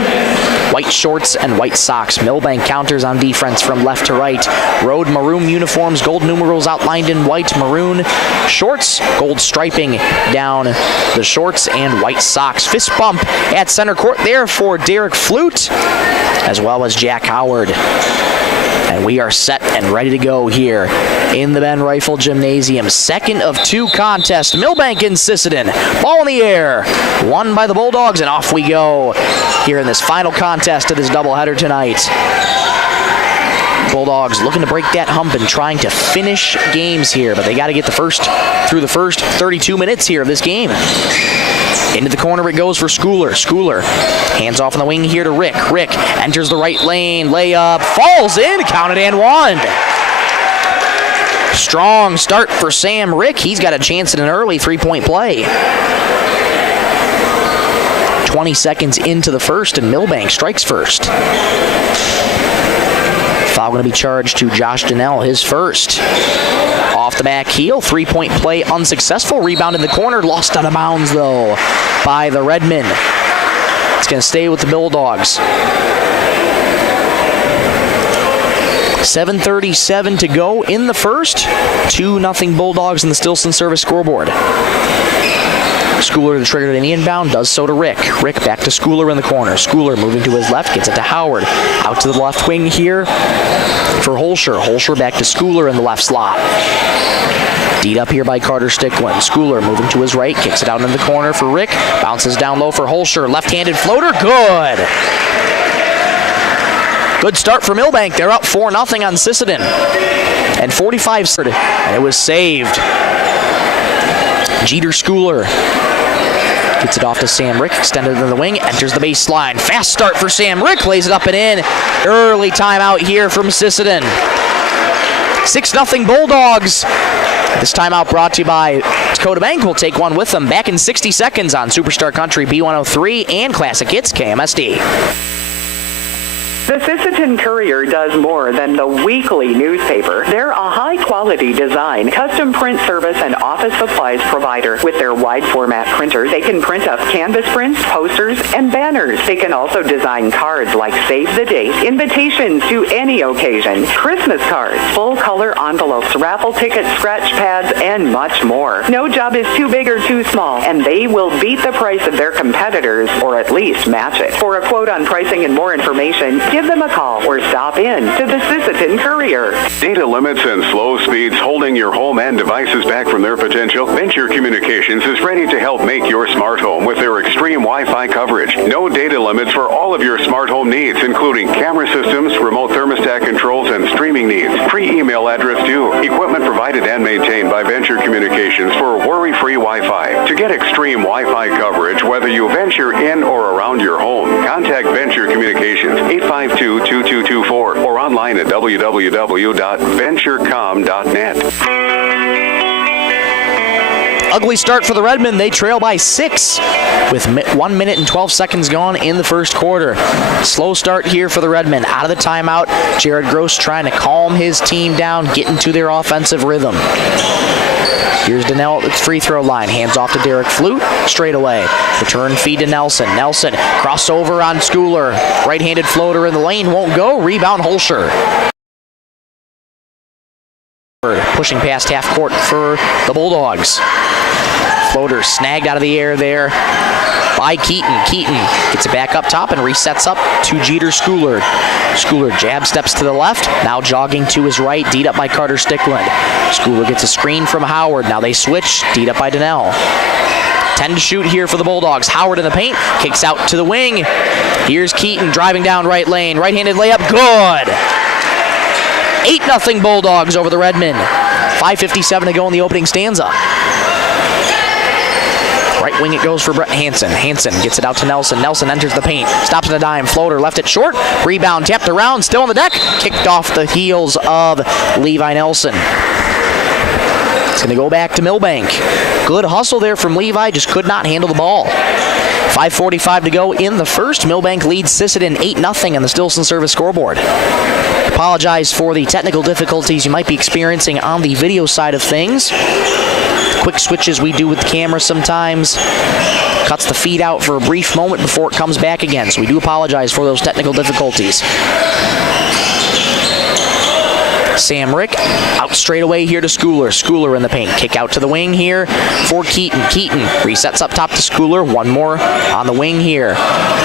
white shorts and white socks. Milbank counters on defense from left to right. Road maroon uniforms, gold numerals outlined in white, maroon shorts, gold striping down the shorts, and white socks. Fist bump at center court there for Derek Flute, as well as Jack Howard. And we are set and ready to go here in the Ben Rifle Gymnasium. Second of two contests. Milbank and Sisseton. Ball in the air. Won by the Bulldogs, and off we go here in this final contest of this doubleheader tonight. Bulldogs looking to break that hump and trying to finish games here, but they got to get through the first 32 minutes here of this game. Into the corner it goes for Schooler. Schooler hands off on the wing here to Rick. Rick enters the right lane, layup, falls in, counted and one. Strong start for Sam Rick. He's got a chance at an early three-point play. 20 seconds into the first, and Milbank strikes first. Foul going to be charged to Josh Donnell, his first. Off the back heel, three-point play unsuccessful. Rebound in the corner, lost out of bounds though by the Redmen. It's going to stay with the Bulldogs. 7:37 to go in the first. 2-0 Bulldogs in the Stilson service scoreboard. Schooler to trigger to the inbound, does so to Rick. Rick back to Schooler in the corner. Schooler moving to his left, gets it to Howard. Out to the left wing here for Holscher. Holscher back to Schooler in the left slot. Deed up here by Carter Stickland. Schooler moving to his right, kicks it out in the corner for Rick. Bounces down low for Holscher. Left-handed floater, good. Good start for Milbank. They're up 4-0 on Sisseton. And 45, and it was saved. Jeter Schooler gets it off to Sam Rick, extended to the wing, enters the baseline. Fast start for Sam Rick, lays it up and in. Early timeout here from Sisseton. 6-0 Bulldogs. This timeout brought to you by Dakota Bank. We'll take one with them back in 60 seconds on Superstar Country B103 and Classic Hits KMSD. The Sisseton Courier does more than the weekly newspaper. They're a high-quality design, custom print service, and office supplies provider. With their wide-format printers, they can print up canvas prints, posters, and banners. They can also design cards like Save the Date, invitations to any occasion, Christmas cards, full-color envelopes, raffle tickets, scratch pads, and much more. No job is too big or too small, and they will beat the price of their competitors, or at least match it. For a quote on pricing and more information, give them a call or stop in to the Sisseton Courier. Data limits and slow speeds holding your home and devices back from their potential? Venture Communications is ready to help make your smart home with their extreme Wi-Fi coverage. No data limits for all of your smart home needs, including camera systems, remote thermostat controls, and streaming needs. Free email address too. Equipment provided and maintained by Venture Communications for worry-free Wi-Fi. To get extreme Wi-Fi coverage, whether you venture in or around your home, contact Venture Communications 852-2224 or online at www.venturecom.net. Ugly start for the Redmen. They trail by 6 with 1 minute and 12 seconds gone in the first quarter. Slow start here for the Redmen. Out of the timeout, Jared Gross trying to calm his team down, get into their offensive rhythm. Here's Donnell at the free throw line. Hands off to Derek Flute. Straight away. Return feed to Nelson. Nelson crossover on Schooler. Right-handed floater in the lane. Won't go. Rebound Holscher. Pushing past half court for the Bulldogs. Floater snagged out of the air there by Keaton. Keaton gets it back up top and resets up to Jeter Schooler. Schooler jab steps to the left, now jogging to his right, D'd up by Carter Stickland. Schooler gets a screen from Howard. Now they switch, D'd up by Donnell. 10 to shoot here for the Bulldogs. Howard in the paint, kicks out to the wing. Here's Keaton driving down right lane. Right-handed layup, good. 8-0 Bulldogs over the Redmen. 5:57 to go in the opening stanza. Right wing it goes for Brett Hansen. Hansen gets it out to Nelson. Nelson enters the paint. Stops on a dime. Floater left it short. Rebound tapped around. Still on the deck. Kicked off the heels of Levi Nelson. It's going to go back to Milbank. Good hustle there from Levi. Just could not handle the ball. 5:45 to go in the first. Milbank leads Sisseton 8-0 on the Stilson service scoreboard. Apologize for the technical difficulties you might be experiencing on the video side of things. Quick switches we do with the camera sometimes. Cuts the feed out for a brief moment before it comes back again. So we do apologize for those technical difficulties. Sam Rick out straight away here to Schooler. Schooler in the paint. Kick out to the wing here for Keaton. Keaton resets up top to Schooler. One more on the wing here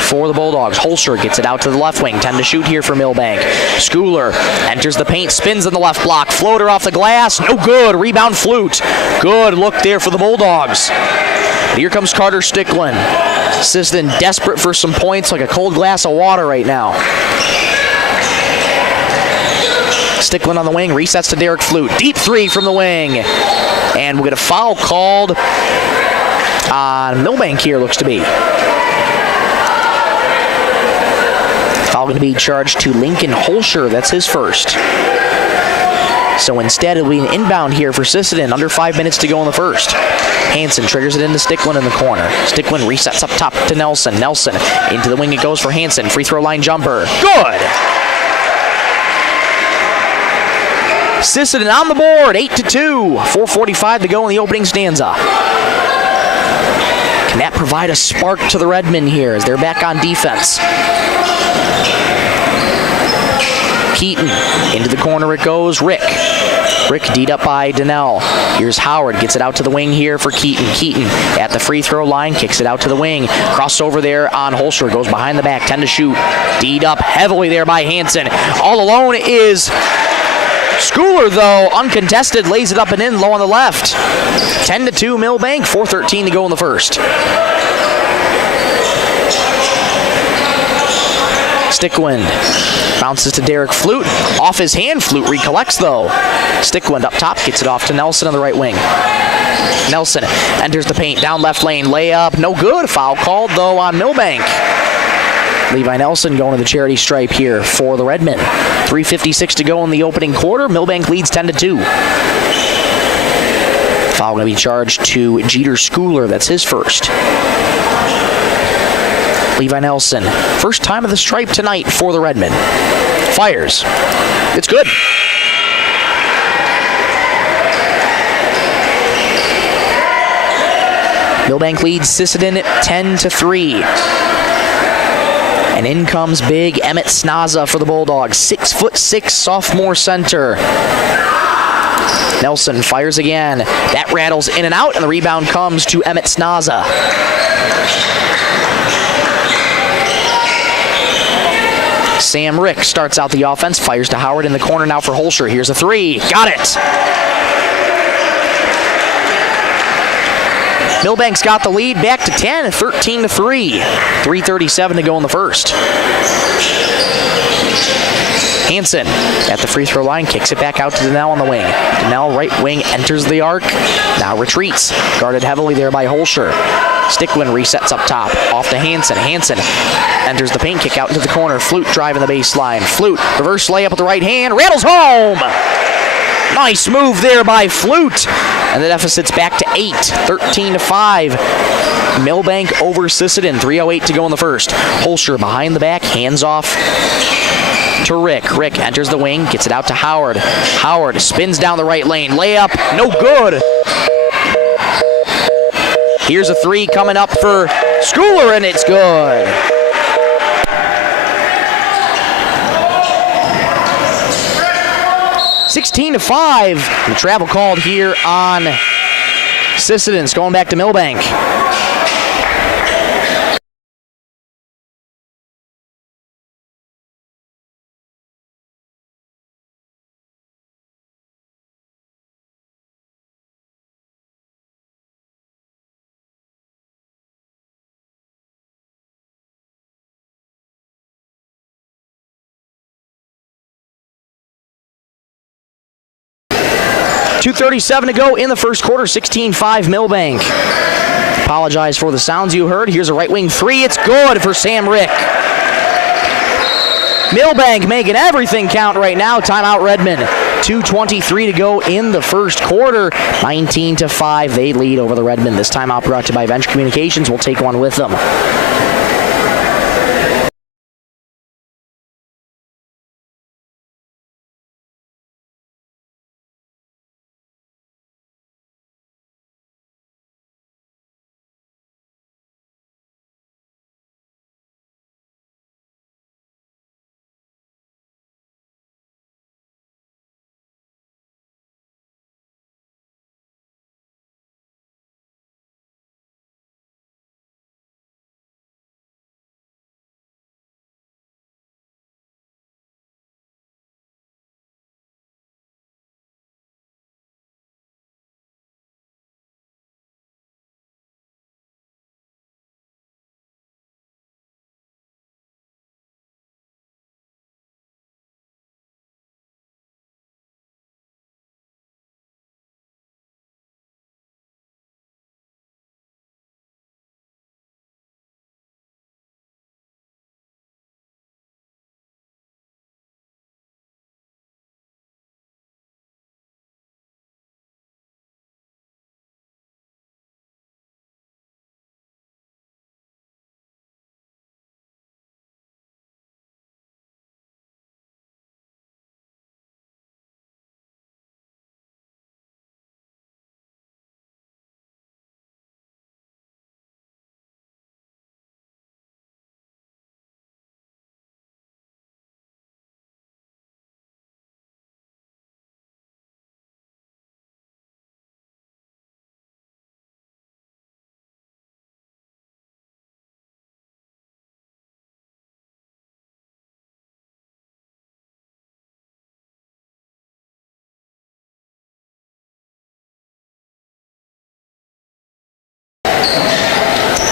for the Bulldogs. Holscher gets it out to the left wing. 10 to shoot here for Milbank. Schooler enters the paint, spins in the left block. Floater off the glass. No good. Rebound Flute. Good look there for the Bulldogs. Here comes Carter Sticklin. Sisseton desperate for some points like a cold glass of water right now. Sticklin on the wing, resets to Derek Flute. Deep three from the wing. And we'll get a foul called on Milbank here, looks to be. Foul going to be charged to Lincoln Holscher. That's his first. So instead, it'll be an inbound here for Sisseton. Under 5 minutes to go in the first. Hansen triggers it into Sticklin in the corner. Sticklin resets up top to Nelson. Nelson into the wing it goes for Hansen. Free throw line jumper. Good! Sisseton on the board, 8-2. 4:45 to go in the opening stanza. Can that provide a spark to the Redmen here as they're back on defense? Keaton, into the corner it goes, Rick. Rick D'd up by Donnell. Here's Howard, gets it out to the wing here for Keaton. Keaton at the free throw line, kicks it out to the wing. Crossover there on Holscher, goes behind the back, 10 to shoot. D'd up heavily there by Hansen. All alone is Schooler, though, uncontested, lays it up and in low on the left. 10-2 Milbank, 4:13 to go in the first. Stickwind bounces to Derek Flute. Off his hand, Flute recollects though. Stickwind up top, gets it off to Nelson on the right wing. Nelson enters the paint, down left lane, layup, no good. Foul called though on Milbank. Levi Nelson going to the charity stripe here for the Redmen. 3:56 to go in the opening quarter. Milbank leads 10-2. Foul going to be charged to Jeter Schooler. That's his first. Levi Nelson, first time of the stripe tonight for the Redmen. Fires. It's good. Milbank leads Sisseton 10-3. And in comes big Emmett Snaza for the Bulldogs. 6'6" sophomore center. Nelson fires again. That rattles in and out, and the rebound comes to Emmett Snaza. Sam Rick starts out the offense, fires to Howard in the corner now for Holscher. Here's a three. Got it! Milbank's got the lead back to 10, 13-3. 3:37 to go in the first. Hansen at the free throw line, kicks it back out to Donnell on the wing. Donnell, right wing, enters the arc, now retreats. Guarded heavily there by Holscher. Sticklin resets up top, off to Hansen. Hansen enters the paint, kick out into the corner. Flute driving the baseline. Flute, reverse layup with the right hand, rattles home! Nice move there by Flute. And the deficit's back to 8, 13-5. Milbank over Sisseton, 3:08 to go in the first. Holscher behind the back, hands off to Rick. Rick enters the wing, gets it out to Howard. Howard spins down the right lane, layup, no good. Here's a three coming up for Schooler, and it's good. (16-5). The travel called here on Sisseton. It's going back to Milbank. .237 to go in the first quarter, 16-5 Milbank. Apologize for the sounds you heard. Here's a right wing three. It's good for Sam Rick. Milbank making everything count right now. Timeout Redmen. 2:23 to go in the first quarter. 19-5. They lead over the Redmen. This timeout brought to you by Venture Communications. We'll take one with them.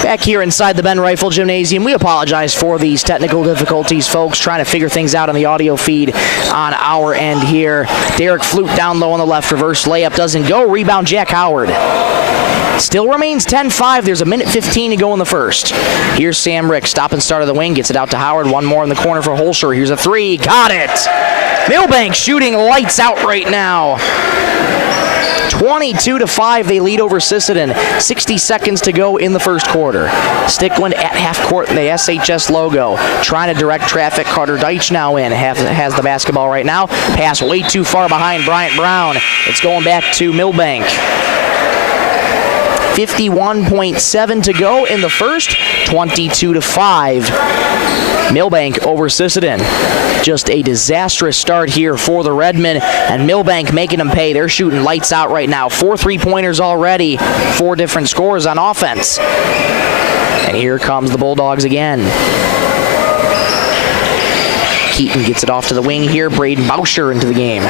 Back here inside the Ben Rifle Gymnasium, we apologize for these technical difficulties, folks, trying to figure things out on the audio feed on our end here. Derek Flute down low on the left, reverse layup doesn't go. Rebound, Jack Howard. Still remains 10-5. There's a minute 15 to go in the first. Here's Sam Rick, stop and start of the wing, gets it out to Howard. One more in the corner for Holscher. Here's a three, got it. Milbank shooting lights out right now. 22-5, they lead over Sisseton. 60 seconds to go in the first quarter. Stickland at half court in the SHS logo. Trying to direct traffic. Carter Deitch now in. Has the basketball right now. Pass way too far behind Bryant Brown. It's going back to Milbank. 51.7 to go in the first. 22-5. Milbank over Sisseton. Just a disastrous start here for the Redmen, and Milbank making them pay. They're shooting lights out right now. 4 3-pointers already. 4 different scores on offense. And here comes the Bulldogs again. Keaton gets it off to the wing here. Braden Bauscher into the game.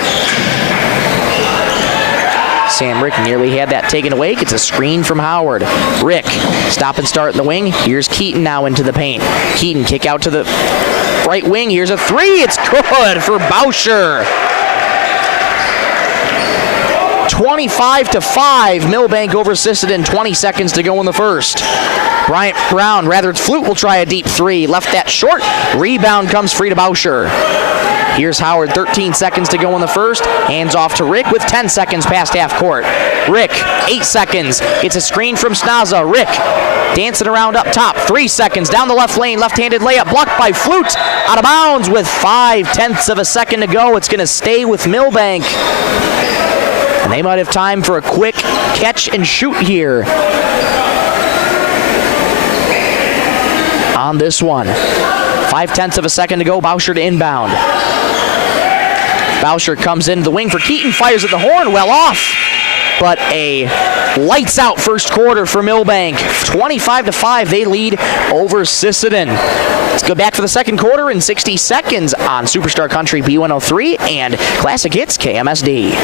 Sam Rick nearly had that taken away. Gets a screen from Howard. Rick, stop and start in the wing. Here's Keaton now into the paint. Keaton kick out to the right wing. Here's a three. It's good for Bauscher. 25-5. Milbank over Sisseton. 20 seconds to go in the first. Bryant Brown, rather it's Flute, will try a deep three. Left that short. Rebound comes free to Bauscher. Here's Howard, 13 seconds to go in the first. Hands off to Rick with 10 seconds past half court. Rick, 8 seconds. Gets a screen from Snaza. Rick dancing around up top. 3 seconds down the left lane. Left-handed layup blocked by Flute. Out of bounds with 0.5 of a second to go. It's going to stay with Milbank. And they might have time for a quick catch and shoot here on this one. 0.5 of a second to go. Bauscher to inbound. Bauscher comes into the wing for Keaton, fires at the horn, well off. But a lights out first quarter for Milbank. 25-5, they lead over Sisseton. Let's go back for the second quarter in 60 seconds on Superstar Country B103 and Classic Hits KMSD.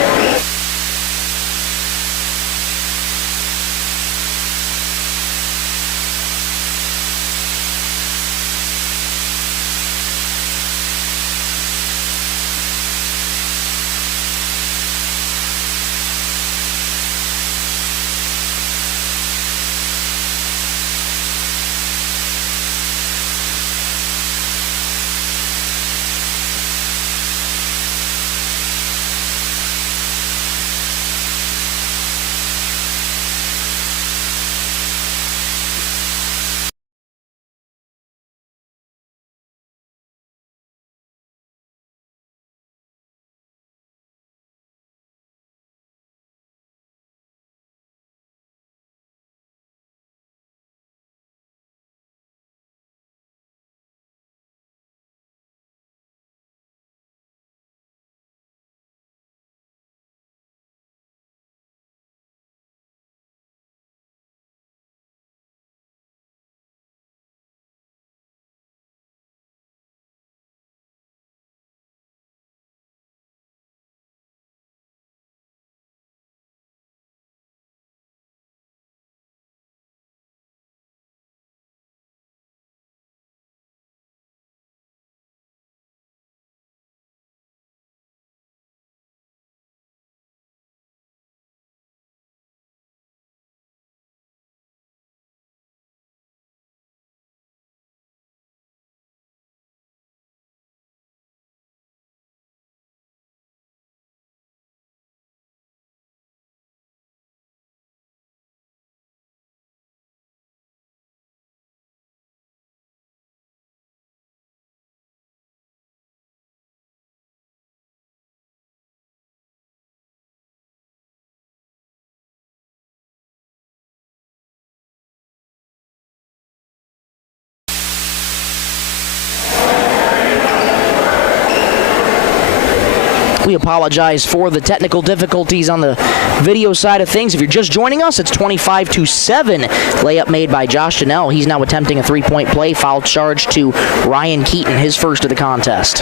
We apologize for the technical difficulties on the video side of things. If you're just joining us, it's 25-7. Layup made by Josh Donnell. He's now attempting a three-point play. Foul charge to Ryan Keaton, his first of the contest.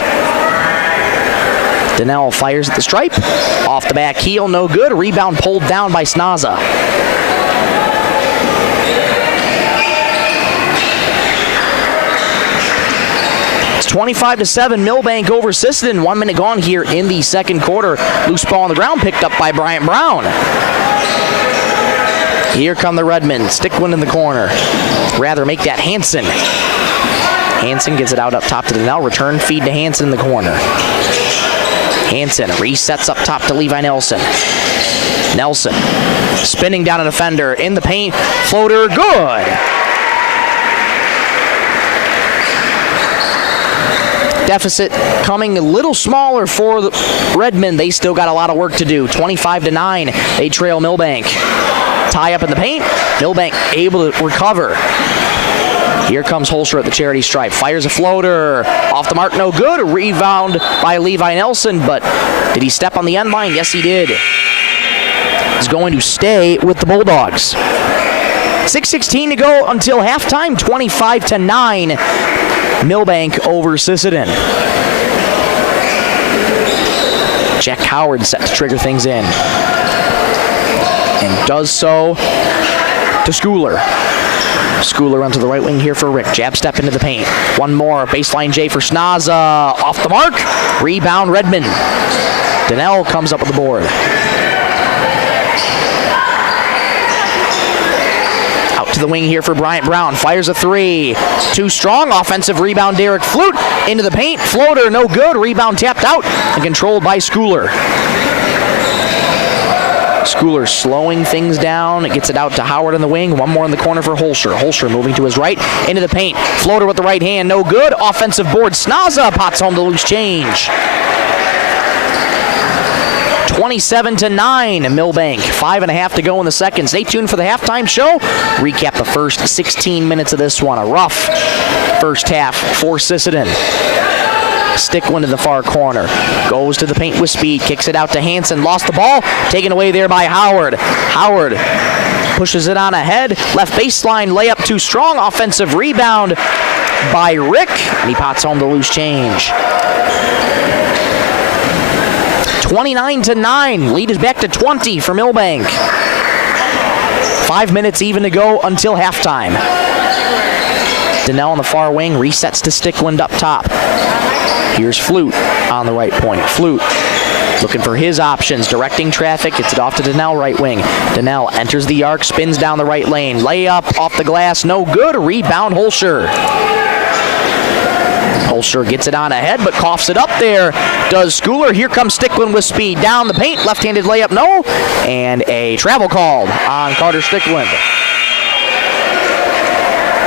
Donnell fires at the stripe. Off the back heel, no good. Rebound pulled down by Snaza. 25-7, Milbank over Sisseton. 1 minute gone here in the second quarter. Loose ball on the ground picked up by Bryant Brown. Here come the Redmen. Stickwind in the corner. Rather make that Hansen. Hansen gets it out up top to Donnell. Return feed to Hansen in the corner. Hansen resets up top to Levi Nelson. Nelson spinning down a defender in the paint. Floater good. Deficit coming a little smaller for the Redmen. They still got a lot of work to do. 25-9. They trail Milbank. Tie up in the paint. Milbank able to recover. Here comes Holscher at the charity stripe. Fires a floater. Off the mark, no good. A rebound by Levi Nelson, but did he step on the end line? Yes, he did. He's going to stay with the Bulldogs. 6:16 to go until halftime. 25-9. Milbank over Sisseton. Jack Howard set to trigger things in. And does so to Schooler. Schooler onto the right wing here for Rick. Jab step into the paint. One more. Baseline J for Snaza. Off the mark. Rebound Redmond. Donnell comes up with the board. Out to the wing here for Bryant Brown. Fires a three. Too strong. Offensive rebound Derek Flute. Into the paint. Floater no good. Rebound tapped out and controlled by Schooler. Schooler slowing things down. It gets it out to Howard on the wing. One more in the corner for Holscher. Holscher moving to his right. Into the paint. Floater with the right hand. No good. Offensive board. Snaza pots home the loose change. 27-9. Milbank. 5.5 to go in the second. Stay tuned for the halftime show. Recap the first 16 minutes of this one. A rough first half for Sisseton. Stickwind in the far corner. Goes to the paint with speed. Kicks it out to Hansen. Lost the ball. Taken away there by Howard. Howard pushes it on ahead. Left baseline. Layup too strong. Offensive rebound by Rick. And he pots home the loose change. 29-9. Lead is back to 20 for Milbank. 5 minutes even to go until halftime. Donnell on the far wing. Resets to Stickwind up top. Here's Flute on the right point. Flute looking for his options, directing traffic, gets it off to Donnell right wing. Donnell enters the arc, spins down the right lane. Layup off the glass, no good. Rebound Holscher. Holscher gets it on ahead, but coughs it up there. Does Schooler. Here comes Stickwind with speed. Down the paint, left-handed layup, no. And a travel called on Carter Stickwind.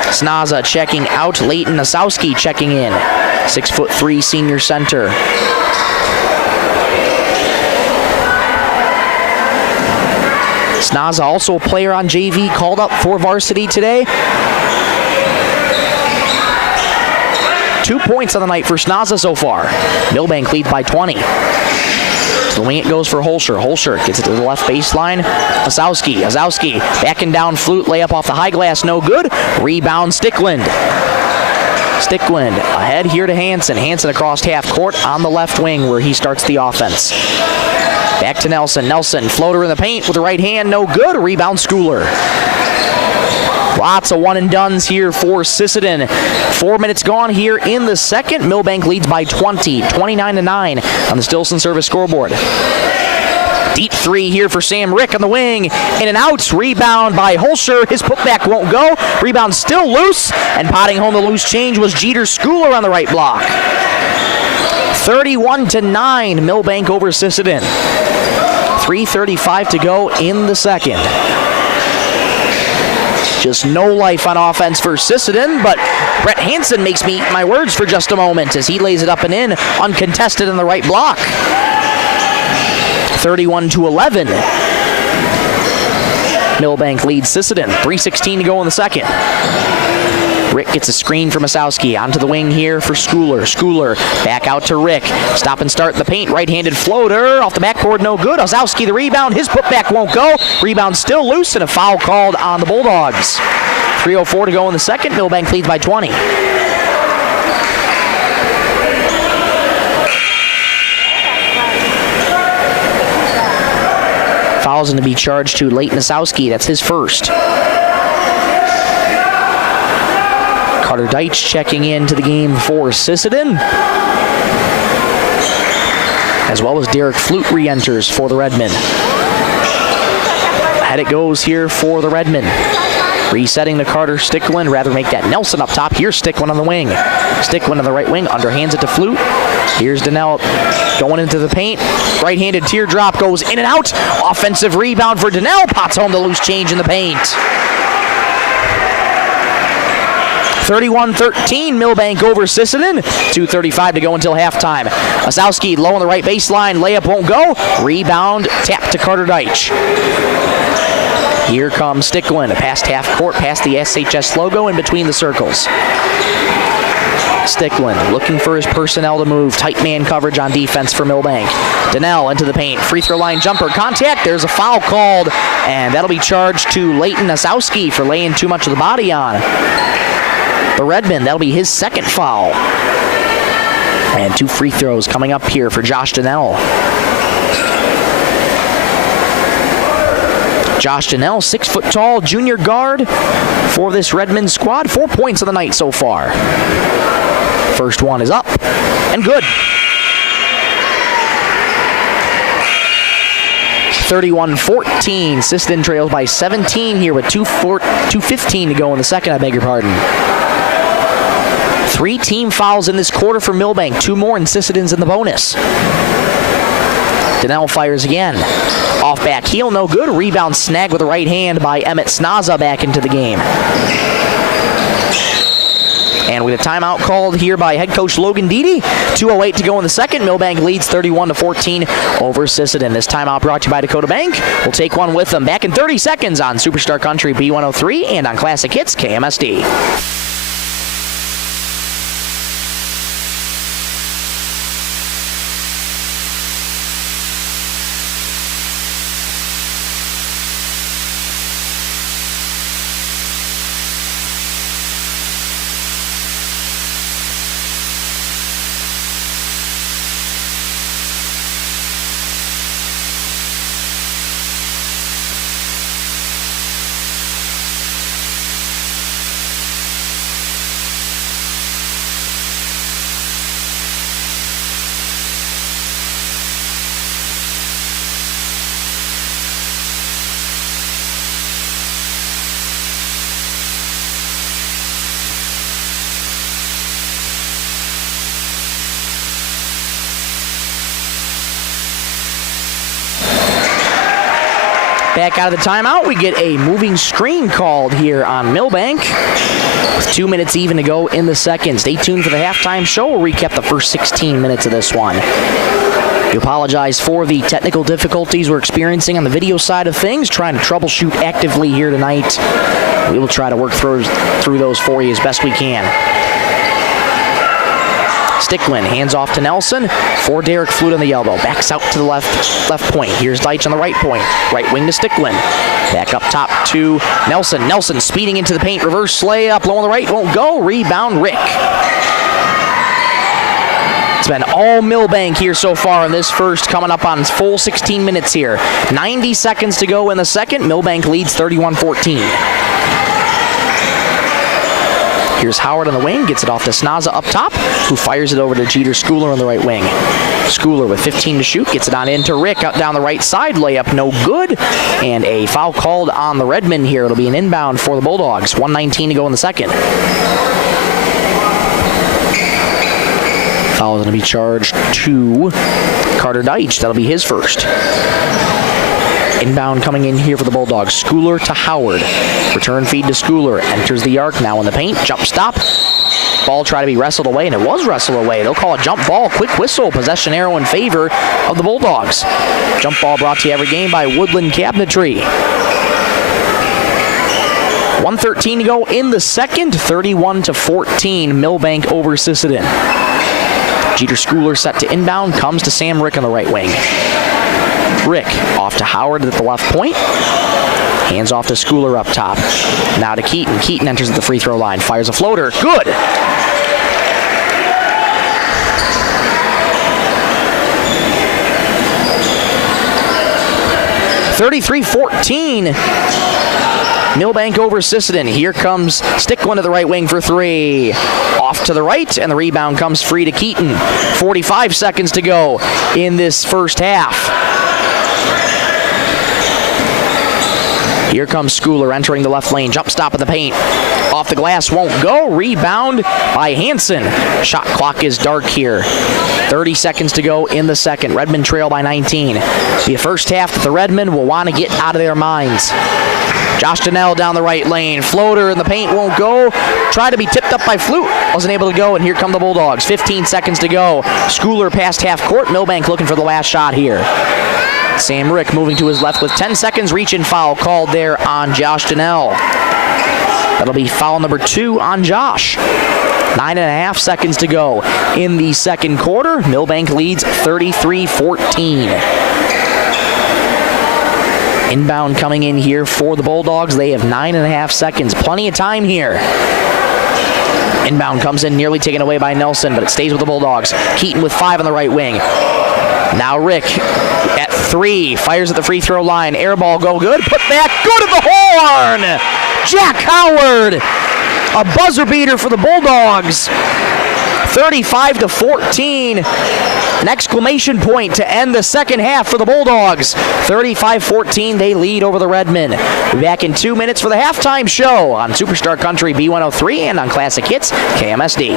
Snaza checking out. Leighton Asowski checking in. 6'3" senior center. Snaza also a player on JV called up for varsity today. 2 points on the night for Snaza so far. Milbank leads by 20. To the wing it goes for Holscher. Holscher gets it to the left baseline. Asowski backing down Flute. Layup off the high glass, no good. Rebound Stickwind. Stickwind ahead here to Hansen. Hansen across half court on the left wing where he starts the offense. Back to Nelson. Nelson, floater in the paint with the right hand, no good. Rebound Schooler. Lots of one and dones here for Sisseton. 4 minutes gone here in the second. Milbank leads by 20, 29-9 on the Stilson service scoreboard. Deep three here for Sam Rick on the wing. In and out. Rebound by Holscher. His putback won't go. Rebound still loose. And potting home the loose change was Jeter Schooler on the right block. 31-9. Milbank over Sisseton. 3:35 to go in the second. Just no life on offense for Sisseton, but Brett Hansen makes me eat my words for just a moment as he lays it up and in, uncontested on the right block. 31-11. Milbank leads Sisseton. 3:16 to go in the second. Rick gets a screen from Asowski. Onto the wing here for Schooler. Schooler back out to Rick. Stop and start in the paint. Right-handed floater. Off the backboard, no good. Asowski the rebound. His putback won't go. Rebound still loose and a foul called on the Bulldogs. 3:04 to go in the second. Milbank leads by 20. Fouls to be charged to Leighton Asowski. That's his first. Carter Deitch checking into the game for Sisseton. As well as Derek Flute re-enters for the Redmen. Ahead it goes here for the Redmen. Resetting to Carter Sticklin, rather make that Nelson up top. Here's Sticklin on the wing. Sticklin on the right wing, underhands it to Flute. Here's Donnell going into the paint. Right-handed teardrop goes in and out. Offensive rebound for Donnell. Pots home the loose change in the paint. 31-13, Milbank over Sisseton. 2:35 to go until halftime. Osowski low on the right baseline. Layup won't go. Rebound, tap to Carter Deitch. Here comes Sticklin, past half court, past the SHS logo in between the circles. Sticklin looking for his personnel to move. Tight man coverage on defense for Milbank. Donnell into the paint. Free throw line jumper. Contact. There's a foul called, and that'll be charged to Leighton Osowski for laying too much of the body on the Redmen. That'll be his second foul. And 2 free throws coming up here for Josh Donnell. Josh Donnell, 6 foot tall, junior guard for this Redmond squad. 4 points of the night so far. First one is up and good. 31-14. Sisseton trails by 17 here with 2:15 to go in the second, I beg your pardon. 3 team fouls in this quarter for Milbank. 2 more and Sisseton's in the bonus. Donnell fires again. Off back heel, no good. Rebound snag with the right hand by Emmett Snaza back into the game. And with a timeout called here by head coach Logan Deedy. 2:08 to go in the second. Milbank leads 31-14 over Sisseton. This timeout brought to you by Dakota Bank. We'll take one with them back in 30 seconds on Superstar Country B103 and on Classic Hits KMSD. Back out of the timeout, we get a moving screen called here on Milbank. With 2 minutes even to go in the second. Stay tuned for the halftime show. We'll recap the first 16 minutes of this one. We apologize for the technical difficulties we're experiencing on the video side of things. Trying to troubleshoot actively here tonight. We will try to work through those for you as best we can. Sticklin hands off to Nelson for Derek Flute on the elbow. Backs out to the left point. Here's Deitch on the right point. Right wing to Sticklin. Back up top to Nelson. Nelson speeding into the paint. Reverse layup. Low on the right. Won't go. Rebound Rick. It's been all Milbank here so far in this first, coming up on full 16 minutes here. 90 seconds to go in the second. Milbank leads 31-14. Here's Howard on the wing, gets it off to Snaza up top, who fires it over to Jeter Schooler on the right wing. Schooler with 15 to shoot, gets it on into Rick out down the right side, layup no good, and a foul called on the Redmen here. It'll be an inbound for the Bulldogs. 1:19 to go in the second. Foul is going to be charged to Carter Deitch. That'll be his first. Inbound coming in here for the Bulldogs. Schooler to Howard. Return feed to Schooler. Enters the arc now in the paint. Jump stop. Ball try to be wrestled away, and it was wrestled away. They'll call a jump ball. Quick whistle. Possession arrow in favor of the Bulldogs. Jump ball brought to you every game by Woodland Cabinetry. 1:13 to go in the second. 31-14. Milbank over Sisseton. Jeter Schooler set to inbound. Comes to Sam Rick on the right wing. Rick off to Howard at the left point. Hands off to Schooler up top. Now to Keaton. Keaton enters at the free throw line. Fires a floater. Good! 33-14. Milbank over Sisseton. Here comes Stick one to the right wing for three. Off to the right, and the rebound comes free to Keaton. 45 seconds to go in this first half. Here comes Schooler entering the left lane. Jump stop in the paint. Off the glass, won't go. Rebound by Hansen. Shot clock is dark here. 30 seconds to go in the second. Redmond trail by 19. Be a first half that the Redmond will want to get out of their minds. Josh Donnell down the right lane. Floater in the paint won't go. Tried to be tipped up by Flute. Wasn't able to go, and here come the Bulldogs. 15 seconds to go. Schooler past half court. Milbank looking for the last shot here. Sam Rick moving to his left with 10 seconds. Reach and foul called there on Josh Donnell. That'll be foul number 2 on Josh. 9.5 seconds to go in the second quarter. Milbank leads 33-14. Inbound coming in here for the Bulldogs. They have 9.5 seconds. Plenty of time here. Inbound comes in, nearly taken away by Nelson, but it stays with the Bulldogs. Keaton with 5 on the right wing. Now Rick at 3. Fires at the free throw line. Air ball go good. Put back. Good at the horn. Jack Howard. A buzzer beater for the Bulldogs. 35-14. An exclamation point to end the second half for the Bulldogs. 35-14, they lead over the Redmen. We'll be back in 2 minutes for the halftime show on Superstar Country B103 and on Classic Hits KMSD.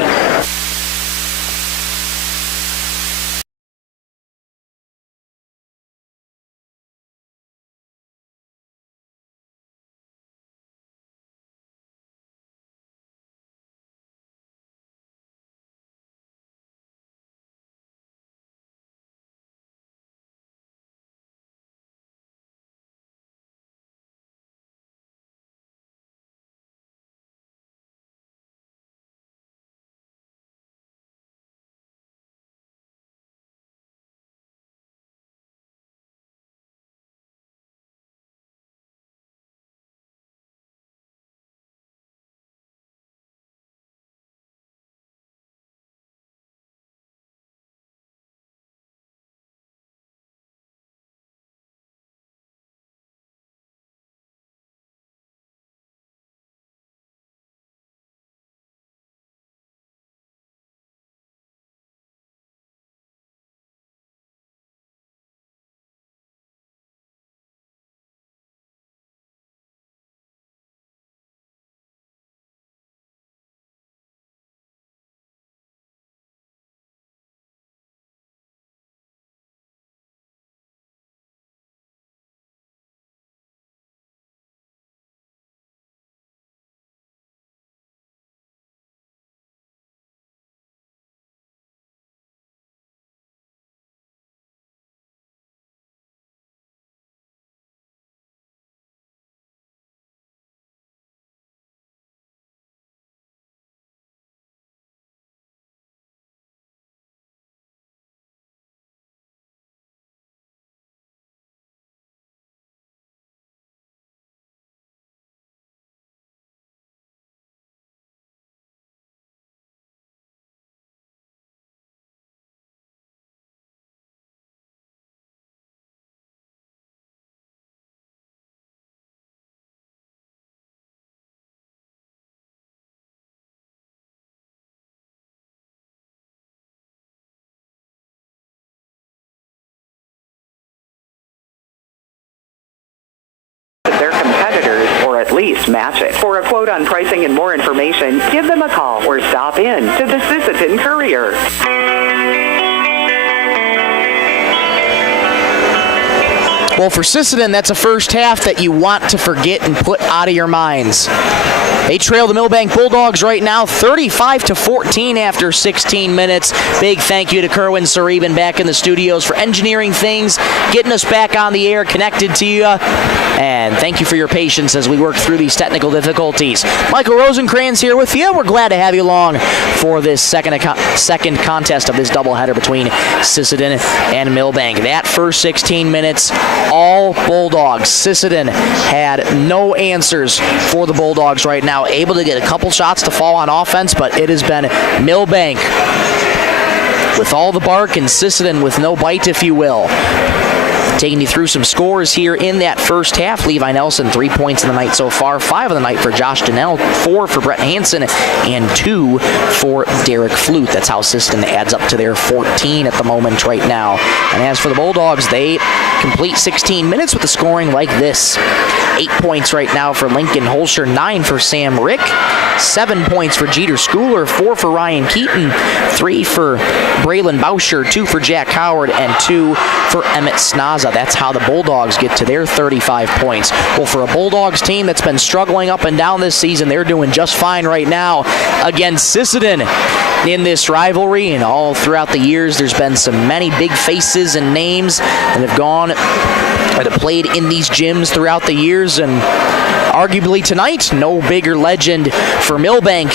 Their competitors, or at least match it. For a quote on pricing and more information, give them a call or stop in to the Sisseton Courier. Well, for Sisseton, that's a first half that you want to forget and put out of your minds. They trail the Milbank Bulldogs right now 35-14 after 16 minutes. Big thank you to Kerwin Sareben back in the studios for engineering things, getting us back on the air, connected to you. And thank you for your patience as we work through these technical difficulties. Michael Rosencrans here with you. We're glad to have you along for this second contest of this doubleheader between Sisseton and Milbank. That first 16 minutes, all Bulldogs. Sisseton had no answers for the Bulldogs right now. Able to get a couple shots to fall on offense, but it has been Milbank with all the bark and Sisseton with no bite, if you will. Taking you through some scores here in that first half. Levi Nelson, 3 points in the night so far, 5 of the night for Josh Donnell, 4 for Brett Hansen, and 2 for Derek Flute. That's how Sisseton adds up to their 14 at the moment right now. And as for the Bulldogs, they complete 16 minutes with the scoring like this. 8 points right now for Lincoln Holscher, 9 for Sam Rick, 7 points for Jeter Schooler, 4 for Ryan Keaton, 3 for Braylon Bauscher, 2 for Jack Howard, and 2 for Emmett Snaza. That's how the Bulldogs get to their 35 points. Well, for a Bulldogs team that's been struggling up and down this season, they're doing just fine right now against Sisseton in this rivalry. And all throughout the years, there's been many big faces and names that have gone that have played in these gyms throughout the years. And arguably tonight, no bigger legend for Milbank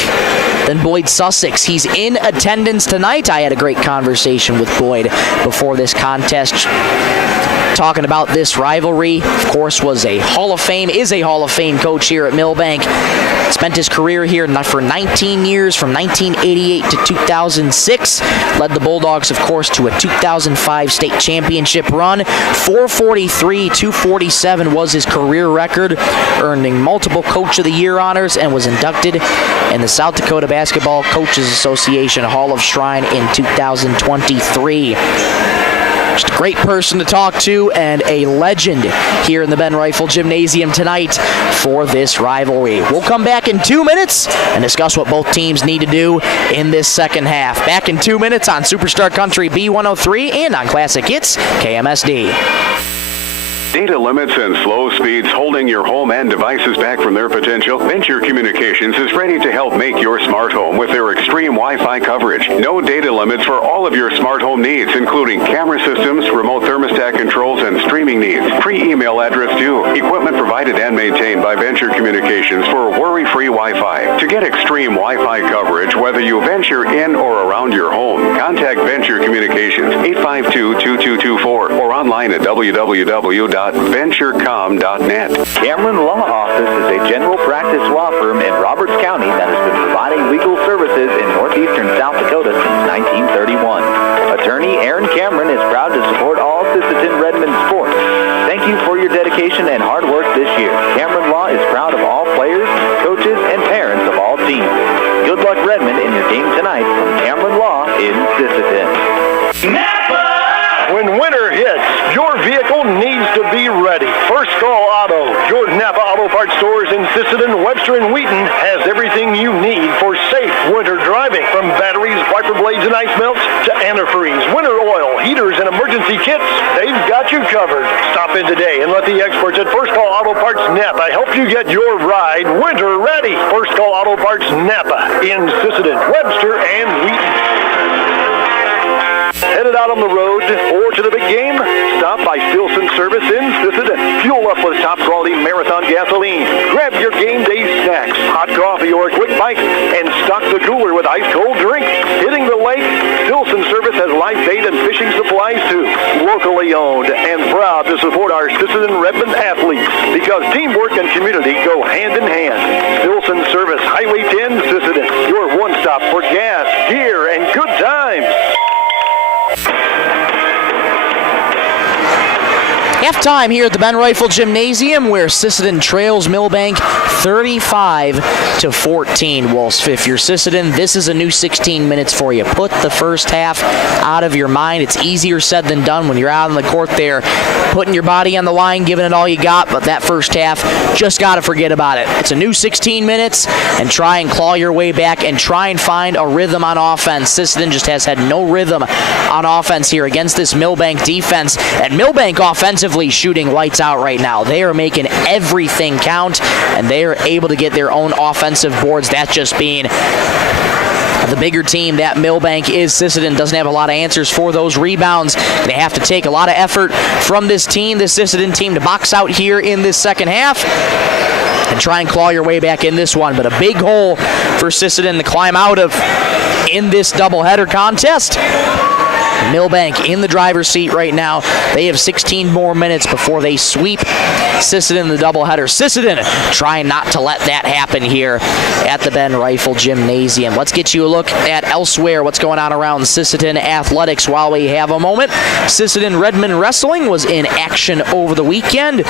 than Boyd Sussex. He's in attendance tonight. I had a great conversation with Boyd before this contest, talking about this rivalry. Of course, is a Hall of Fame coach here at Milbank. Spent his career here for 19 years, from 1988 to 2006. Led the Bulldogs, of course, to a 2005 state championship run. 443, 247 was his career record, earning multiple Coach of the Year honors, and was inducted in the South Dakota Basketball Coaches Association Hall of Shrine in 2023. Just a great person to talk to and a legend here in the Ben Rifle Gymnasium tonight for this rivalry. We'll come back in 2 minutes and discuss what both teams need to do in this second half. Back in 2 minutes on Superstar Country B103 and on Classic Hits KMSD. Data limits and slow speeds holding your home and devices back from their potential? Venture Communications is ready to help make your smart home with their extreme Wi-Fi coverage. No data limits for all of your smart home needs, including camera systems, remote thermostat controls, and streaming needs. Free email address due. Equipment provided and maintained by Venture Communications for worry-free Wi-Fi. To get extreme Wi-Fi coverage, whether you venture in or around your home, contact Venture Communications 852-2224 or online at www.venturecom.net. Cameron Law Office is a general practice law firm in Roberts County that has been providing legal services in northeastern South Dakota since 1931. Attorney Aaron Cameron is proud to support all Sisseton Redmond sports. Thank you for your dedication and hard work this year. Cameron Law is proud of all players, coaches, and parents of all teams. Good luck, Redmond, in your game tonight from Cameron Law in Sisseton. When winter hits, your vehicle needs to be ready. First Call Auto, Jordan Napa Auto Parts stores in Sisseton, Webster, and Wheaton has everything you need for safe winter driving. From batteries, wiper blades, and ice melts to antifreeze, winter oil, heaters, and emergency kits, they've got you covered. Stop in today and let the experts at First Call Auto Parts Napa help you get your ride winter ready. First Call Auto Parts Napa in Sisseton, Webster, and Wheaton. Headed out on the road or to the big game? Stop by Stilson Service in Sisseton. Fuel up with top quality Marathon gasoline. Grab your game day snacks, hot coffee or a quick bite, and stock the cooler with ice cold drinks. Hitting the lake? Stilson Service has live bait and fishing supplies too. Locally owned and proud to support our Sisseton Redmond athletes because teamwork and community go hand in hand. Stilson Service, Highway 10, Sisseton. Your one stop for gas, gear, and good times. Halftime here at the Ben Rifle Gymnasium, where Sisseton trails Milbank 35-14. Well, if you're Sisseton, this is a new 16 minutes for you. Put the first half out of your mind. It's easier said than done when you're out on the court there, putting your body on the line, giving it all you got, but that first half, just got to forget about it. It's a new 16 minutes, and try and claw your way back and try and find a rhythm on offense. Sisseton just has had no rhythm on offense here against this Milbank defense, and Milbank offensively shooting lights out right now. They are making everything count, and they are able to get their own offensive boards. That just being the bigger team that Milbank is. Sisseton doesn't have a lot of answers for those rebounds. They have to take a lot of effort from this team, this Sisseton team, to box out here in this second half and try and claw your way back in this one. But a big hole for Sisseton to climb out of in this doubleheader contest. Milbank in the driver's seat right now. They have 16 more minutes before they sweep Sisseton in the doubleheader. Sisseton trying not to let that happen here at the Ben Rifle Gymnasium. Let's get you a look at elsewhere, what's going on around Sisseton athletics while we have a moment. Sisseton Redmond Wrestling was in action over the weekend.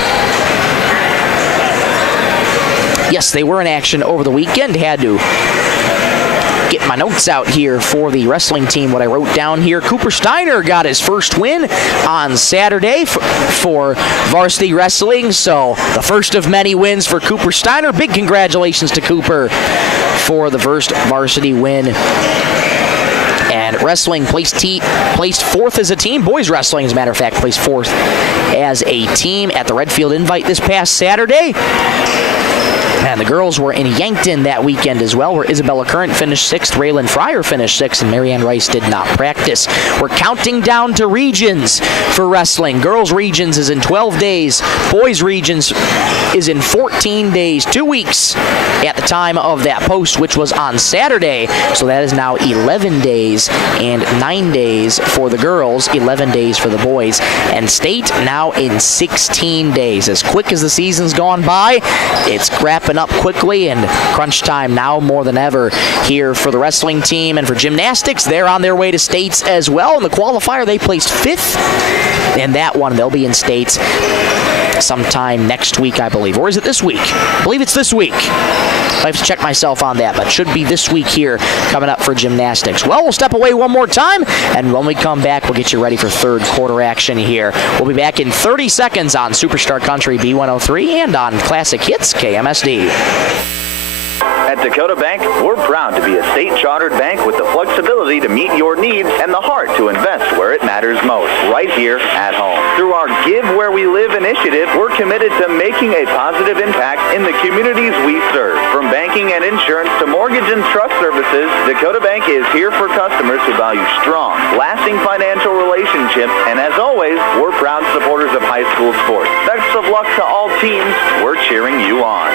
Yes, they were in action over the weekend. Had to get my notes out here for the wrestling team, what I wrote down here. Cooper Steiner got his first win on Saturday for varsity wrestling, so the first of many wins for Cooper Steiner. Big congratulations to Cooper for the first varsity win. And wrestling placed fourth as a team. Boys wrestling, as a matter of fact, placed fourth as a team at the Redfield Invite this past Saturday. And the girls were in Yankton that weekend as well, where Isabella Current finished 6th, Raylan Fryer finished 6th, and Marianne Rice did not practice. We're counting down to regions for wrestling. Girls regions is in 12 days. Boys regions is in 14 days, 2 weeks at the time of that post, which was on Saturday. So that is now 11 days and 9 days for the girls, 11 days for the boys. And state now in 16 days. As quick as the season's gone by, it's wrapping up quickly, and crunch time now more than ever here for the wrestling team. And for gymnastics, they're on their way to states as well. In the qualifier, they placed 5th. In that one, they'll be in states sometime next week, I believe. Or is it this week? I believe it's this week. I have to check myself on that, but should be this week here coming up for gymnastics. Well, we'll step away one more time, and when we come back, we'll get you ready for third quarter action here. We'll be back in 30 seconds on Superstar Country B103 and on Classic Hits KMSD. At Dakota Bank, we're proud to be a state-chartered bank with the flexibility to meet your needs and the heart to invest where it matters most, right here at home. Through our Give Where We Live initiative, we're committed to making a positive impact in the communities we serve. From banking and insurance to mortgage and trust services, Dakota Bank is here for customers who value strong, lasting financial relationships, and as always, we're proud supporters of high school sports. Best of luck to all teams. We're cheering you on.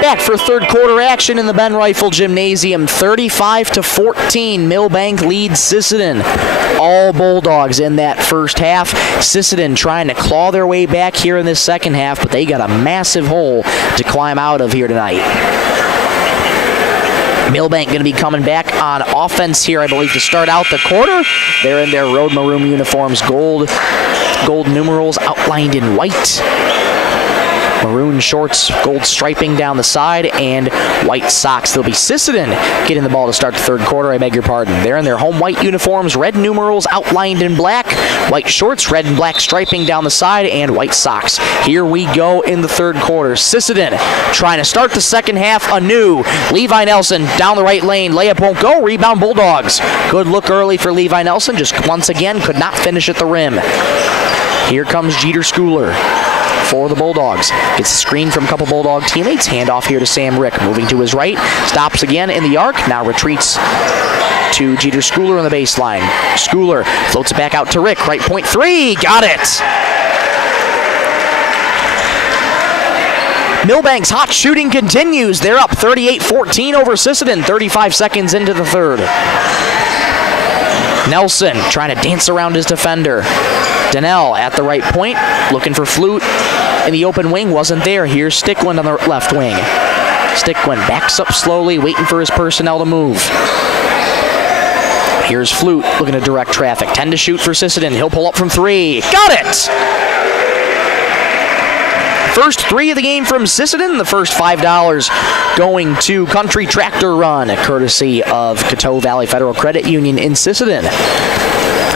Back for third quarter action in the Ben Rifle Gymnasium. 35-14, Milbank leads Sisseton. All Bulldogs in that first half. Sisseton trying to claw their way back here in this second half, but they got a massive hole to climb out of here tonight. Milbank going to be coming back on offense here, I believe, to start out the quarter. They're in their road maroon uniforms, gold numerals outlined in white. Maroon shorts, gold striping down the side, and white socks. There'll be Sisseton getting the ball to start the third quarter, I beg your pardon. They're in their home white uniforms, red numerals outlined in black, white shorts, red and black striping down the side, and white socks. Here we go in the third quarter. Sisseton trying to start the second half anew. Levi Nelson down the right lane. Layup won't go. Rebound Bulldogs. Good look early for Levi Nelson. Just once again could not finish at the rim. Here comes Jeter Schooler for the Bulldogs. Gets a screen from a couple Bulldog teammates. Handoff here to Sam Rick. Moving to his right. Stops again in the arc. Now retreats to Jeter Schooler on the baseline. Schooler floats it back out to Rick. Right point three. Got it. Milbank's hot shooting continues. They're up 38-14 over Sisseton. 35 seconds into the third. Nelson trying to dance around his defender. Donnell at the right point, looking for Flute in the open wing, wasn't there. Here's Stickland on the left wing. Stickland backs up slowly, waiting for his personnel to move. Here's Flute looking to direct traffic. 10 to shoot for Sisseton. He'll pull up from three. Got it! First three of the game from Sisseton. The first $5 going to Country Tractor Run, courtesy of Coteau Valley Federal Credit Union in Sisseton.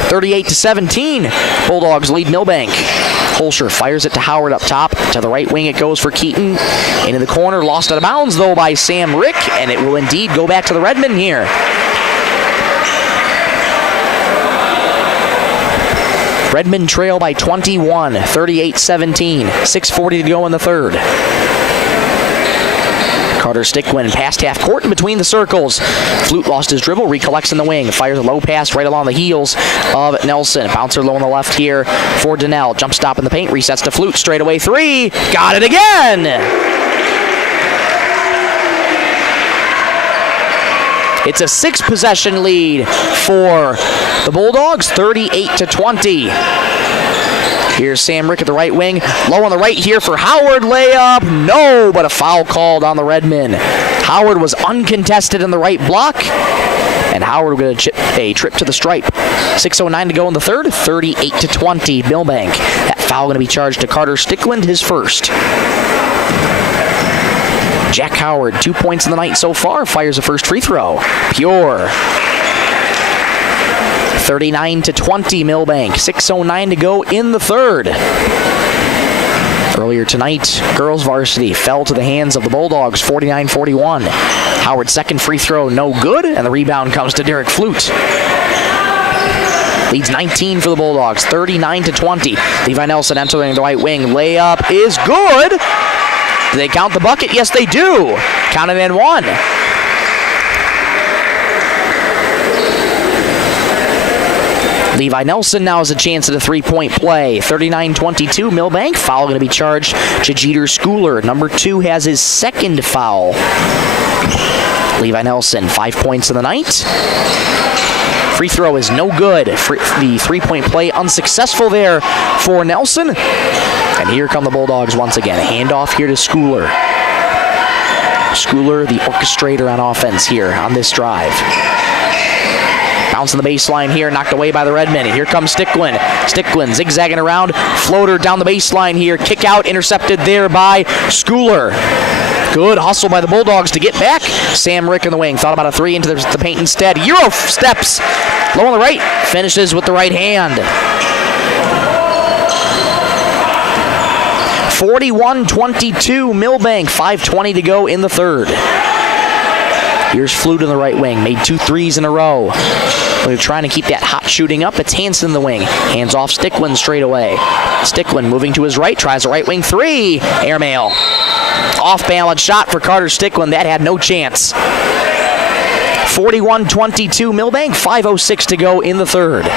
38-17, Bulldogs lead Milbank. Holscher fires it to Howard up top. To the right wing it goes for Keaton. Into the corner, lost out of bounds though by Sam Rick, and it will indeed go back to the Redmen here. Redmen trail by 21, 38-17. 6:40 to go in the third. Carter Stickwind past half court in between the circles. Flute lost his dribble, recollects in the wing. Fires a low pass right along the heels of Nelson. Bouncer low on the left here for Donnell. Jump stop in the paint, resets to Flute. Straight away three. Got it again! It's a 6-possession lead for the Bulldogs, 38-20. Here's Sam Rick at the right wing. Low on the right here for Howard. Layup. No, but a foul called on the Redmen. Howard was uncontested in the right block. And Howard will get a trip to the stripe. 6:09 to go in the third. 38-20 Milbank. That foul going to be charged to Carter Stickland, his first. Jack Howard, 2 points in the night so far. Fires a first free throw. Pure. 39-20 Milbank. 6:09 to go in the third. Earlier tonight, girls varsity fell to the hands of the Bulldogs, 49-41. Howard's second free throw, no good, and the rebound comes to Derek Flute. Leads 19 for the Bulldogs, 39-20. Levi Nelson entering the right wing. Layup is good. Do they count the bucket? Yes, they do. Counted in one. Levi Nelson now has a chance at a three-point play. 39-22 Milbank. Foul going to be charged to Jeter Schooler. Number 2 has his second foul. Levi Nelson, 5 points in the night. Free throw is no good. The three-point play unsuccessful there for Nelson. And here come the Bulldogs once again. Handoff here to Schooler. Schooler, the orchestrator on offense here on this drive. Bounce on the baseline here, knocked away by the Redmen. Here comes Stickland. Stickland zigzagging around. Floater down the baseline here. Kick out, intercepted there by Schooler. Good hustle by the Bulldogs to get back. Sam Rick in the wing. Thought about a three into the paint instead. Euro steps. Low on the right. Finishes with the right hand. 41-22 Milbank. 5:20 to go in the third. Here's Flute in the right wing. Made 2 threes in a row. They're trying to keep that hot shooting up. It's Hanson in the wing. Hands off Stickland straight away. Stickland moving to his right. Tries a right wing three. Airmail. Off balance shot for Carter Stickland. That had no chance. 41-22 Milbank. 5:06 to go in the third.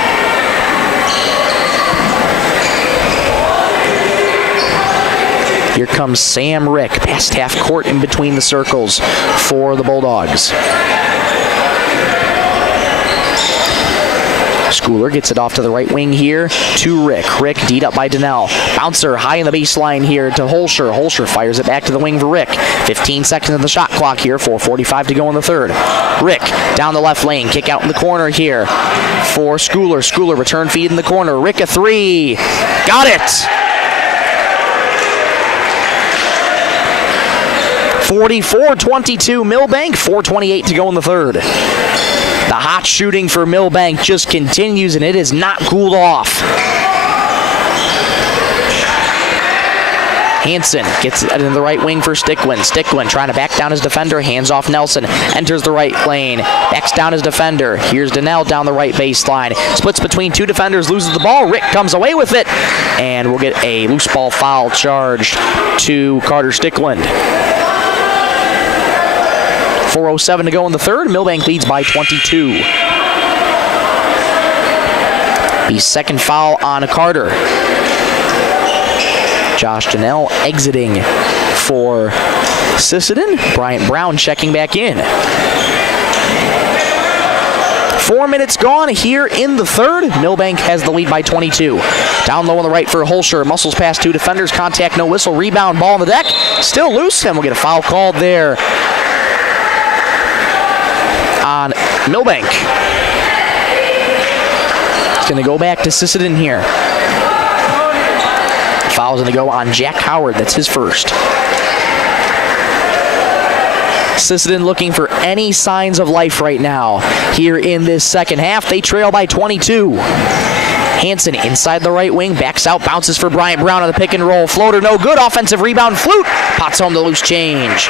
Here comes Sam Rick, past half court in between the circles for the Bulldogs. Schooler gets it off to the right wing here to Rick. Rick D'd up by Donnell. Bouncer high in the baseline here to Holscher. Holscher fires it back to the wing for Rick. 15 seconds on the shot clock here. 4:45 to go in the third. Rick down the left lane. Kick out in the corner here for Schooler. Schooler return feed in the corner. Rick a three. Got it! 44-22 Milbank, 4:28 to go in the third. The hot shooting for Milbank just continues, and it is not cooled off. Hanson gets it in the right wing for Stickland. Stickland trying to back down his defender. Hands off Nelson. Enters the right lane. Backs down his defender. Here's Donnell down the right baseline. Splits between 2 defenders. Loses the ball. Rick comes away with it. And we'll get a loose ball foul charged to Carter Stickland. 4:07 to go in the third. Milbank leads by 22. The second foul on Carter. Josh Donnell exiting for Sisseton. Bryant Brown checking back in. 4 minutes gone here in the third. Milbank has the lead by 22. Down low on the right for Holscher. Muscles past 2 defenders. Contact, no whistle. Rebound, ball on the deck. Still loose, and we'll get a foul called there on Milbank. It's going to go back to Sisseton here. Foul's going to go on Jack Howard. That's his first. Sisseton looking for any signs of life right now. Here in this second half, they trail by 22. Hanson inside the right wing, backs out, bounces for Bryant Brown on the pick and roll. Floater no good, offensive rebound. Flute pots home the loose change.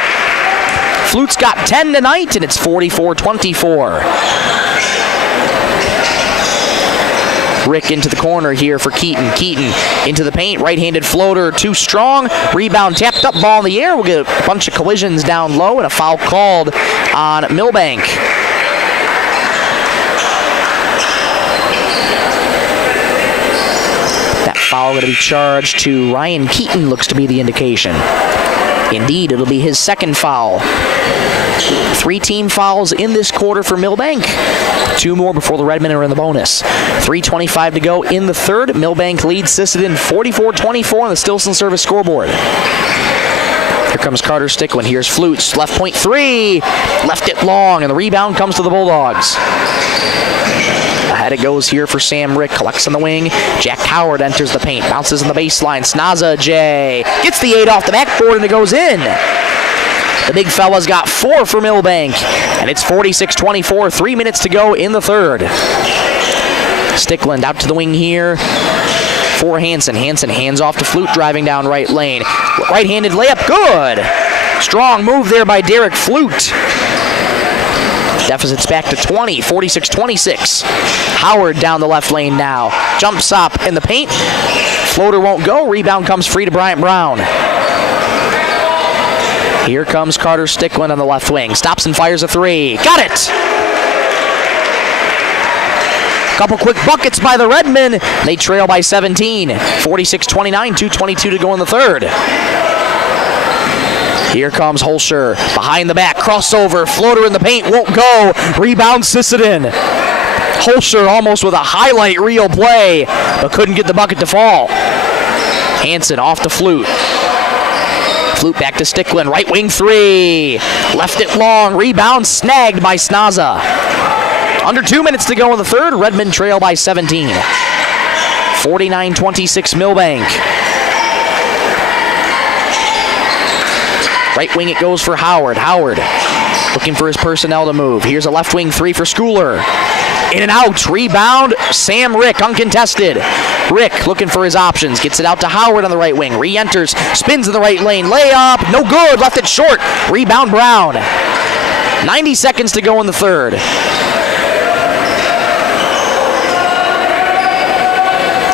Flute's got 10 tonight, and it's 44-24. Rick into the corner here for Keaton. Keaton into the paint, right-handed floater, too strong. Rebound tapped up, ball in the air. We'll get a bunch of collisions down low, and a foul called on Milbank. That foul going to be charged to Ryan Keaton, looks to be the indication. Indeed, it'll be his second foul. 3 team fouls in this quarter for Milbank. 2 more before the Redmen are in the bonus. 3:25 to go in the third. Milbank leads Sisseton 44-24 on the Stilson service scoreboard. Here comes Carter Stickland. Here's Flutes. Left point 3. Left it long, and the rebound comes to the Bulldogs. Ahead it goes here for Sam Rick. Collects on the wing. Jack Howard enters the paint. Bounces in the baseline. Snaza J. Gets the 8 off the backboard, and it goes in. The big fella's got 4 for Milbank, and it's 46-24. 3 minutes to go in the third. Stickland out to the wing here for Hansen. Hansen hands off to Flute, driving down right lane. Right-handed layup, good. Strong move there by Derek Flute. Deficit's back to 20, 46-26. Howard down the left lane now. Jump stop in the paint. Floater won't go. Rebound comes free to Bryant Brown. Here comes Carter Stickland on the left wing. Stops and fires a 3. Got it! Couple quick buckets by the Redmen. They trail by 17. 46-29, 2:22 to go in the third. Here comes Holscher. Behind the back, crossover, floater in the paint, won't go. Rebound Sisseton. Holscher almost with a highlight reel play, but couldn't get the bucket to fall. Hansen off to Flute. Flute back to Stickland, right wing 3. Left it long, rebound snagged by Snaza. Under 2 minutes to go in the third, Redmen trail by 17. 49-26 Milbank. Right wing it goes for Howard. Howard looking for his personnel to move. Here's a left wing 3 for Schooler. In and out, rebound, Sam Rick, uncontested. Rick looking for his options, gets it out to Howard on the right wing, re-enters, spins in the right lane, layup, no good, left it short. Rebound Brown. 90 seconds to go in the third.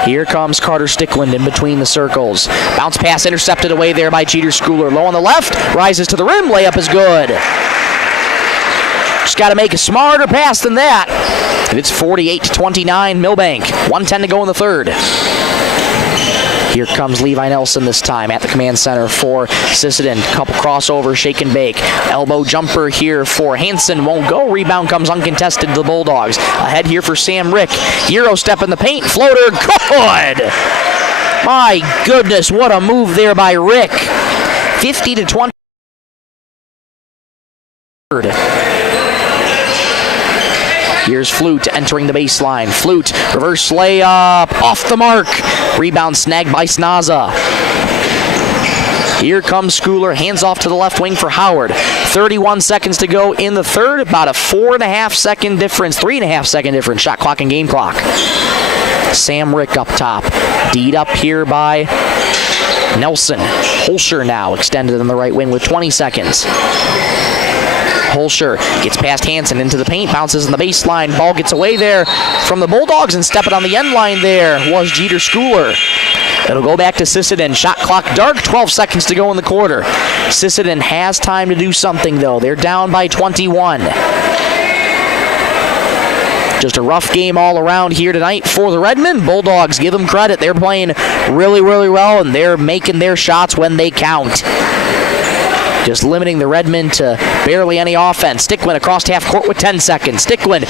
Here comes Carter Stickland in between the circles. Bounce pass intercepted away there by Jeter Schooler. Low on the left, rises to the rim, layup is good. Just got to make a smarter pass than that. And it's 48-29 Milbank. 1:10 to go in the third. Here comes Levi Nelson this time at the command center for Sisseton. Couple crossover, shake and bake. Elbow jumper here for Hansen, won't go. Rebound comes uncontested to the Bulldogs. Ahead here for Sam Rick. Euro step in the paint, floater, good! My goodness, what a move there by Rick. 50-20. Here's Flute entering the baseline. Flute, reverse layup, off the mark. Rebound snagged by Snaza. Here comes Schooler, hands off to the left wing for Howard. 31 seconds to go in the third, about a 3.5 second difference, shot clock and game clock. Sam Rick up top, D'd up here by Nelson. Holscher now extended on the right wing with 20 seconds. Holscher gets past Hansen into the paint, bounces in the baseline, ball gets away there from the Bulldogs, and stepping on the end line there was Jeter Schooler. It'll go back to Sisseton. Shot clock dark, 12 seconds to go in the quarter. Sisseton has time to do something though. They're down by 21. Just a rough game all around here tonight for the Redmen. Bulldogs, give them credit. They're playing really, really well, and they're making their shots when they count. Just limiting the Redmen to barely any offense. Stickland across half court with 10 seconds. Stickland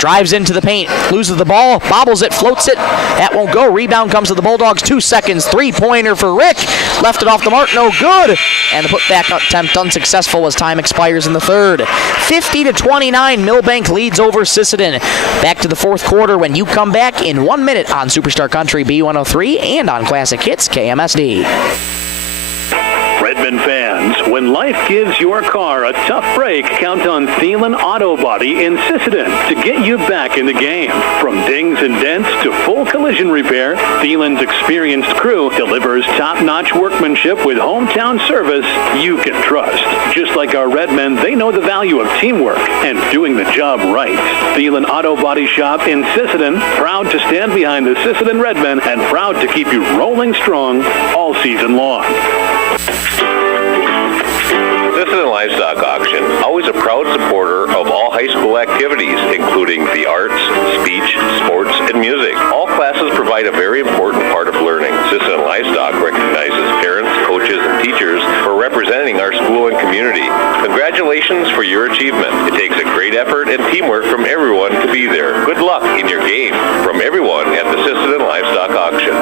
drives into the paint, loses the ball, bobbles it, floats it. That won't go. Rebound comes to the Bulldogs. 2 seconds. Three-pointer for Rick. Left it off the mark, no good. And the putback attempt unsuccessful as time expires in the third. 50-29, Milbank leads over Sisseton. Back to the fourth quarter when you come back in 1 minute on Superstar Country B103 and on Classic Hits KMSD. Redmen fans, when life gives your car a tough break, count on Thielen Auto Body in Sisseton to get you back in the game. From dings and dents to full collision repair, Thielen's experienced crew delivers top-notch workmanship with hometown service you can trust. Just like our Redmen, they know the value of teamwork and doing the job right. Thielen Auto Body Shop in Sisseton, proud to stand behind the Sisseton Redmen and proud to keep you rolling strong all season long. Sisseton Livestock Auction, always a proud supporter of all high school activities, including the arts, speech, sports, and music. All classes provide a very important part of learning. Sisseton Livestock recognizes parents, coaches, and teachers for representing and teamwork from everyone to be there. Good luck in your game from everyone at the Sisseton Livestock Auction.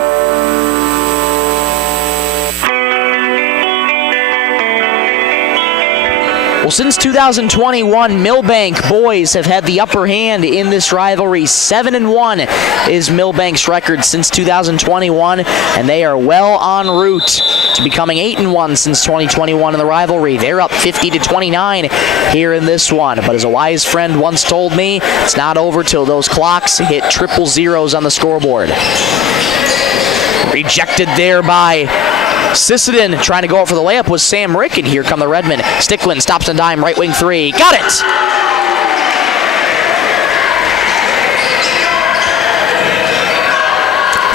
Well, since 2021, Milbank boys have had the upper hand in this rivalry. 7-1 is Milbank's record since 2021, and they are well en route to becoming 8-1 since 2021 in the rivalry. They're up 50-29 here in this one. But as a wise friend once told me, it's not over till those clocks hit triple zeros on the scoreboard. Rejected there by Sisseton. Trying to go out for the layup was Sam Rick, and here come the Redmen. Stickland stops a dime, right wing three. Got it!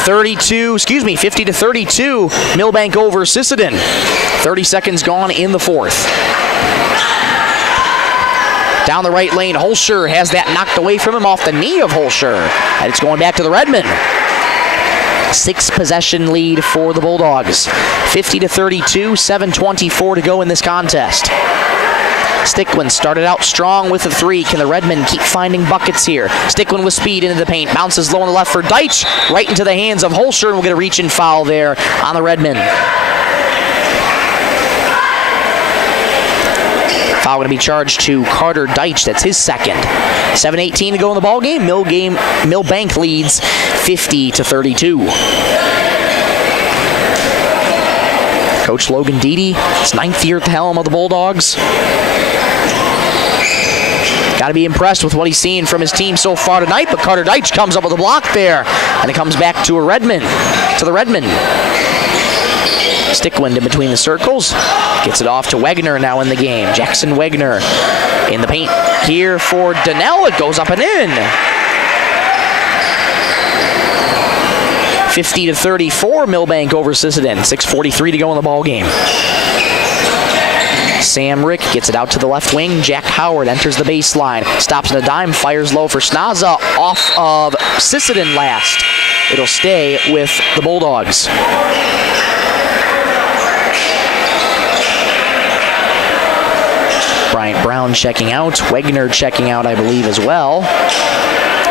.50-32, Milbank over Sisseton. 30 seconds gone in the fourth. Down the right lane, Holscher has that knocked away from him off the knee of Holscher. And it's going back to the Redmen. 6 possession lead for the Bulldogs. 50-32, 7:24 to go in this contest. Stickland started out strong with a three. Can the Redmen keep finding buckets here? Stickland with speed into the paint. Bounces low on the left for Deitch. Right into the hands of Holscher, and we'll get a reach-in foul there on the Redmen. Foul going to be charged to Carter Deitch. That's his second. 7:18 to go in the ball game. Milbank leads 50-32. Coach Logan Deedy, his 9th year at the helm of the Bulldogs. Got to be impressed with what he's seen from his team so far tonight, but Carter Deitch comes up with a block there, and it comes back to the Redmen. Stickland in between the circles. Gets it off to Wegner now in the game. Jackson Wegner in the paint here for Donnell. It goes up and in. 50-34, Milbank over Sisseton. 6:43 to go in the ball game. Sam Rick gets it out to the left wing. Jack Howard enters the baseline. Stops in a dime, fires low for Snaza off of Sisseton last. It'll stay with the Bulldogs. Bryant Brown checking out. Wegner checking out, I believe, as well.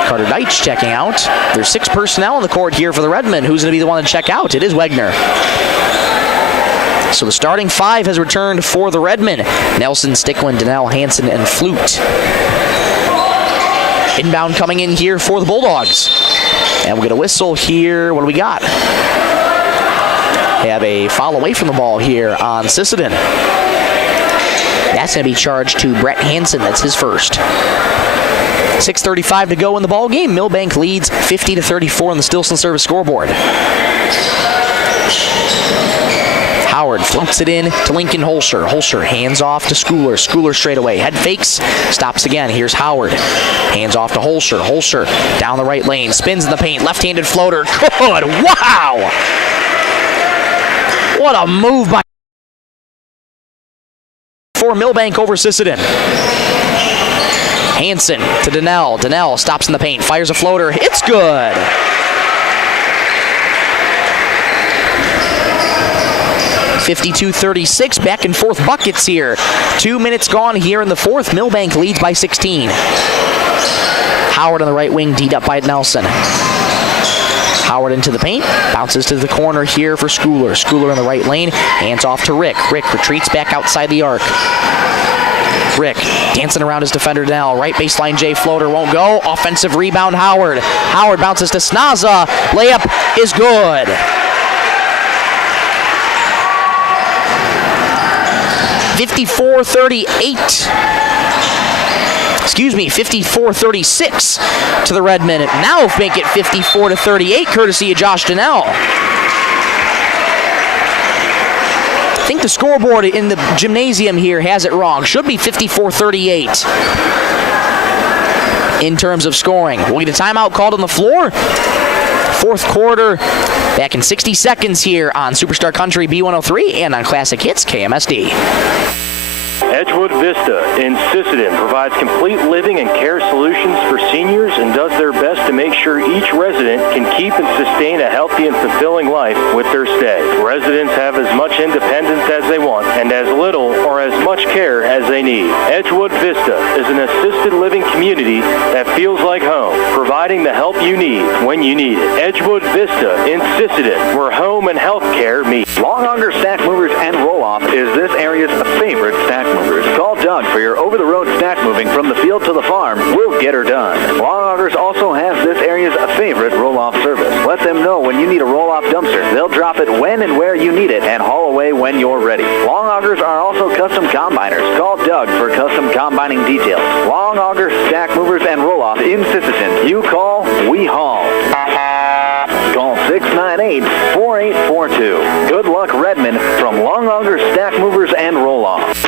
Carter Deitch checking out. There's 6 personnel on the court here for the Redmen. Who's going to be the one to check out? It is Wegner. So the starting 5 has returned for the Redmen. Nelson, Stickland, Donnell, Hansen, and Flute. Inbound coming in here for the Bulldogs. And we'll get a whistle here. What do we got? They have a foul away from the ball here on Sisseton. That's going to be charged to Brett Hansen. That's his first. 6:35 to go in the ball game. Milbank leads 50-34 on the Stilson service scoreboard. Howard floats it in to Lincoln Holscher. Holscher hands off to Schooler. Schooler straight away. Head fakes. Stops again. Here's Howard. Hands off to Holscher. Holscher down the right lane. Spins in the paint. Left-handed floater. Good. Wow. What a move by for Milbank over Sisseton. Hansen to Donnell. Donnell stops in the paint, fires a floater. It's good. .52-36, back and forth buckets here. 2 minutes gone here in the fourth. Milbank leads by 16. Howard on the right wing, D'd up by Nelson. Howard into the paint, bounces to the corner here for Schooler. Schooler in the right lane, hands off to Rick. Rick retreats back outside the arc. Rick dancing around his defender now. Right baseline J floater won't go. Offensive rebound Howard. Howard bounces to Snaza. Layup is good. .54-36 to the Redmen. Now make it 54-38, courtesy of Josh Donnell. I think the scoreboard in the gymnasium here has it wrong. Should be 54-38 in terms of scoring. We'll get a timeout called on the floor. Fourth quarter, back in 60 seconds here on Superstar Country B103 and on Classic Hits KMSD. Edgewood Vista in Sisseton provides complete living and care solutions for seniors and does their best to make sure each resident can keep and sustain a healthy and fulfilling life with their stay. Residents have as much independence as they want and as little or as much care as they need. Edgewood Vista is an assisted assisted living community that feels like home, providing the help you need when you need it. Edgewood Vista in Sisseton, where home and health care meet. Long Auger Stack Movers and Roll-Off is this area's favorite stack movers. Call Doug for your over-the-road stack moving from the field to the farm. We'll get her done. Long Augers also has this area's favorite roll-off service. Let them know when you need a roll-off dumpster. They'll drop it when and where you need it and haul away when you're ready. Long Augers are also custom combiners. Call Doug for custom combining details. Long Auger Stack Movers and Roll-Off in Sisseton. You call, we haul. Call 698-4842. Good luck, Redmond, from Long Auger Stack Movers and Roll-Off.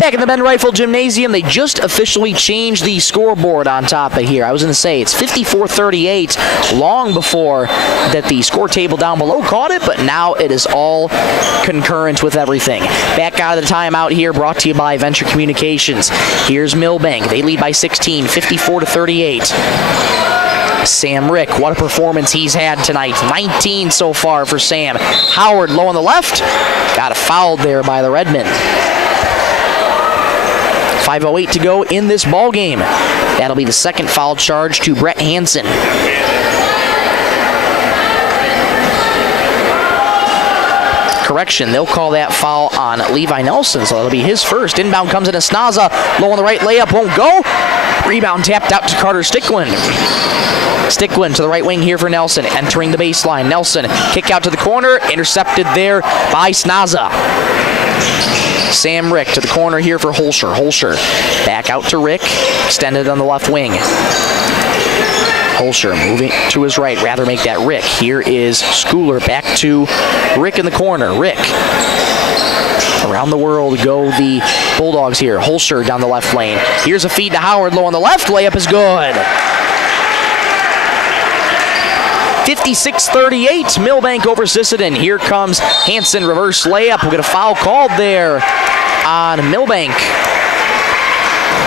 Back in the Ben Rifle Gymnasium, they just officially changed the scoreboard on top of here. I was going to say it's 54-38 long before that the score table down below caught it, but now it is all concurrent with everything. Back out of the timeout here, brought to you by Venture Communications. Here's Milbank. They lead by 16, 54-38. Sam Rick, what a performance he's had tonight. 19 so far for Sam. Howard low on the left. Got fouled there by the Redmen. 5:08 to go in this ball game. That'll be the second foul charge to Brett Hansen. Correction, they'll call that foul on Levi Nelson, so that'll be his first. Inbound comes in to Snaza. Low on the right, layup won't go. Rebound tapped out to Carter Stickland. Stickland to the right wing here for Nelson, entering the baseline. Nelson, kick out to the corner, intercepted there by Snaza. Sam Rick to the corner here for Holscher. Holscher back out to Rick, extended on the left wing. Holscher moving to his right, rather make that Rick. Here is Schooler back to Rick in the corner. Rick. Around the world go the Bulldogs here. Holscher down the left lane. Here's a feed to Howard, low on the left. Layup is good. 56-38, Milbank over Sisseton. Here comes Hansen, reverse layup. We'll get a foul called there on Milbank.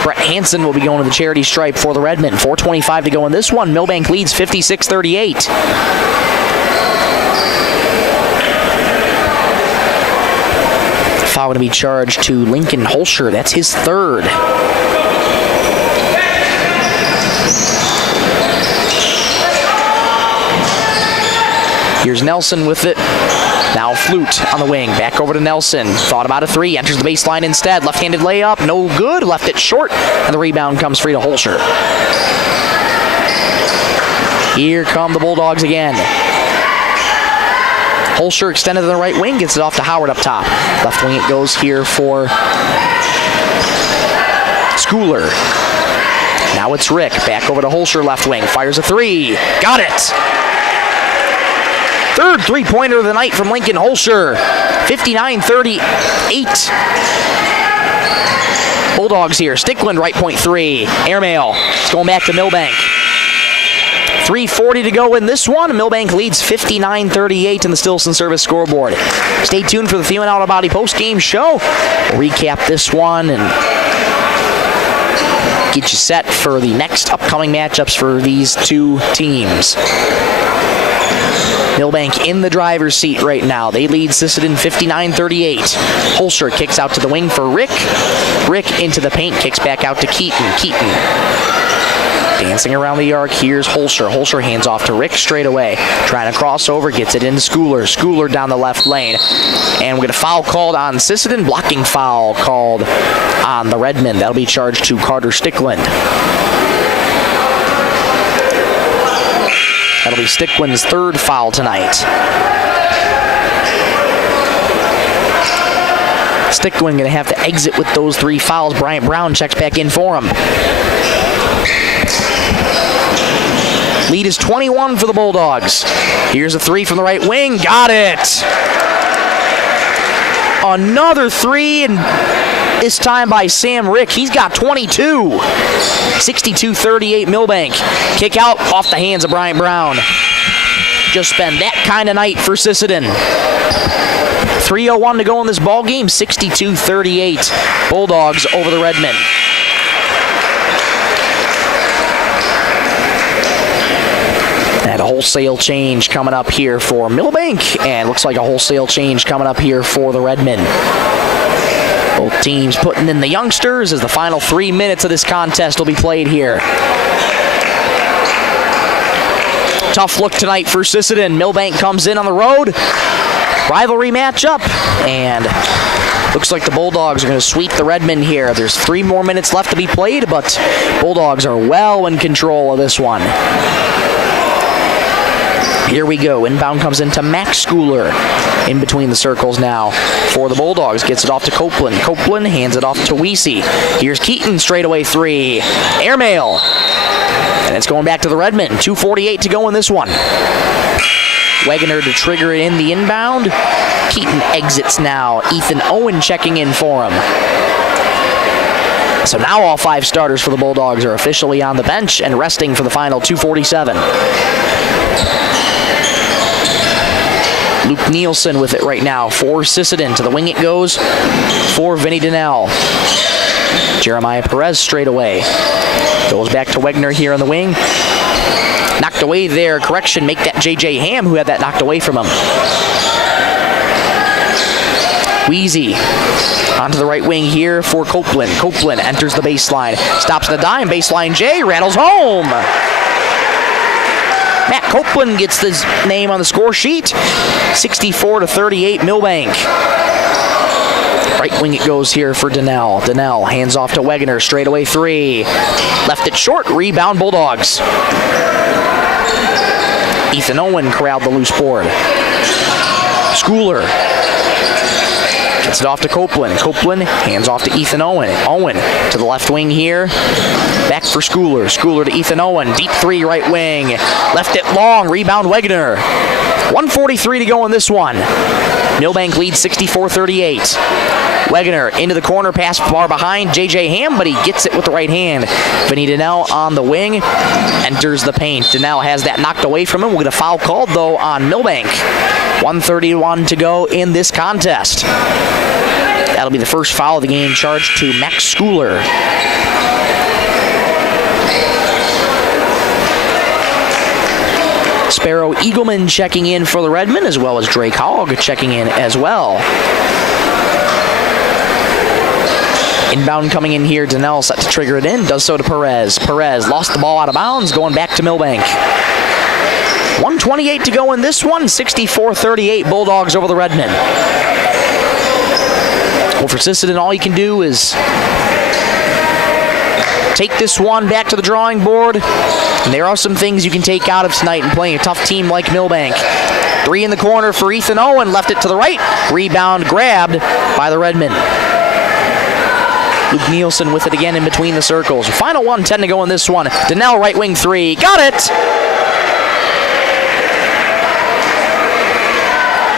Brett Hansen will be going to the charity stripe for the Redmen. 4:25 to go in this one. Milbank leads 56-38. Foul going to be charged to Lincoln Holscher. That's his third. Here's Nelson with it. Now Flute on the wing. Back over to Nelson. Thought about a three. Enters the baseline instead. Left-handed layup. No good. Left it short. And the rebound comes free to Holscher. Here come the Bulldogs again. Holscher extended to the right wing. Gets it off to Howard up top. Left wing it goes here for Schooler. Now it's Rick. Back over to Holscher left wing. Fires a three. Got it. Third three-pointer of the night from Lincoln Holscher. 59-38. Bulldogs here. Stickland right point three. Airmail. It's going back to Milbank. 3:40 to go in this one. Milbank leads 59-38 in the Stillson Service scoreboard. Stay tuned for the Thielen Auto Body post-game show. We'll recap this one and get you set for the next upcoming matchups for these two teams. Milbank in the driver's seat right now. They lead Sisseton 59-38. Holscher kicks out to the wing for Rick. Rick into the paint, kicks back out to Keaton. Keaton dancing around the arc. Here's Holscher. Holscher hands off to Rick straight away. Trying to cross over, gets it into Schooler. Schooler down the left lane. And we're going to foul called on Sisseton. Blocking foul called on the Redmen. That'll be charged to Carter Stickland. That'll be Stickland's third foul tonight. Stickland going to have to exit with those three fouls. Bryant Brown checks back in for him. Lead is 21 for the Bulldogs. Here's a three from the right wing. Got it. Another three, and this time by Sam Rick. He's got 22. 62-38 Milbank. Kick out off the hands of Bryant Brown. Just been that kind of night for Sisseton. 3:01 to go in this ball game. 62-38 Bulldogs over the Redmen. And a wholesale change coming up here for Milbank, and looks like a wholesale change coming up here for the Redmen. Both teams putting in the youngsters as the final 3 minutes of this contest will be played here. Tough look tonight for Sisseton. Milbank comes in on the road. Rivalry matchup, and looks like the Bulldogs are going to sweep the Redmen here. There's 3 more minutes left to be played, but Bulldogs are well in control of this one. Here we go. Inbound comes into Max Schooler in between the circles now for the Bulldogs. Gets it off to Copeland. Copeland hands it off to Weesey. Here's Keaton, straightaway 3. Airmail. And it's going back to the Redmen. 2:48 to go in this one. Wegener to trigger it in the inbound. Keaton exits now. Ethan Owen checking in for him. So now all 5 starters for the Bulldogs are officially on the bench and resting for the final 2:47. Luke Nielsen with it right now for Sisseton. To the wing it goes for Vinny Donnell. Jeremiah Perez straight away. Goes back to Wegener here on the wing. Knocked away there. Correction, make that J.J. Ham who had that knocked away from him. Weezy onto the right wing here for Copeland. Copeland enters the baseline. Stops the dime. Baseline J. Rattles home. Matt Copeland gets his name on the score sheet. 64-38 Milbank. Right wing it goes here for Donnell. Donnell hands off to Wegener. Straightaway 3. Left it short. Rebound Bulldogs. Ethan Owen corralled the loose board. Schooler gets it off to Copeland. Copeland hands off to Ethan Owen. Owen to the left wing here. Back for Schooler. Schooler to Ethan Owen. Deep 3 right wing. Left it long. Rebound Wegener. 1:43 to go in this one. Milbank leads 64-38. Wegener into the corner, pass far behind J.J. Ham, but he gets it with the right hand. Vinny Donnell on the wing, enters the paint. Donnell has that knocked away from him. We'll get a foul called, though, on Milbank. 1:31 to go in this contest. That'll be the first foul of the game, charged to Max Schooler. Sparrow Eagleman checking in for the Redmen, as well as Drake Hogg checking in as well. Inbound coming in here. Donnell set to trigger it in. Does so to Perez. Perez lost the ball out of bounds, going back to Milbank. 1:28 to go in this one. 64-38 Bulldogs over the Redmen. Well, for Sisseton, all you can do is take this one back to the drawing board. And there are some things you can take out of tonight in playing a tough team like Milbank. 3 in the corner for Ethan Owen. Left it to the right. Rebound grabbed by the Redmen. Luke Nielsen with it again in between the circles. Final 1:10 to go in this one. Donnell right wing 3. Got it!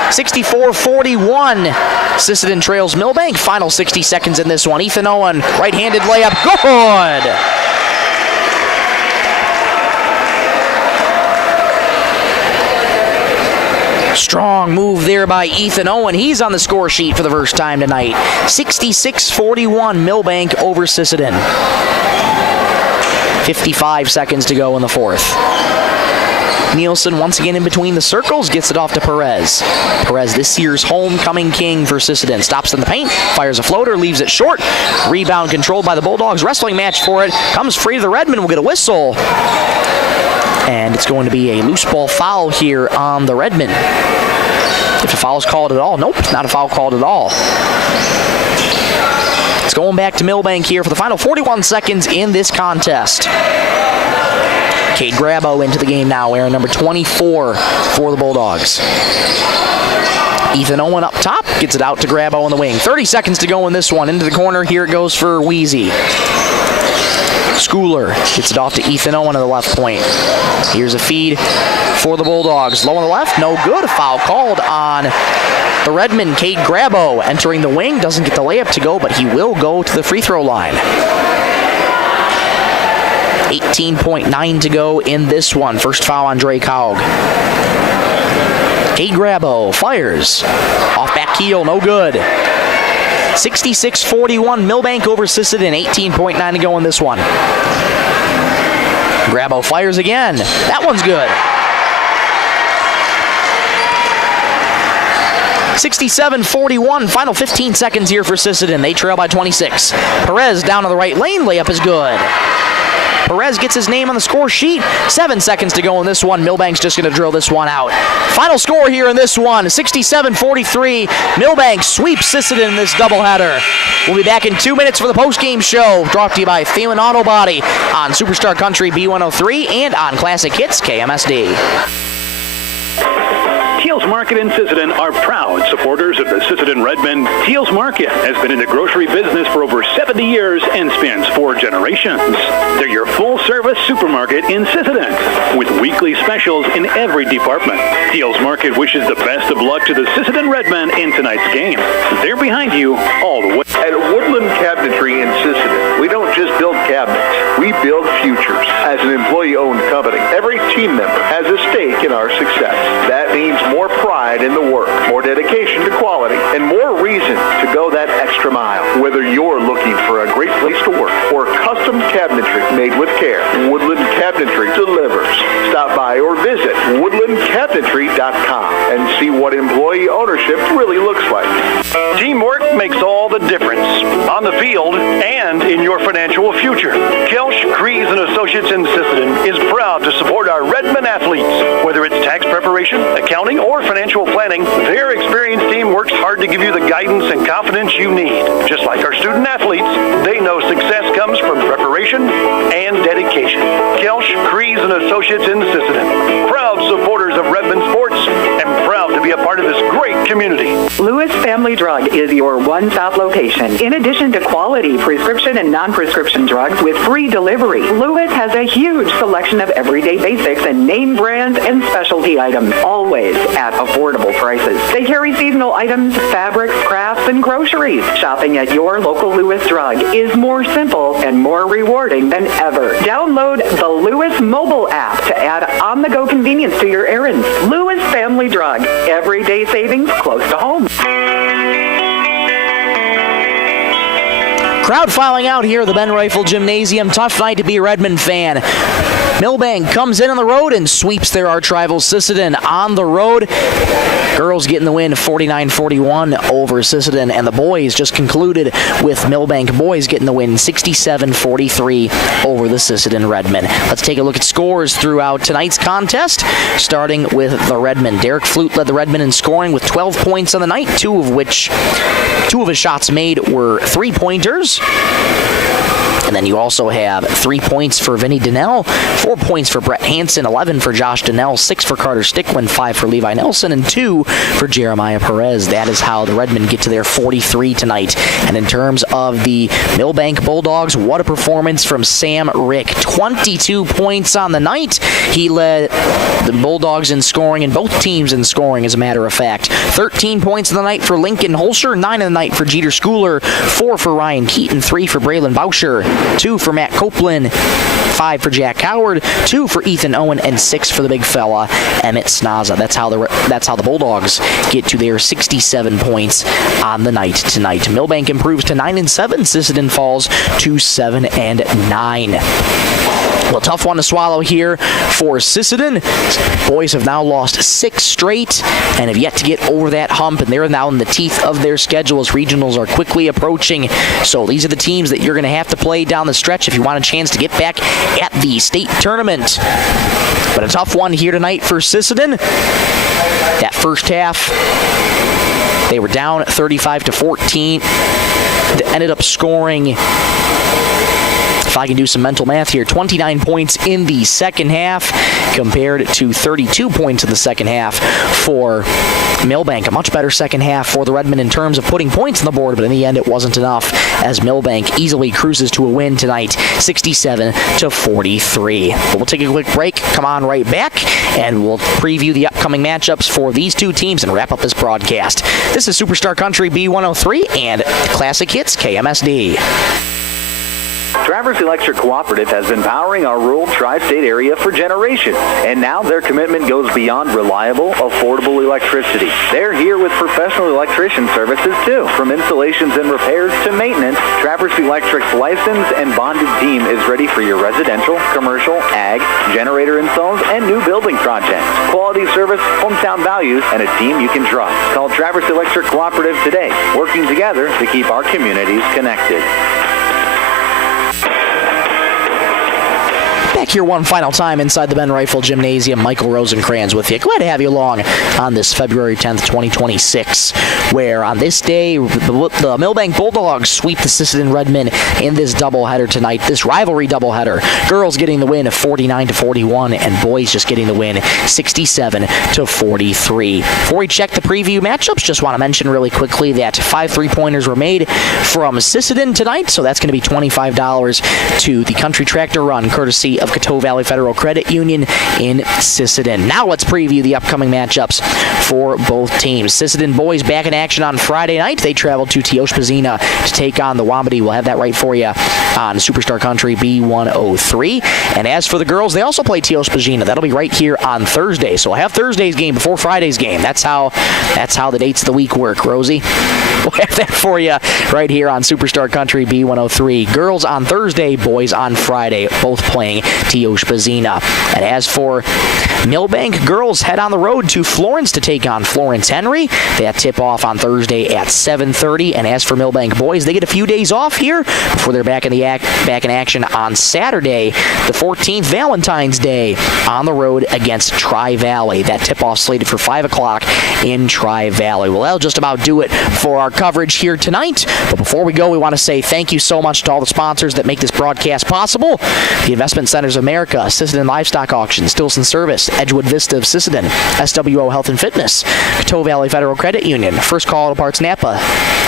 64-41. Sisseton trails Milbank. Final 60 seconds in this one. Ethan Owen, right-handed layup. Good! Strong move there by Ethan Owen. He's on the score sheet for the first time tonight. 66-41 Milbank over Sisseton. 55 seconds to go in the fourth. Nielsen once again in between the circles, gets it off to Perez. Perez, this year's homecoming king for Sisseton. Stops in the paint, fires a floater, leaves it short. Rebound controlled by the Bulldogs. Wrestling match for it. Comes free to the Redmen. We'll get a whistle. And it's going to be a loose ball foul here on the Redmen. If a foul is called at all. Nope, not a foul called at all. It's going back to Milbank here for the final 41 seconds in this contest. Cade Grabo into the game now, wearing number 24 for the Bulldogs. Ethan Owen up top, gets it out to Grabo on the wing. 30 seconds to go in this one. Into the corner, here it goes for Weezy. Schooler gets it off to Ethan Owen on the left point. Here's a feed for the Bulldogs. Low on the left, no good. A foul called on the Redmen. Cade Grabo entering the wing, doesn't get the layup to go, but he will go to the free throw line. 18.9 to go in this one. First foul on Drake Hogg. Cade Grabo fires. Off back heel, no good. 66-41 Milbank over Sisseton. 18.9 to go in this one. Grabo fires again. That one's good. 67-41. Final 15 seconds here for Sisseton. They trail by 26. Perez down to the right lane. Layup is good. Perez gets his name on the score sheet. 7 seconds to go in this one. Milbank's just going to drill this one out. Final score here in this one, 67-43. Milbank sweeps Sisseton in this doubleheader. We'll be back in 2 minutes for the postgame show, brought to you by Thielen Auto Body on Superstar Country B103 and on Classic Hits KMSD. Teals Market in Sisseton are proud supporters of the Sisseton Redmond. Teals Market has been in the grocery business for over 70 years and spans 4 generations. They're your full-service supermarket in Sisseton with weekly specials in every department. Teals Market wishes the best of luck to the Sisseton Redmen in tonight's game. They're behind you all the way. At Woodland Cabinetry in Sisseton, we don't just build cabinets, we build futures. As an employee-owned company, every team member has a stake in our success. That means more pride in the work, more dedication to quality, and more reason to go that extra mile. Whether you're looking for a great place to work or custom cabinetry made with care, Woodland Cabinetry delivers. Stop by or visit woodlandcabinetry.com and see what employee ownership really looks like. Teamwork makes all the difference on the field and in your financial future. Kelsch, Kreese & Associates in Sisseton is proud to support our Redmond athletes. Whether it's tax preparation, accounting, or financial planning, their experienced team works hard to give you the guidance and confidence you need. Just like our student athletes, they know success comes from preparation and dedication. Kelsch, Kreese & Associates in Sisseton, proud supporters of Redmond sports and proud to be a part of this great community. Lewis Family Drug is your one-stop location. In addition to quality prescription and non-prescription drugs with free delivery, Lewis has a huge selection of everyday basics and name brands and specialty items, always at affordable prices. They carry seasonal items, fabrics, crafts, and groceries. Shopping at your local Lewis Drug is more simple and more rewarding than ever. Download the Lewis mobile app to add on-the-go convenience to your errands. Lewis Family Drug. Everyday savings close to home. Crowd filing out here at the Ben Rifle Gymnasium. Tough night to be a Redmond fan. Milbank comes in on the road and sweeps their arch rival Sisseton on the road. Girls getting the win 49-41 over Sisseton, and the boys just concluded with Milbank boys getting the win 67-43 over the Sisseton Redmen. Let's take a look at scores throughout tonight's contest, starting with the Redmen. Derek Flute led the Redmen in scoring with 12 points on the night, two of his shots made were three-pointers. And then you also have 3 points for Vinny Donnell, 4 points for Brett Hansen, 11 for Josh Donnell, 6 for Carter Stickland, 5 for Levi Nelson, and 2 for Jeremiah Perez. That is how the Redmen get to their 43 tonight. And in terms of the Milbank Bulldogs, what a performance from Sam Rick. 22 points on the night. He led the Bulldogs in scoring, and both teams in scoring, as a matter of fact. 13 points of the night for Lincoln Holscher, 9 of the night for Jeter Schooler, 4 for Ryan Keaton, 3 for Braylon Boucher, 2 for Matt Copeland, 5 for Jack Howard, 2 for Ethan Owen, and 6 for the big fella, Emmett Snaza. That's how the Bulldogs get to their 67 points on the night tonight. Milbank improves to 9-7. Sisseton falls to 7-9. Well, tough one to swallow here for Sisseton. Boys have now lost 6 straight and have yet to get over that hump, and they're now in the teeth of their schedule as regionals are quickly approaching. So these are the teams that you're going to have to play down the stretch if you want a chance to get back at the state tournament. But a tough one here tonight for Sisseton. That first half, they were down 35-14. They ended up scoring, if I can do some mental math here, 29 points in the second half compared to 32 points in the second half for Milbank. A much better second half for the Redmen in terms of putting points on the board, but in the end it wasn't enough as Milbank easily cruises to a win tonight, 67-43. But we'll take a quick break, come on right back, and we'll preview the upcoming matchups for these two teams and wrap up this broadcast. This is Superstar Country B103 and Classic Hits KMSD. Travers Electric Cooperative has been powering our rural tri-state area for generations, and now their commitment goes beyond reliable, affordable electricity. They're here with professional electrician services too. From installations and repairs to maintenance, Travers Electric's licensed and bonded team is ready for your residential, commercial, ag, generator installs, and new building projects. Quality service service, hometown values, and a team you can trust. Call Traverse Electric Cooperative today, working together to keep our communities connected. Back here one final time inside the Ben Rifle Gymnasium. Michael Rosencrans with you. Glad to have you along on this February 10th, 2026, where on this day, the Milbank Bulldogs sweep the Sisseton Redmen in this doubleheader tonight, this rivalry doubleheader. Girls getting the win 49-41, and boys just getting the win 67-43. Before we check the preview matchups, just want to mention really quickly that 5 3-pointers were made from Sisseton tonight, so that's going to be $25 to the Country Tractor Run, courtesy of Coteau Valley Federal Credit Union in Sisseton. Now let's preview the upcoming matchups for both teams. Sisseton boys back in action on Friday night. They traveled to Teospazina to take on the Wamedy. We'll have that right for you on Superstar Country B103. And as for the girls, they also play Teospazina. That'll be right here on Thursday. So we'll have Thursday's game before Friday's game. That's how the dates of the week work, Rosie. We'll have that for you right here on Superstar Country B103. Girls on Thursday, boys on Friday, both playing Teospazina. And as for Milbank, girls head on the road to Florence to take on Florence Henry. That tip off on Thursday at 7:30. And as for Milbank boys, they get a few days off here before they're back in action on Saturday, the 14th, Valentine's Day, on the road against Tri-Valley. That tip off slated for 5 o'clock in Tri-Valley. Well, that'll just about do it for our coverage here tonight. But before we go, we want to say thank you so much to all the sponsors that make this broadcast possible. The Investment Centers of America, Sisseton Livestock Auction, Stilson Service, Edgewood Vista of Sisseton, SWO Health and Fitness, Coteau Valley Federal Credit Union, First Call Auto Parts Napa,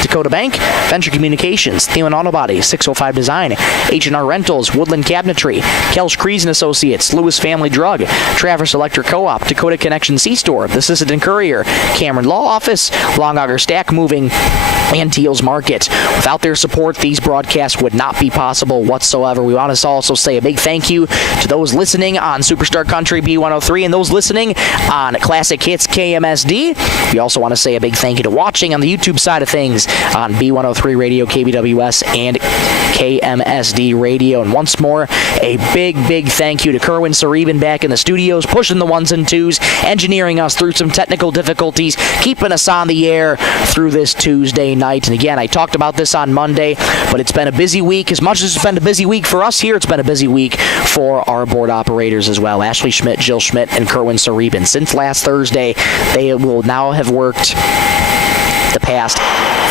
Dakota Bank, Venture Communications, Thielen Auto Body, 605 Design, H&R Rentals, Woodland Cabinetry, Kelsch Kreese & Associates, Lewis Family Drug, Traverse Electric Co-op, Dakota Connection C-Store, the Sisseton Courier, Cameron Law Office, Long Auger Stack Moving, and Teals Market. Without their support, these broadcasts would not be possible whatsoever. We want to also say a big thank you to those listening on Superstar Country B103 and those listening on Classic Hits KMSD. We also want to say a big thank you to watching on the YouTube side of things on B103 Radio, KBWS, and KMSD Radio. And once more, a big thank you to Kerwin Sareben back in the studios, pushing the ones and twos, engineering us through some technical difficulties, keeping us on the air through this Tuesday night. And again, I talked about this on Monday, but it's been a busy week. As much as it's been a busy week for us here, it's been a busy week for our board operators as well. Ashley Schmidt, Jill Schmidt, and Kerwin Sareben. Since last Thursday, they will now have worked the past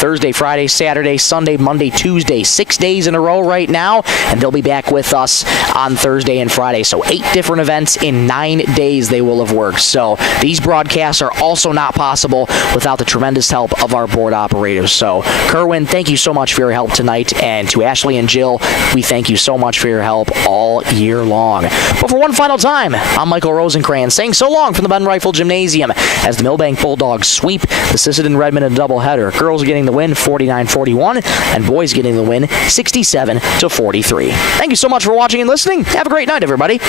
Thursday, Friday, Saturday, Sunday, Monday, Tuesday, 6 days in a row right now, and they'll be back with us on Thursday and Friday. So 8 different events in 9 days they will have worked. So these broadcasts are also not possible without the tremendous help of our board operators. So Kerwin, thank you so much for your help tonight, and to Ashley and Jill, we thank you so much for your help all year long. But for one final time, I'm Michael Rosencrans saying so long from the Ben Rifle Gymnasium as the Milbank Bulldogs sweep the Sisseton Redmen in a doubleheader. Girls getting the win 49-41, and boys getting the win 67-43. Thank you so much for watching and listening. Have a great night, everybody.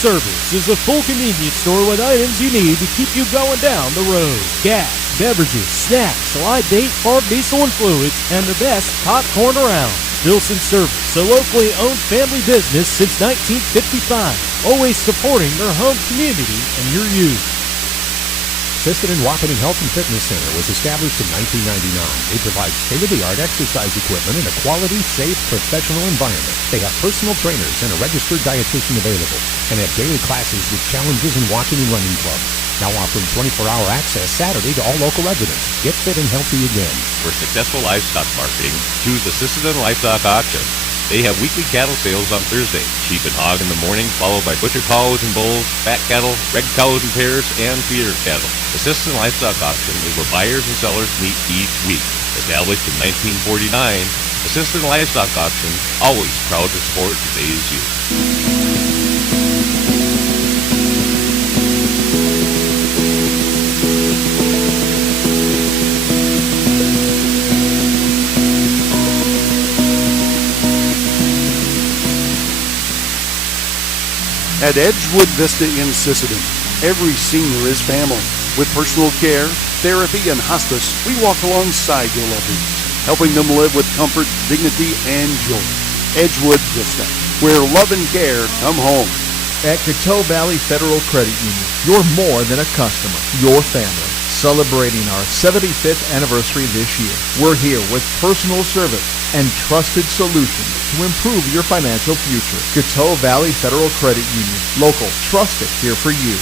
Service is a full convenience store with items you need to keep you going down the road. Gas, beverages, snacks, light date, farm diesel and fluids, and the best popcorn around. Stilson Service, a locally owned family business since 1955, always supporting their home community and your youth. Sisseton Wapiti Health and Fitness Center was established in 1999. They provide state-of-the-art exercise equipment in a quality, safe, professional environment. They have personal trainers and a registered dietitian available, and have daily classes with challenges in walking and running clubs. Now offering 24-hour access Saturday to all local residents. Get fit and healthy again. For successful livestock marketing, choose the Sisseton Livestock Auction. They have weekly cattle sales on Thursday. Sheep and hog in the morning, followed by butcher cows and bulls, fat cattle, red cows and pairs, and feeder cattle. The Sisseton Livestock Auction is where buyers and sellers meet each week. Established in 1949, the Sisseton Livestock Auction, always proud to support today's youth. At Edgewood Vista in Sisseton, every senior is family. With personal care, therapy, and hospice, we walk alongside your loved ones. helping them live with comfort, dignity, and joy. Edgewood Vista, where love and care come home. At Coteau Valley Federal Credit Union, you're more than a customer, your family. Celebrating our 75th anniversary this year, we're here with personal service and trusted solutions to improve your financial future. Coteau Valley Federal Credit Union, local, trusted, here for you.